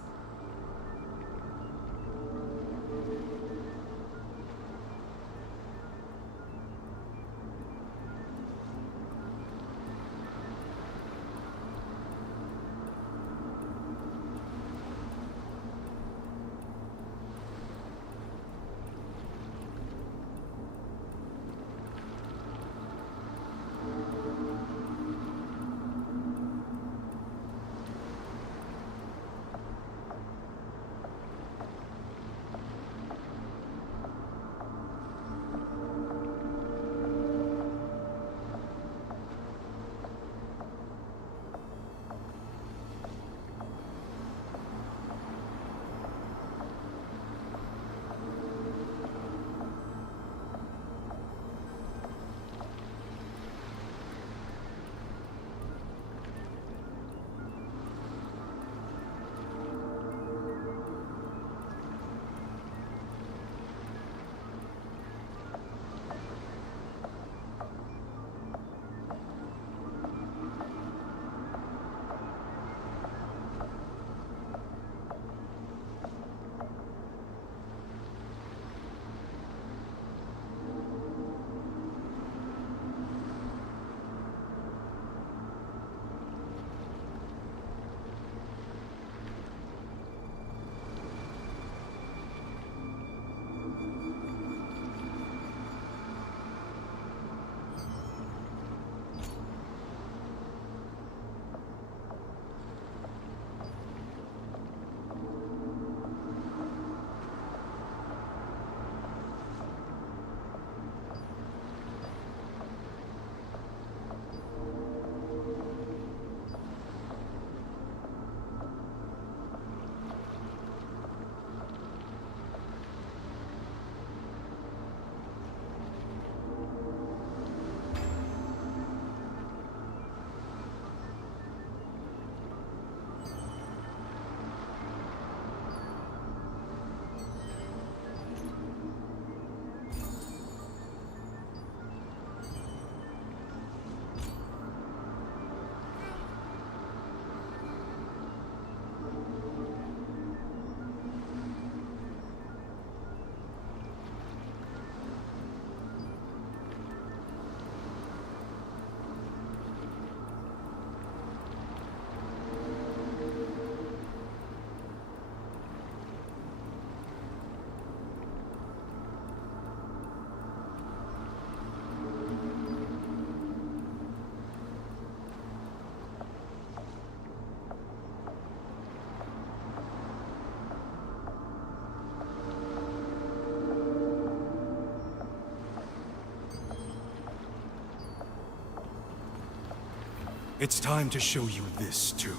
It's time to show you this, too.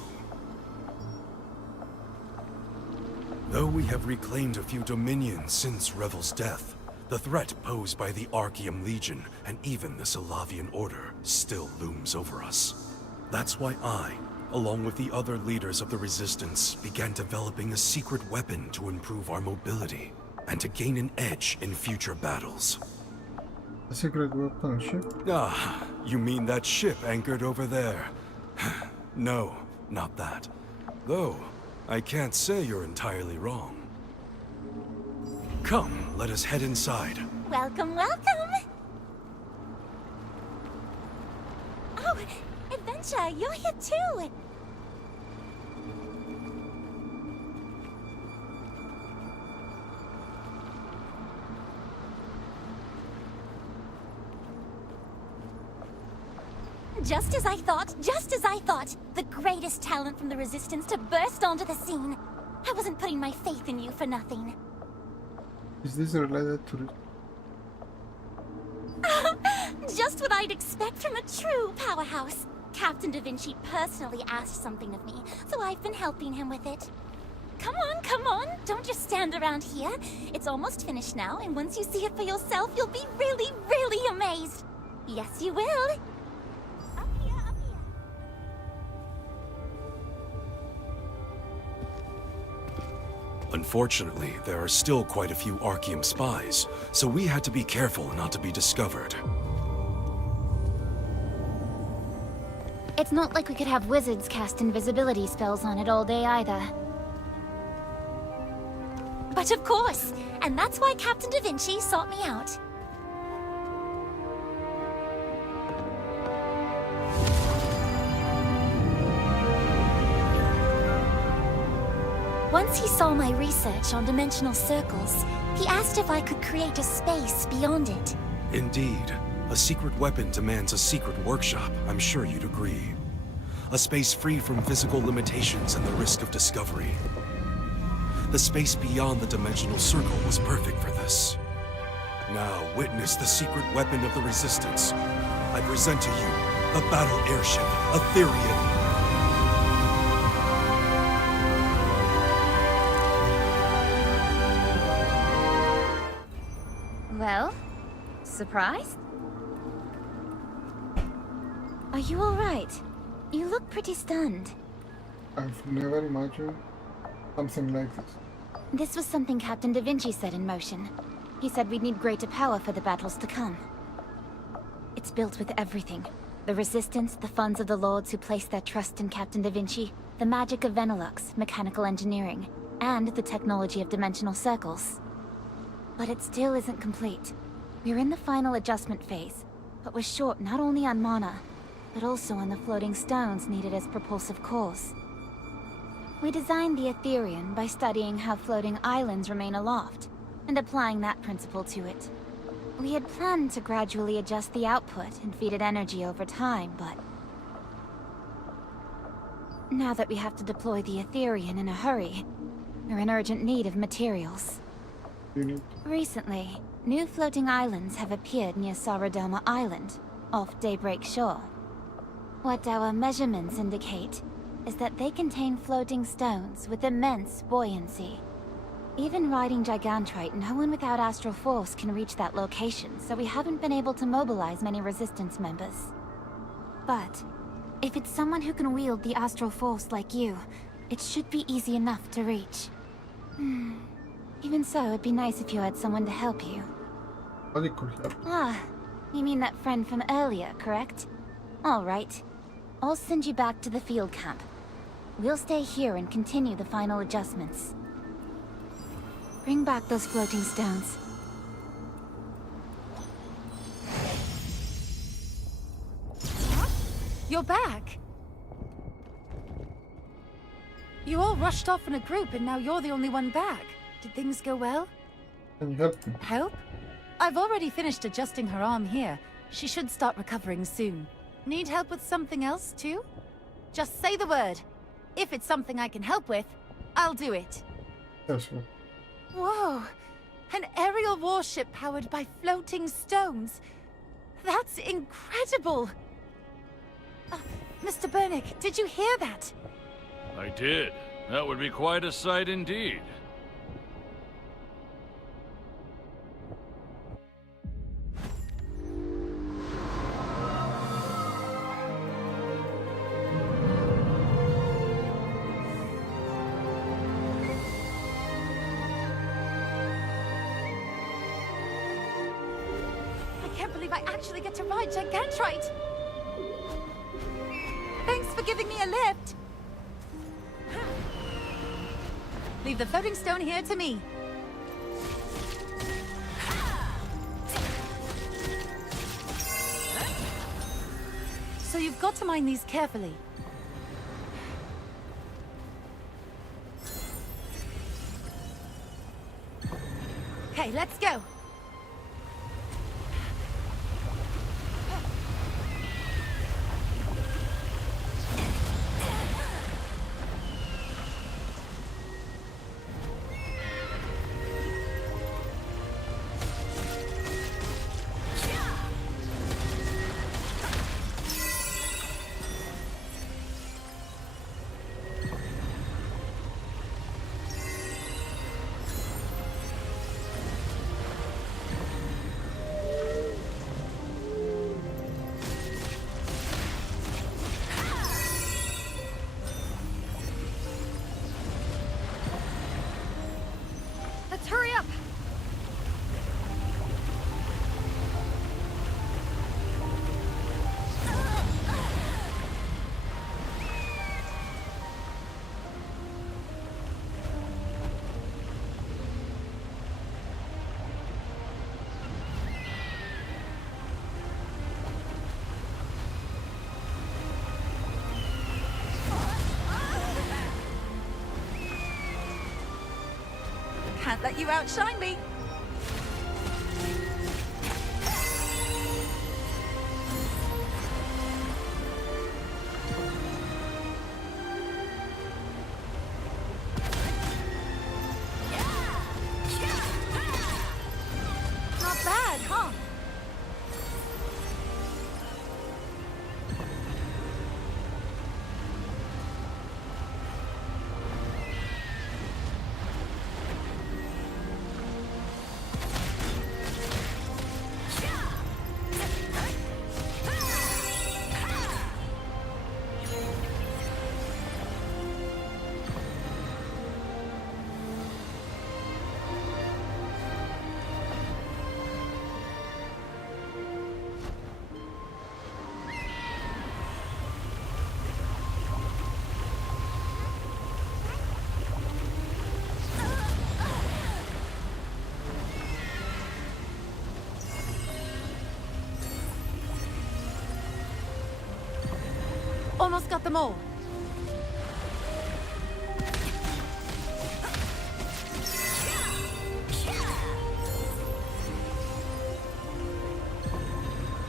Though we have reclaimed a few dominions since Revel's death, the threat posed by the Archaeum Legion and even the Salavian Order still looms over us. That's why I, along with the other leaders of the Resistance, began developing a secret weapon to improve our mobility and to gain an edge in future battles. A secret weapon ship? Ah, you mean that ship anchored over there? No, not that. Though, I can't say you're entirely wrong. Come, let us head inside. Welcome, welcome! Oh, Adventure, you're here too! Just as I thought, just as I thought! The greatest talent from the Resistance to burst onto the scene. I wasn't putting my faith in you for nothing. Is this related to Just what I'd expect from a true powerhouse. Captain Da Vinci personally asked something of me, so I've been helping him with it. Come on, don't just stand around here. It's almost finished now, and once you see it for yourself, you'll be really, really amazed. Yes, you will. Up here, up here. Unfortunately, there are still quite a few Archaeum spies, so we had to be careful not to be discovered. It's not like we could have wizards cast invisibility spells on it all day either. But of course, and that's why Captain Da Vinci sought me out. Once he saw my research on dimensional circles, he asked if I could create a space beyond it. Indeed. A secret weapon demands a secret workshop, I'm sure you'd agree. A space free from physical limitations and the risk of discovery. The space beyond the dimensional circle was perfect for this. Now witness the secret weapon of the Resistance. I present to you the battle airship, Aetherian. Well, surprised? Are you alright? You look pretty stunned. I've never imagined something like this. This was something Captain Da Vinci set in motion. He said we'd need greater power for the battles to come. It's built with everything. The Resistance, the funds of the Lords who placed their trust in Captain Da Vinci, the magic of Venilux, mechanical engineering, and the technology of dimensional circles. But it still isn't complete. We're in the final adjustment phase, but we're short not only on mana, but also on the floating stones needed as propulsive cores. We designed the Aetherian by studying how floating islands remain aloft, and applying that principle to it. We had planned to gradually adjust the output and feed it energy over time, but... now that we have to deploy the Aetherian in a hurry, we're in urgent need of materials. Recently, new floating islands have appeared near Saradoma Island, off Daybreak Shore. What our measurements indicate is that they contain floating stones with immense buoyancy. Even riding Gigantrite, no one without astral force can reach that location, so we haven't been able to mobilize many Resistance members. But if it's someone who can wield the astral force like you, it should be easy enough to reach. Even so, it'd be nice if you had someone to help you. Ah, you mean that friend from earlier, correct? All right. I'll send you back to the field camp. We'll stay here and continue the final adjustments. Bring back those floating stones. You're back! You all rushed off in a group and now you're the only one back. Did things go well? Can you help me? Help? I've already finished adjusting her arm here. She should start recovering soon. Need help with something else, too? Just say the word. If it's something I can help with, I'll do it. Yes, sir. Whoa! An aerial warship powered by floating stones. That's incredible! Mr. Bernick, did you hear that? I did. That would be quite a sight indeed. I can't believe I actually get to ride Gigantrite! Thanks for giving me a lift! Leave the floating stone here to me. So you've got to mind these carefully. Okay, let's go. Can't let you outshine me. Not bad, huh? Almost got them all.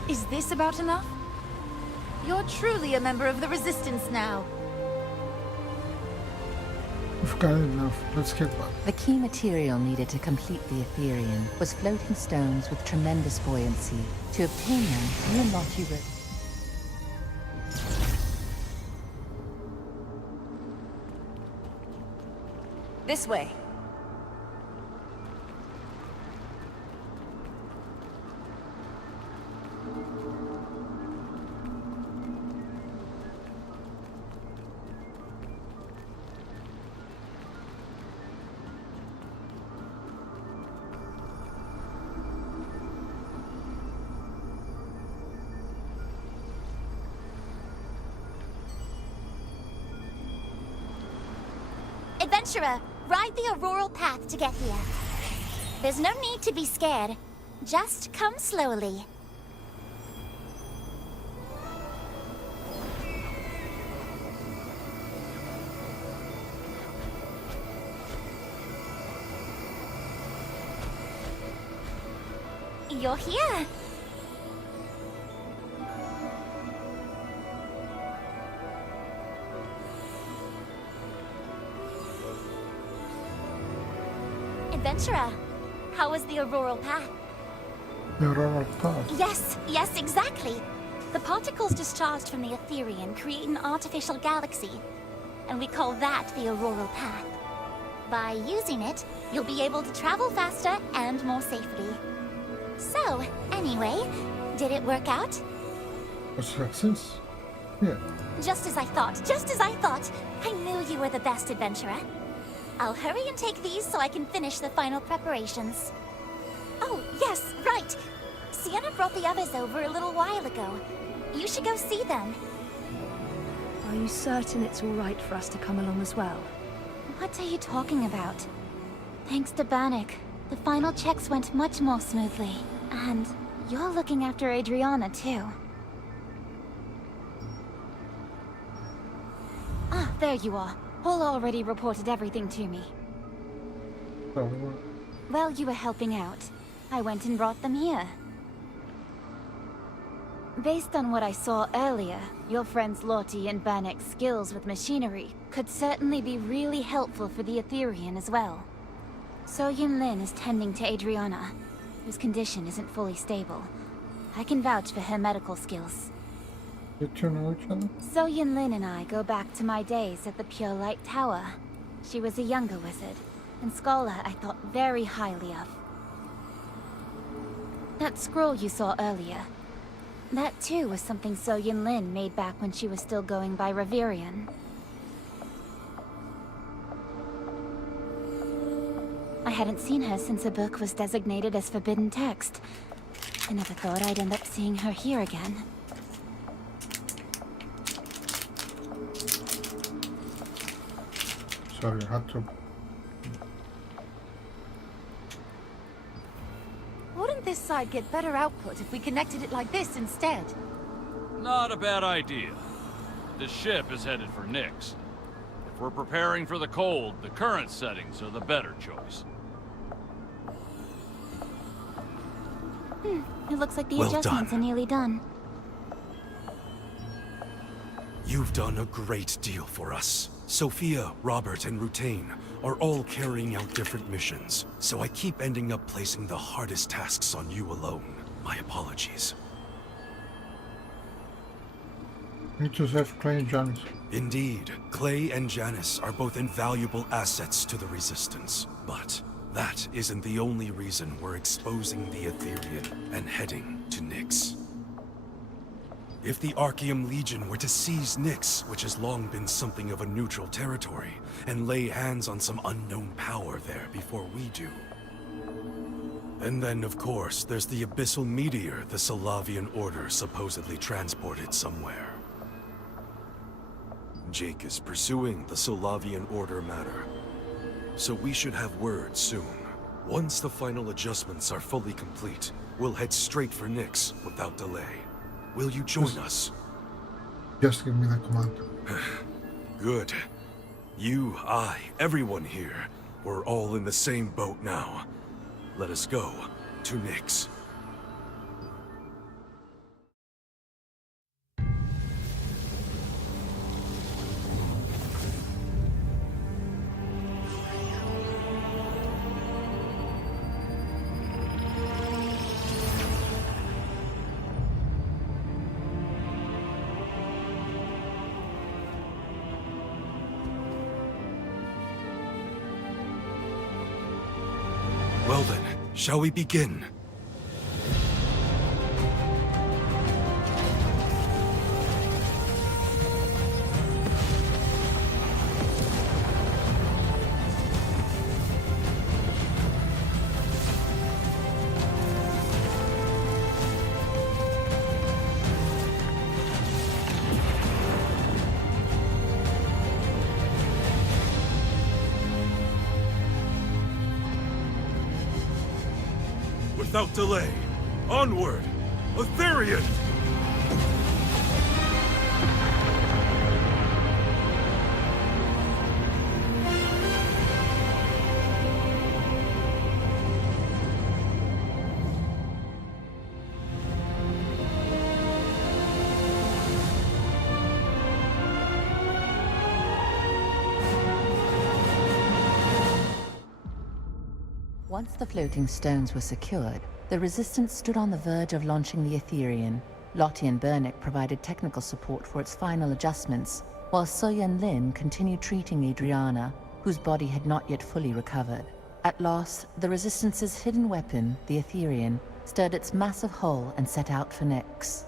Is this about enough? You're truly a member of the Resistance now. We've got enough. Let's get back. The key material needed to complete the Ethereum was floating stones with tremendous buoyancy. To obtain them, you and Lottie were... This way. Adventurer, ride the auroral path to get here. There's no need to be scared. Just come slowly. You're here. Adventurer, how was the auroral path? The auroral path? Yes, exactly. The particles discharged from the Ethereum create an artificial galaxy, and we call that the auroral path. By using it, you'll be able to travel faster and more safely. So, anyway, did it work out? A success? Yeah. Just as I thought. I knew you were the best adventurer. I'll hurry and take these so I can finish the final preparations. Oh, yes, right. Sienna brought the others over a little while ago. You should go see them. Are you certain it's all right for us to come along as well? What are you talking about? Thanks to Bannock, the final checks went much more smoothly. And you're looking after Adriana, too. Ah, there you are. Paul already reported everything to me. Well, you were helping out. I went and brought them here. Based on what I saw earlier, your friends Lottie and Bannock's skills with machinery could certainly be really helpful for the Ethereum as well. So Yunlin is tending to Adriana, whose condition isn't fully stable. I can vouch for her medical skills. Did you know each other? So Yunlin and I go back to my days at the Pure Light Tower. She was a younger wizard, and scholar I thought very highly of. That scroll you saw earlier, that too was something So Yunlin made back when she was still going by Reverian. I hadn't seen her since the book was designated as forbidden text. I never thought I'd end up seeing her here again. Sorry, I had to... Wouldn't this side get better output if we connected it like this instead? Not a bad idea. This ship is headed for Nyx. If we're preparing for the cold, the current settings are the better choice. It looks like the Well adjustments done. are nearly done. You've done a great deal for us. Sophia, Robert, and Rutain are all carrying out different missions, so I keep ending up placing the hardest tasks on you alone. My apologies. You just have Clay and Janice. Indeed, Clay and Janice are both invaluable assets to the Resistance. But that isn't the only reason we're exposing the Aetherian and heading to Nyx. If the Archaeum Legion were to seize Nyx, which has long been something of a neutral territory, and lay hands on some unknown power there before we do. And then, of course, there's the abyssal meteor the Salavian Order supposedly transported somewhere. Jake is pursuing the Salavian Order matter, so we should have word soon. Once the final adjustments are fully complete, we'll head straight for Nyx without delay. Will you join us? Just give me the command. Good. You, I, everyone here, we're all in the same boat now. Let us go to Nyx. Well then, shall we begin? Without delay, onward, Aetherian! Once the floating stones were secured, the Resistance stood on the verge of launching the Aetherian. Lottie and Bernick provided technical support for its final adjustments, while Soyun Lin continued treating Adriana, whose body had not yet fully recovered. At last, the Resistance's hidden weapon, the Aetherian, stirred its massive hull and set out for Nyx.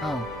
Oh.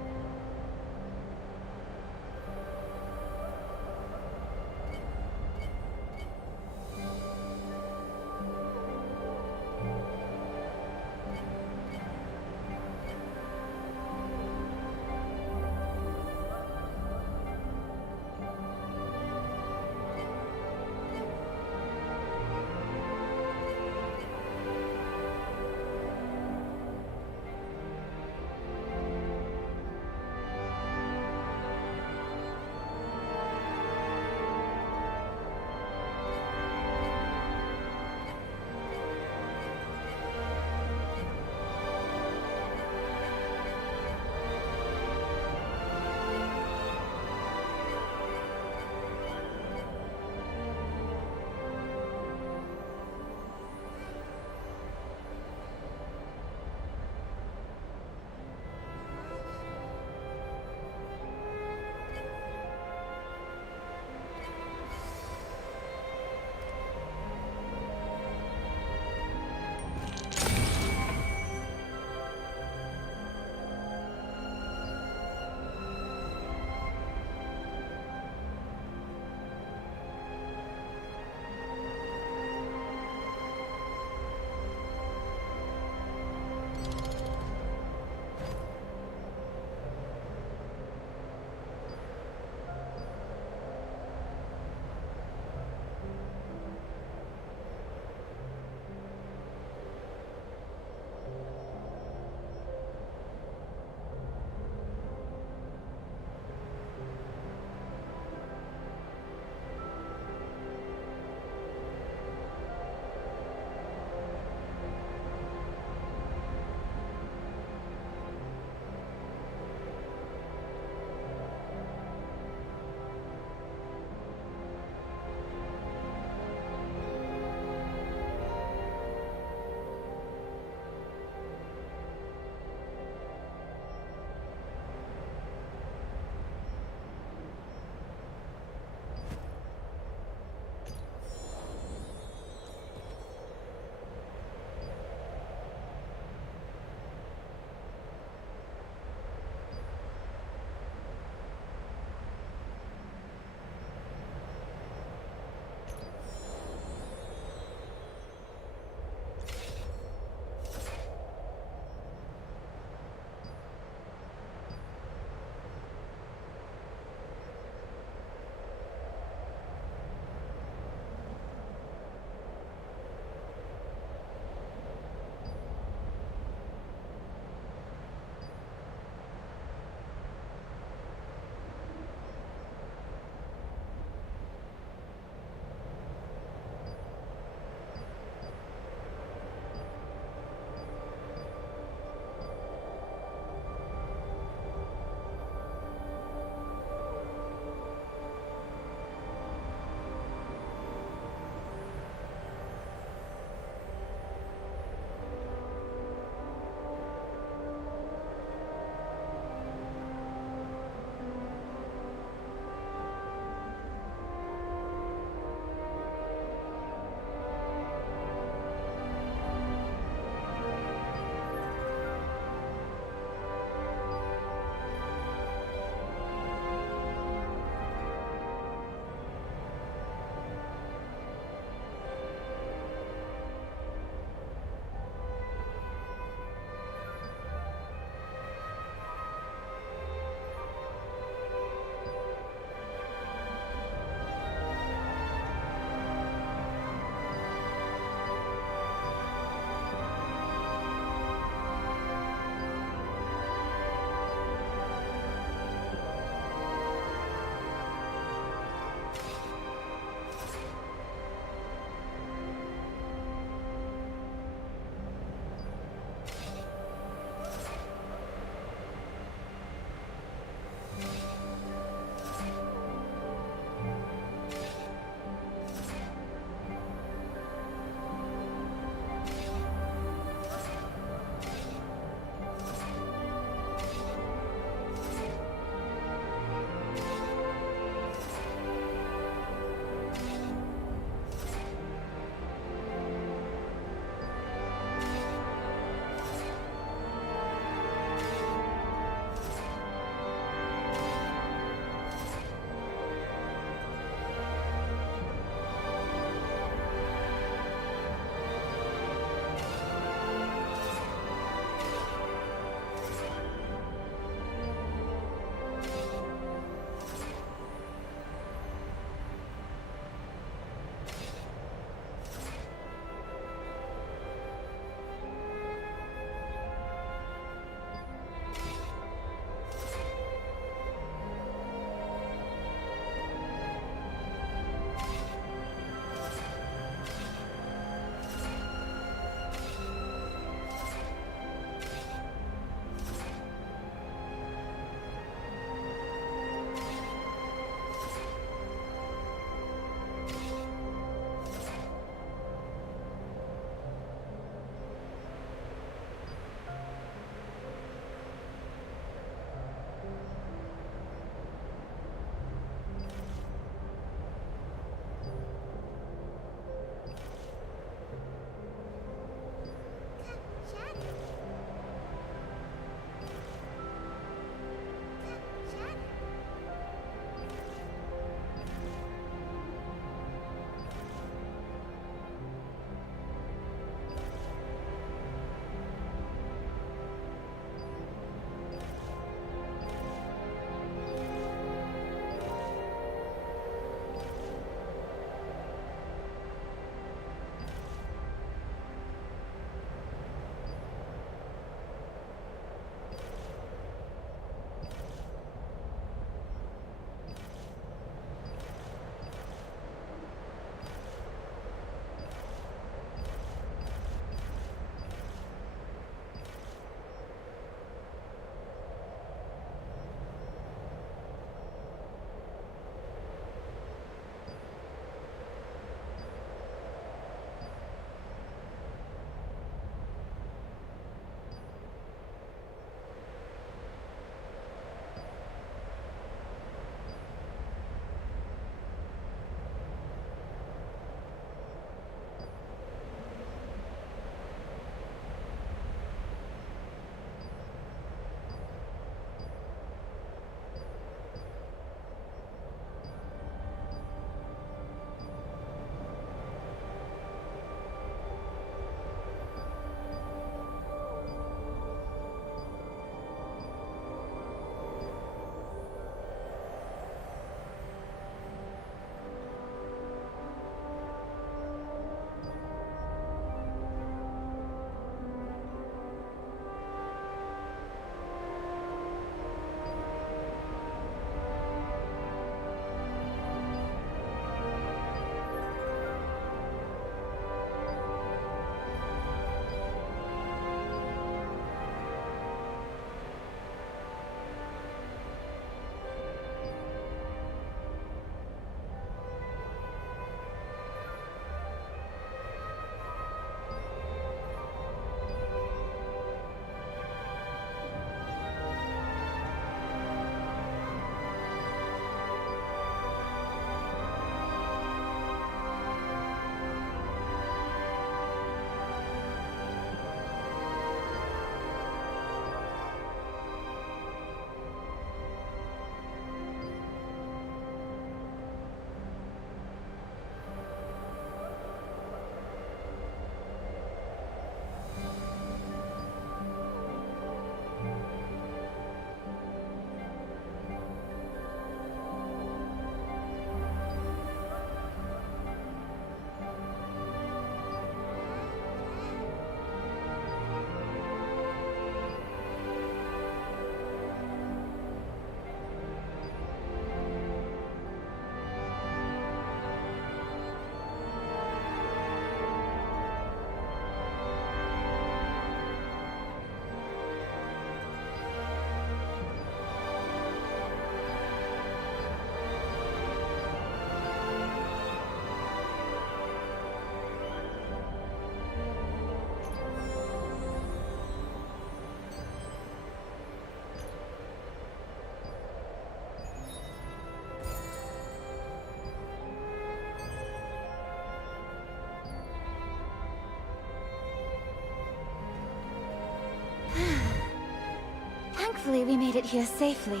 Thankfully, we made it here safely.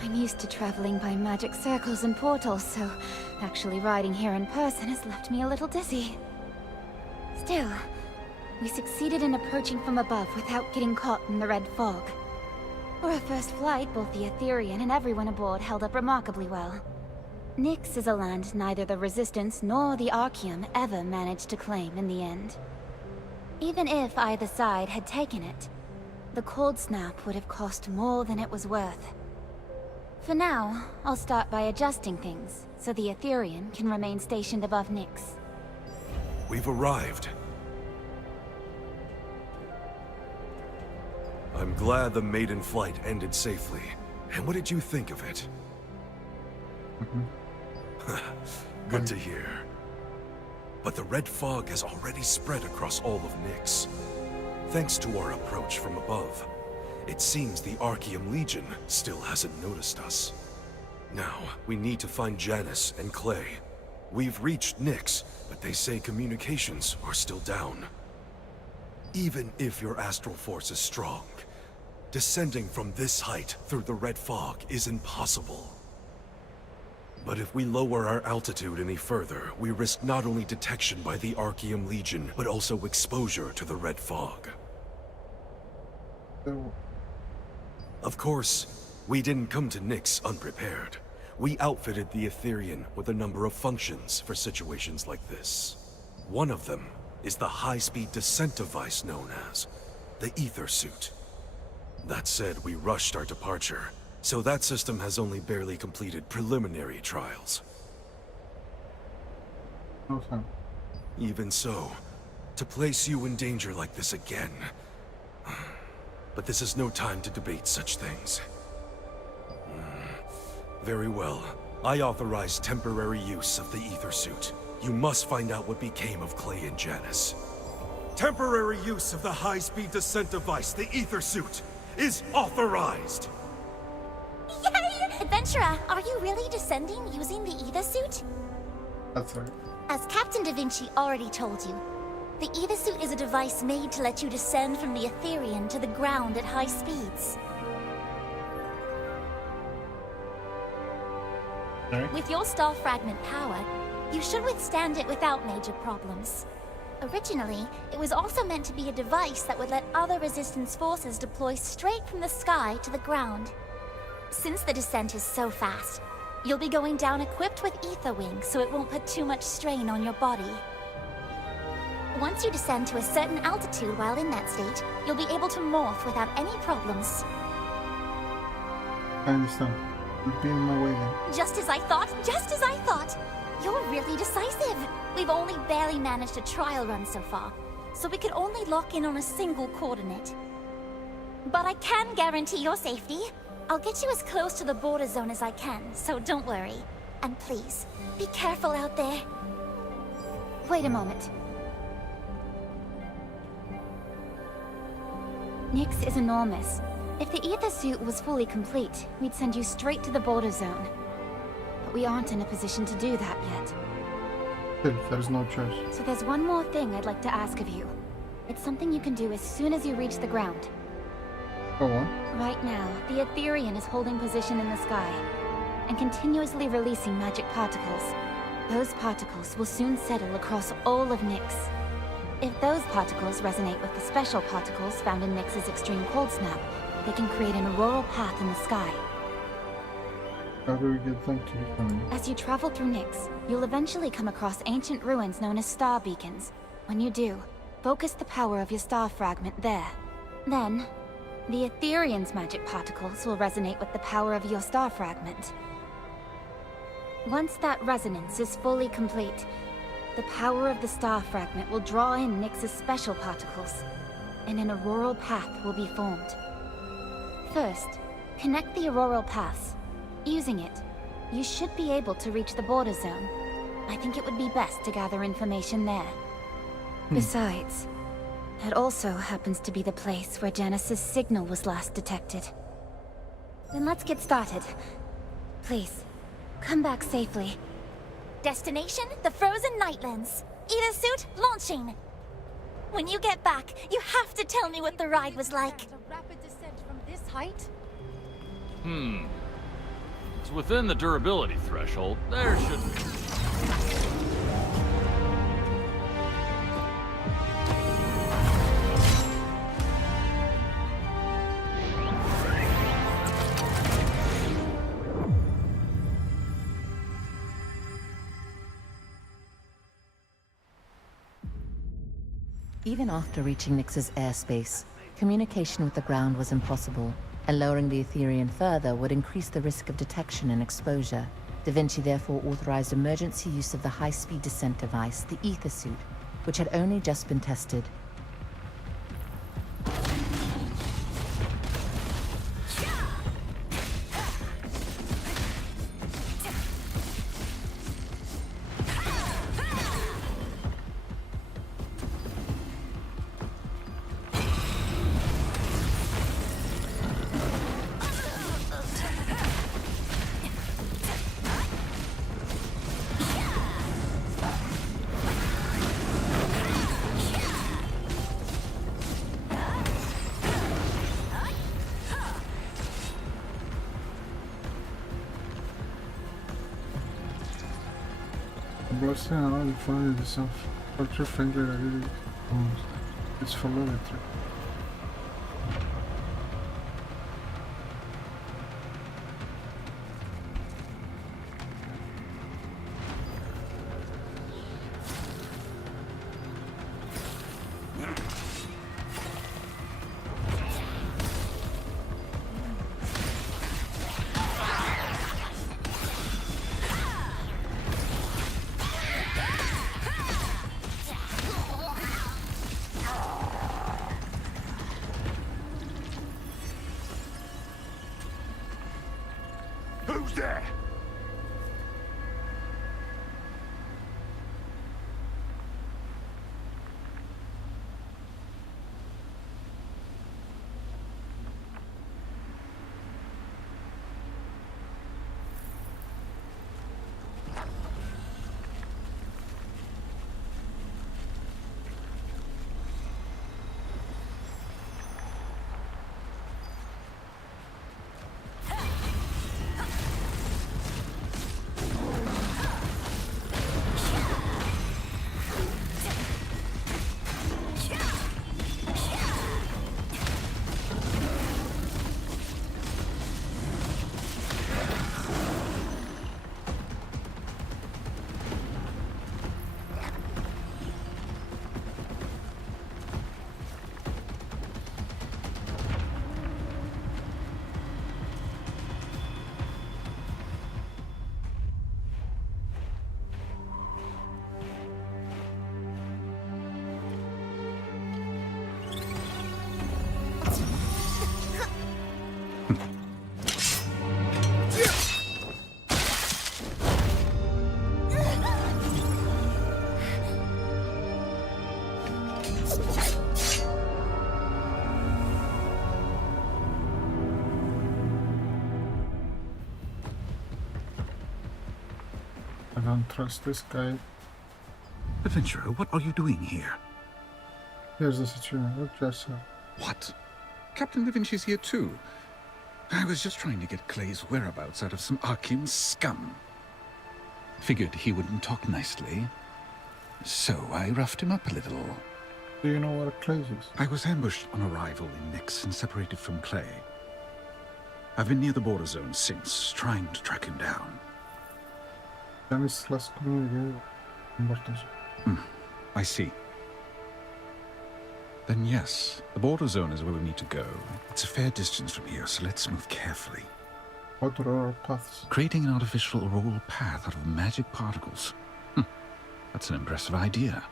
I'm used to traveling by magic circles and portals, so actually riding here in person has left me a little dizzy. Still, we succeeded in approaching from above without getting caught in the red fog. For a first flight, both the Etherean and everyone aboard held up remarkably well. Nyx is a land neither the Resistance nor the Archaeum ever managed to claim in the end. Even if either side had taken it, the cold snap would have cost more than it was worth. For now, I'll start by adjusting things, so the Etherean can remain stationed above Nyx. We've arrived. I'm glad the maiden flight ended safely. And what did you think of it? Good to hear. But the red fog has already spread across all of Nyx. Thanks to our approach from above, it seems the Archaeum Legion still hasn't noticed us. Now, we need to find Janice and Clay. We've reached Nyx, but they say communications are still down. Even if your astral force is strong, descending from this height through the red fog is impossible. But if we lower our altitude any further, we risk not only detection by the Archaeum Legion, but also exposure to the red fog. Of course, we didn't come to Nyx unprepared. We outfitted the Etherean with a number of functions for situations like this. One of them is the high-speed descent device known as the Ether Suit. That said, we rushed our departure, so that system has only barely completed preliminary trials. Okay. Even so, to place you in danger like this again... But this is no time to debate such things. Very well. I authorize temporary use of the Ether Suit. You must find out what became of Clay and Janice. Temporary use of the high-speed descent device, the Ether Suit, is authorized! Yay! Adventurer, are you really descending using the Ether Suit? That's right. As Captain Da Vinci already told you, the Ether Suit is a device made to let you descend from the Etherean to the ground at high speeds. Right. With your star fragment power, you should withstand it without major problems. Originally, it was also meant to be a device that would let other Resistance forces deploy straight from the sky to the ground. Since the descent is so fast, you'll be going down equipped with ether wings, so it won't put too much strain on your body. Once you descend to a certain altitude while in that state, you'll be able to morph without any problems. I understand. You've been in my way then. Just as I thought, just as I thought! You're really decisive! We've only barely managed a trial run so far, so we could only lock in on a single coordinate. But I can guarantee your safety. I'll get you as close to the border zone as I can, so don't worry. And please, be careful out there. Wait a moment. Nyx is enormous. If the Ether Suit was fully complete, we'd send you straight to the border zone. But we aren't in a position to do that yet. Still, there's no choice. So there's one more thing I'd like to ask of you. It's something you can do as soon as you reach the ground. Go on. Right now, the Etherean is holding position in the sky, and continuously releasing magic particles. Those particles will soon settle across all of Nyx. If those particles resonate with the special particles found in Nyx's extreme cold snap, they can create an auroral path in the sky. How do we get them to be coming? As you travel through Nyx, you'll eventually come across ancient ruins known as star beacons. When you do, focus the power of your star fragment there. Then, the Etherean's magic particles will resonate with the power of your star fragment. Once that resonance is fully complete, the power of the star fragment will draw in Nyx's special particles, and an auroral path will be formed. First, connect the auroral paths. Using it, you should be able to reach the border zone. I think it would be best to gather information there. Besides, that also happens to be the place where Janice's signal was last detected. Then let's get started. Please, come back safely. Destination, the Frozen Nightlands. Ether Suit, launching! When you get back, you have to tell me what the ride was like. A rapid descent from this height? It's within the durability threshold. There should be. Even after reaching Nyx's airspace, communication with the ground was impossible, and lowering the Ethereum further would increase the risk of detection and exposure. Da Vinci therefore authorized emergency use of the high-speed descent device, the Ether Suit, which had only just been tested. Blessing and all the fun is some culture friendly really it's for military. Who's there? I don't trust this guy. Adventurer, what are you doing here? Here's the situation. What, Jessa? What? Captain Da Vinci's here too. I was just trying to get Clay's whereabouts out of some Archean scum. Figured he wouldn't talk nicely, so I roughed him up a little. Do you know where Clay is? I was ambushed on arrival in Nyx and separated from Clay. I've been near the border zone since, trying to track him down. Dennis last communicated. I see. Then yes, the border zone is where we need to go. It's a fair distance from here, so let's move carefully. What auroral paths? Creating an artificial auroral path out of magic particles. That's an impressive idea.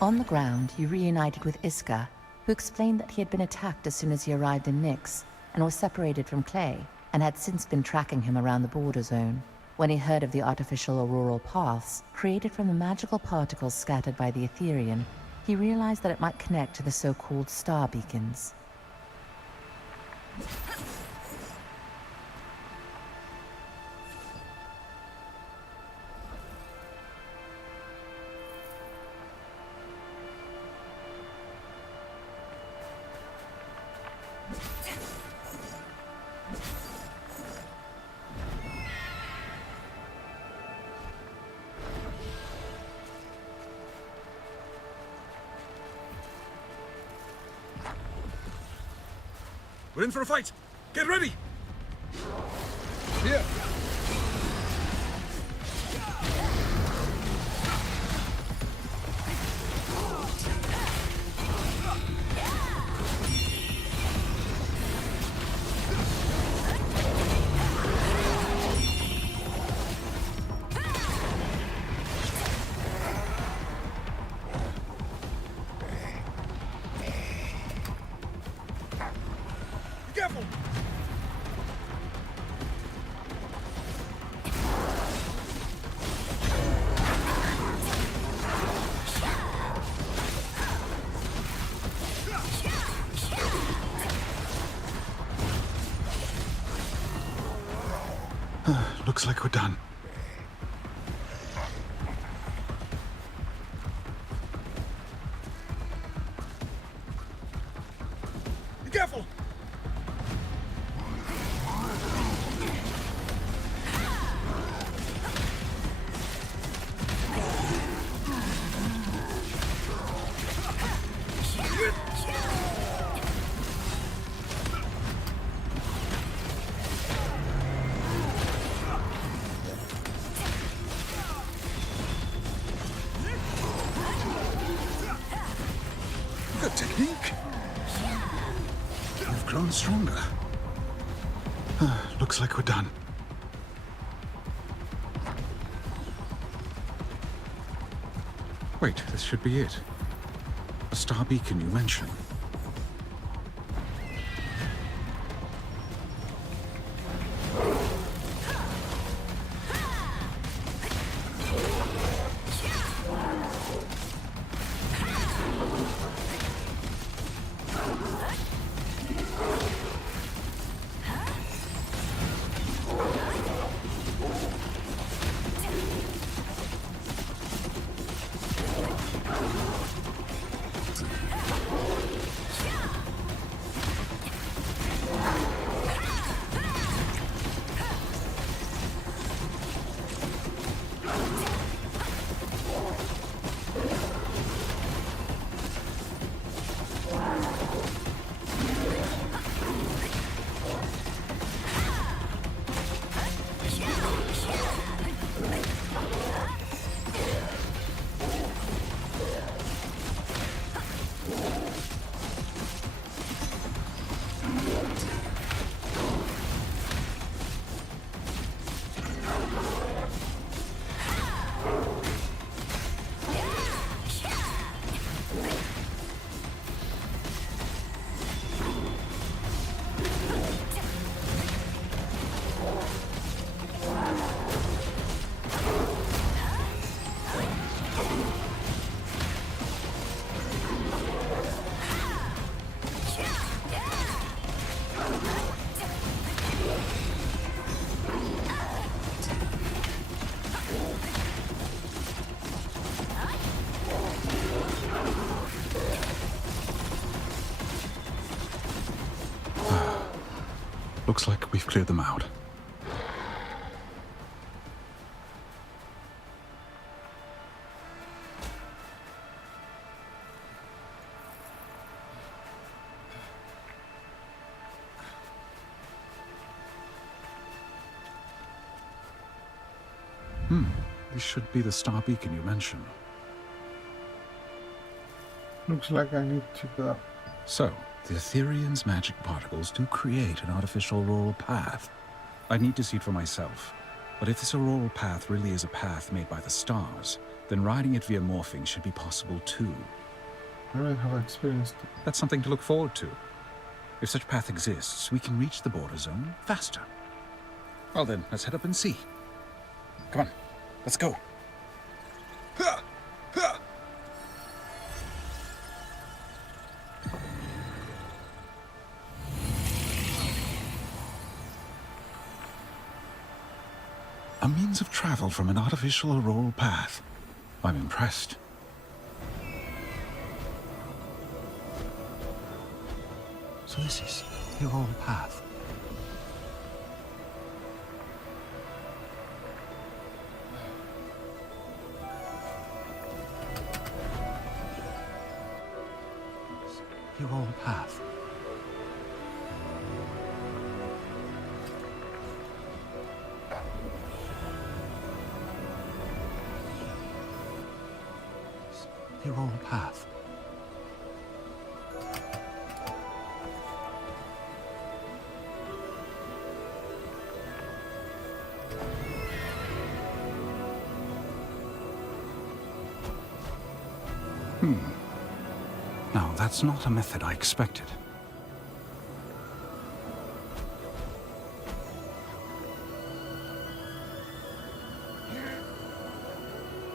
On the ground, you reunited with Iska, who explained that he had been attacked as soon as he arrived in Nyx, and was separated from Clay, and had since been tracking him around the border zone. When he heard of the artificial auroral paths, created from the magical particles scattered by the Ethereum, he realized that it might connect to the so-called star beacons. We're in for a fight! Get ready! Yeah. Be careful! Looks like we're done. Be careful! Good technique. You've grown stronger. Looks like we're done. Wait, this should be it. The star beacon you mentioned. Looks like we've cleared them out. This should be the star beacon you mentioned. Looks like I need to go. So, the Ethereum's magic particles do create an artificial auroral path. I need to see it for myself. But if this auroral path really is a path made by the stars, then riding it via morphing should be possible too. I don't have experienced it. That's something to look forward to. If such path exists, we can reach the border zone faster. Well then, let's head up and see. Come on, let's go. A means of travel from an artificial auroral path. I'm impressed. So this is the auroral path. The auroral path. your old path. Now, that's not a method I expected.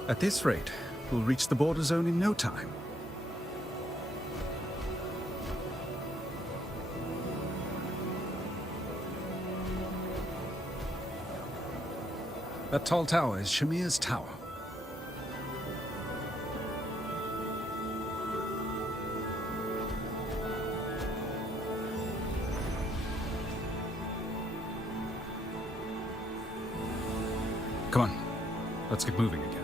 At this rate, we'll reach the border zone in no time. That tall tower is Shamir's tower. Come on, let's get moving again.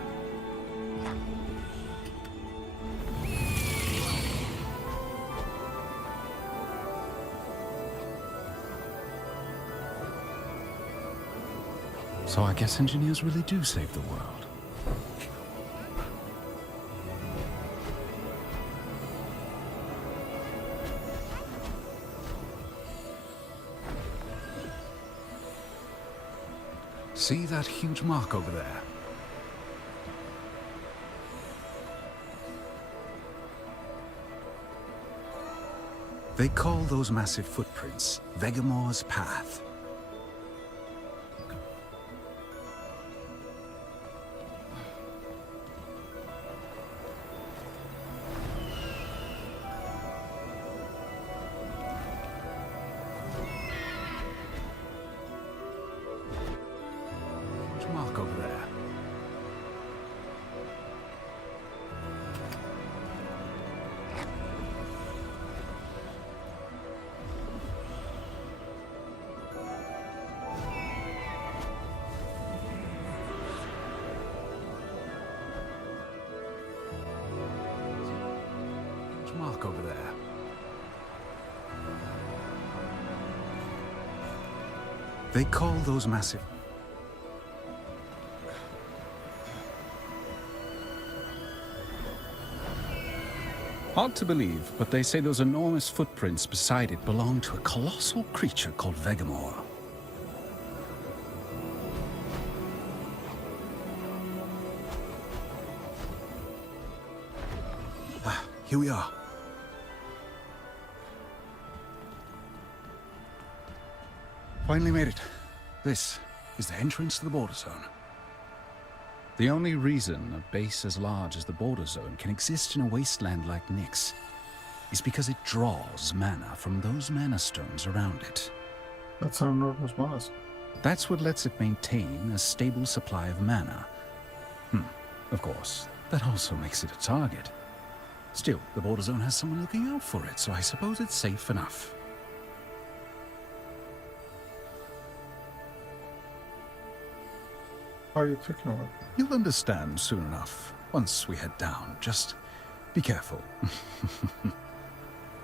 So I guess engineers really do save the world. See that huge mark over there? They call those massive footprints Vegamore's Path. Mark over there. Mark over there. They call those massive... Hard to believe, but they say those enormous footprints beside it belong to a colossal creature called Vegamore. Ah, here we are. Finally made it. This is the entrance to the border zone. The only reason a base as large as the border zone can exist in a wasteland like Nyx is because it draws mana from those mana stones around it. That's an enormous mana. That's what lets it maintain a stable supply of mana. Of course, that also makes it a target. Still, the border zone has someone looking out for it, so I suppose it's safe enough. How are you talking about? You'll understand soon enough, once we head down. Just be careful.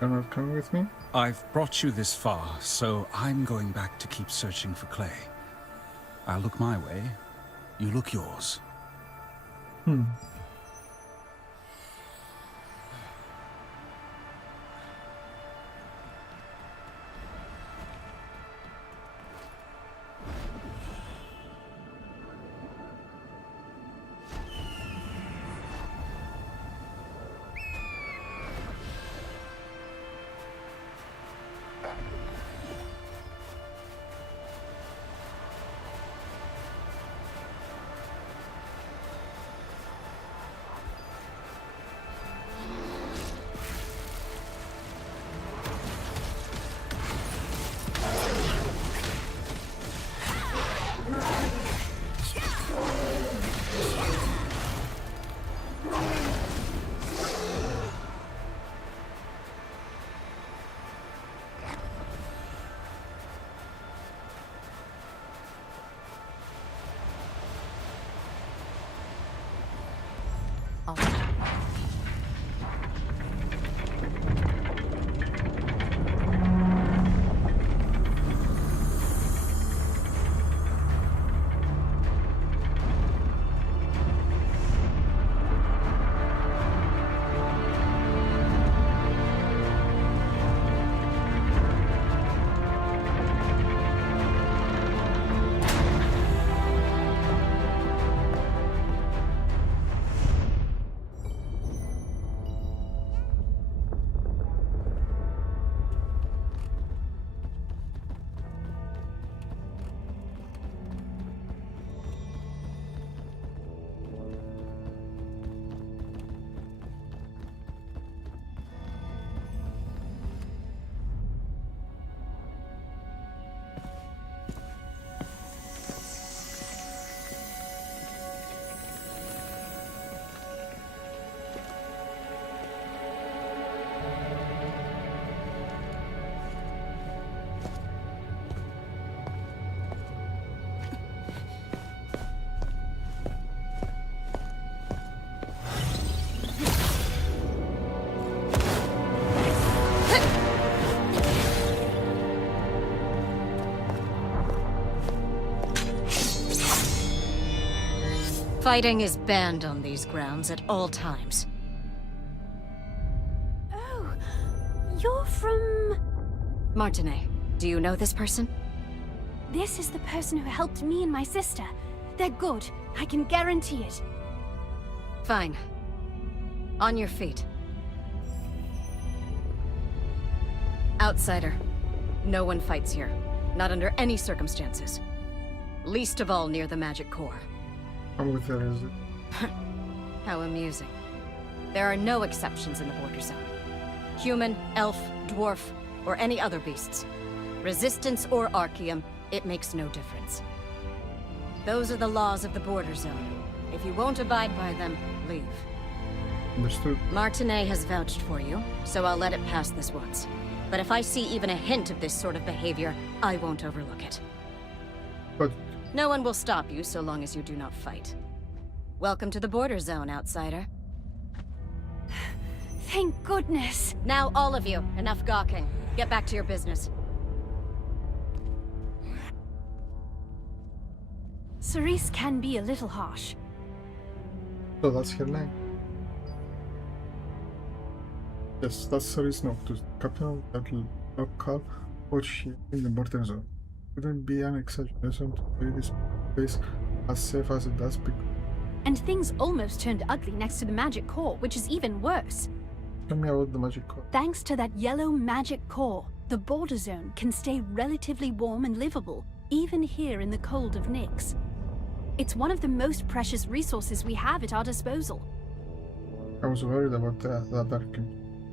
You're not coming with me? I've brought you this far, so I'm going back to keep searching for Clay. I'll look my way, you look yours. Fighting is banned on these grounds at all times. Oh, you're from... Martinet, do you know this person? This is the person who helped me and my sister. They're good. I can guarantee it. Fine. On your feet. Outsider. No one fights here. Not under any circumstances. Least of all near the magic core. I'm with her, is it? How amusing. There are no exceptions in the border zone. Human, elf, dwarf, or any other beasts. Resistance or Archaeum, it makes no difference. Those are the laws of the border zone. If you won't abide by them, leave. Understood. Martinet has vouched for you, so I'll let it pass this once. But if I see even a hint of this sort of behavior, I won't overlook it. But... No one will stop you so long as you do not fight. Welcome to the border zone, outsider. Thank goodness. Now all of you, enough gawking. Get back to your business. Cerise can be a little harsh. So that's her name. Yes, that's Cerise Noctus, captain of that local watch in the border zone. Wouldn't be an exaggeration to say this place as safe as it does because... And things almost turned ugly next to the magic core, which is even worse. Tell me about the magic core. Thanks to that yellow magic core, the border zone can stay relatively warm and livable, even here in the cold of Nyx. It's one of the most precious resources we have at our disposal. I was worried about that Arkham.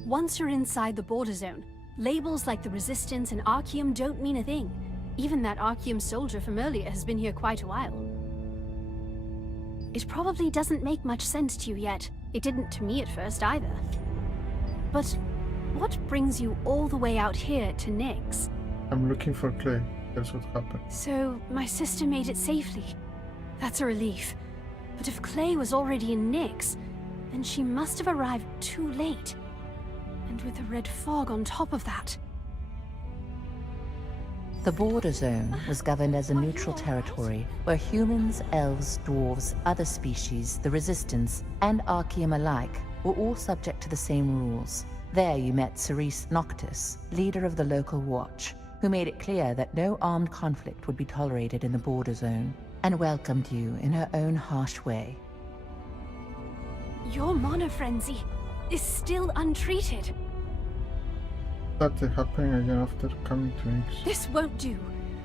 Once you're inside the border zone, labels like the Resistance and Archaeum don't mean a thing. Even that Archaeum soldier from earlier has been here quite a while. It probably doesn't make much sense to you yet. It didn't to me at first either. But what brings you all the way out here to Nyx? I'm looking for Clay. That's what happened. So, my sister made it safely. That's a relief. But if Clay was already in Nyx, then she must have arrived too late. And with the red fog on top of that. The border zone was governed as a neutral territory where humans, elves, dwarves, other species, the Resistance, and Archaeum alike were all subject to the same rules. There you met Cerise Noctis, leader of the local watch, who made it clear that no armed conflict would be tolerated in the border zone, and welcomed you in her own harsh way. Your mana frenzy is still untreated. That's happening again after coming to Nyx. This won't do.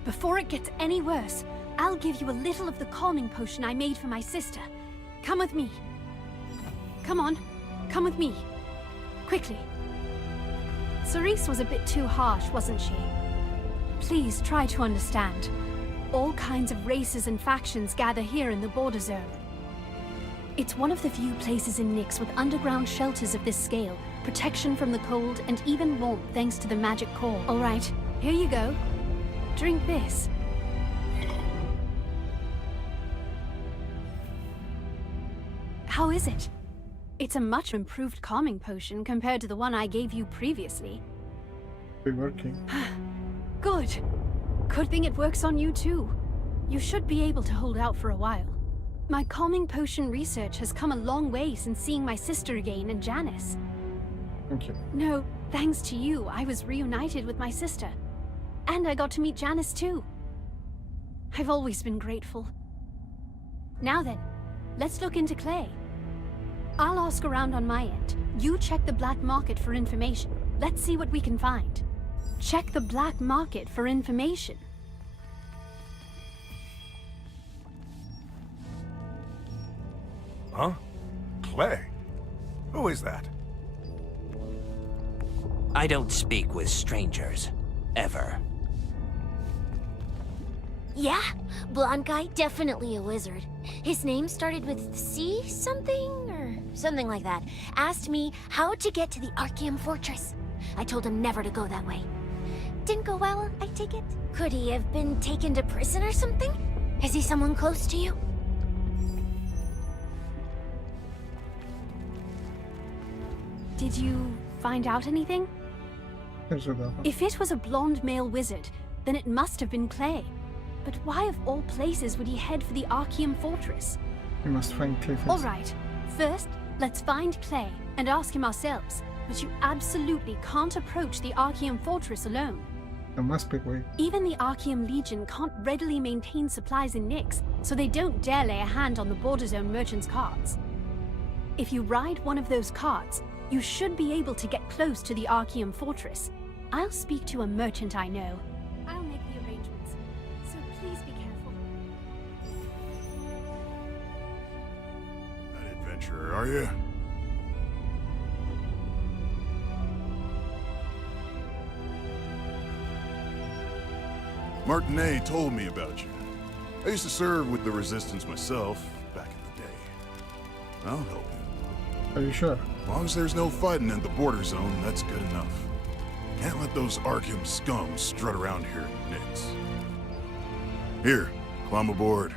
Before it gets any worse, I'll give you a little of the calming potion I made for my sister. Come with me. Come on, come with me. Quickly. Cerise was a bit too harsh, wasn't she? Please try to understand. All kinds of races and factions gather here in the border zone. It's one of the few places in Nyx with underground shelters of this scale, protection from the cold, and even warmth thanks to the magic core. All right, here you go. Drink this. How is it? It's a much improved calming potion compared to the one I gave you previously. Be working. Good. Good thing it works on you too. You should be able to hold out for a while. My calming potion research has come a long way since seeing my sister again and Janice. Thank you. No, thanks to you, I was reunited with my sister. And I got to meet Janice too. I've always been grateful. Now then, let's look into Clay. I'll ask around on my end. You check the black market for information. Let's see what we can find. Check the black market for information. Huh? Clay? Who is that? I don't speak with strangers. Ever. Yeah, blonde guy, definitely a wizard. His name started with C something, or something like that. Asked me how to get to the Archaeum Fortress. I told him never to go that way. Didn't go well, I take it? Could he have been taken to prison or something? Is he someone close to you? Did you find out anything? If it was a blonde male wizard, then it must have been Clay. But why of all places would he head for the Archaeum Fortress? We must find Cliff. All right. First, let's find Clay and ask him ourselves. But you absolutely can't approach the Archeum Fortress alone. There must be a way. Even the Archeum Legion can't readily maintain supplies in Nyx, so they don't dare lay a hand on the Border Zone merchants' carts. If you ride one of those carts, you should be able to get close to the Archeum Fortress. I'll speak to a merchant I know. I'll make the arrangements, so please be careful. An adventurer, are you? Martinet told me about you. I used to serve with the Resistance myself, back in the day. I'll help you. Are you sure? As long as there's no fighting in the Border Zone, that's good enough. Can't let those Archeum scum strut around here in Nyx. Here, climb aboard.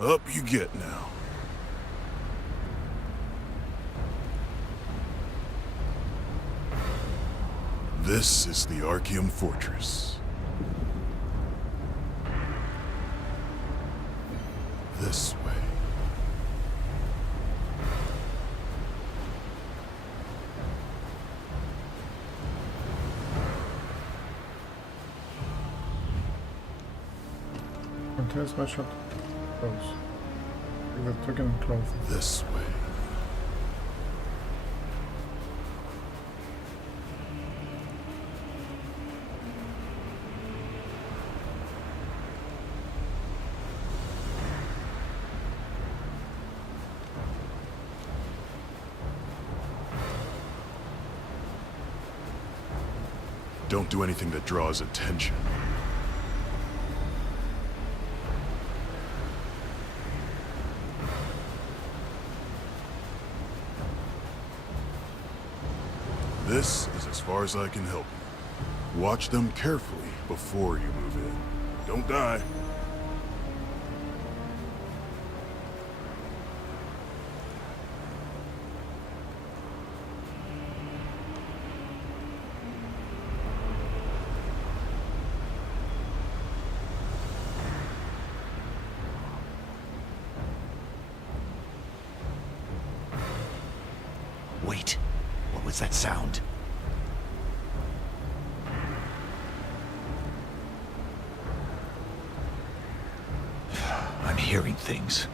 Up you get now. This is the Archeum Fortress. This way. Contains my shot. Close. We're taking close. This way. Don't do anything that draws attention. This is as far as I can help you. Watch them carefully before you move in. Don't die. Wait, what was that sound? I'm hearing things.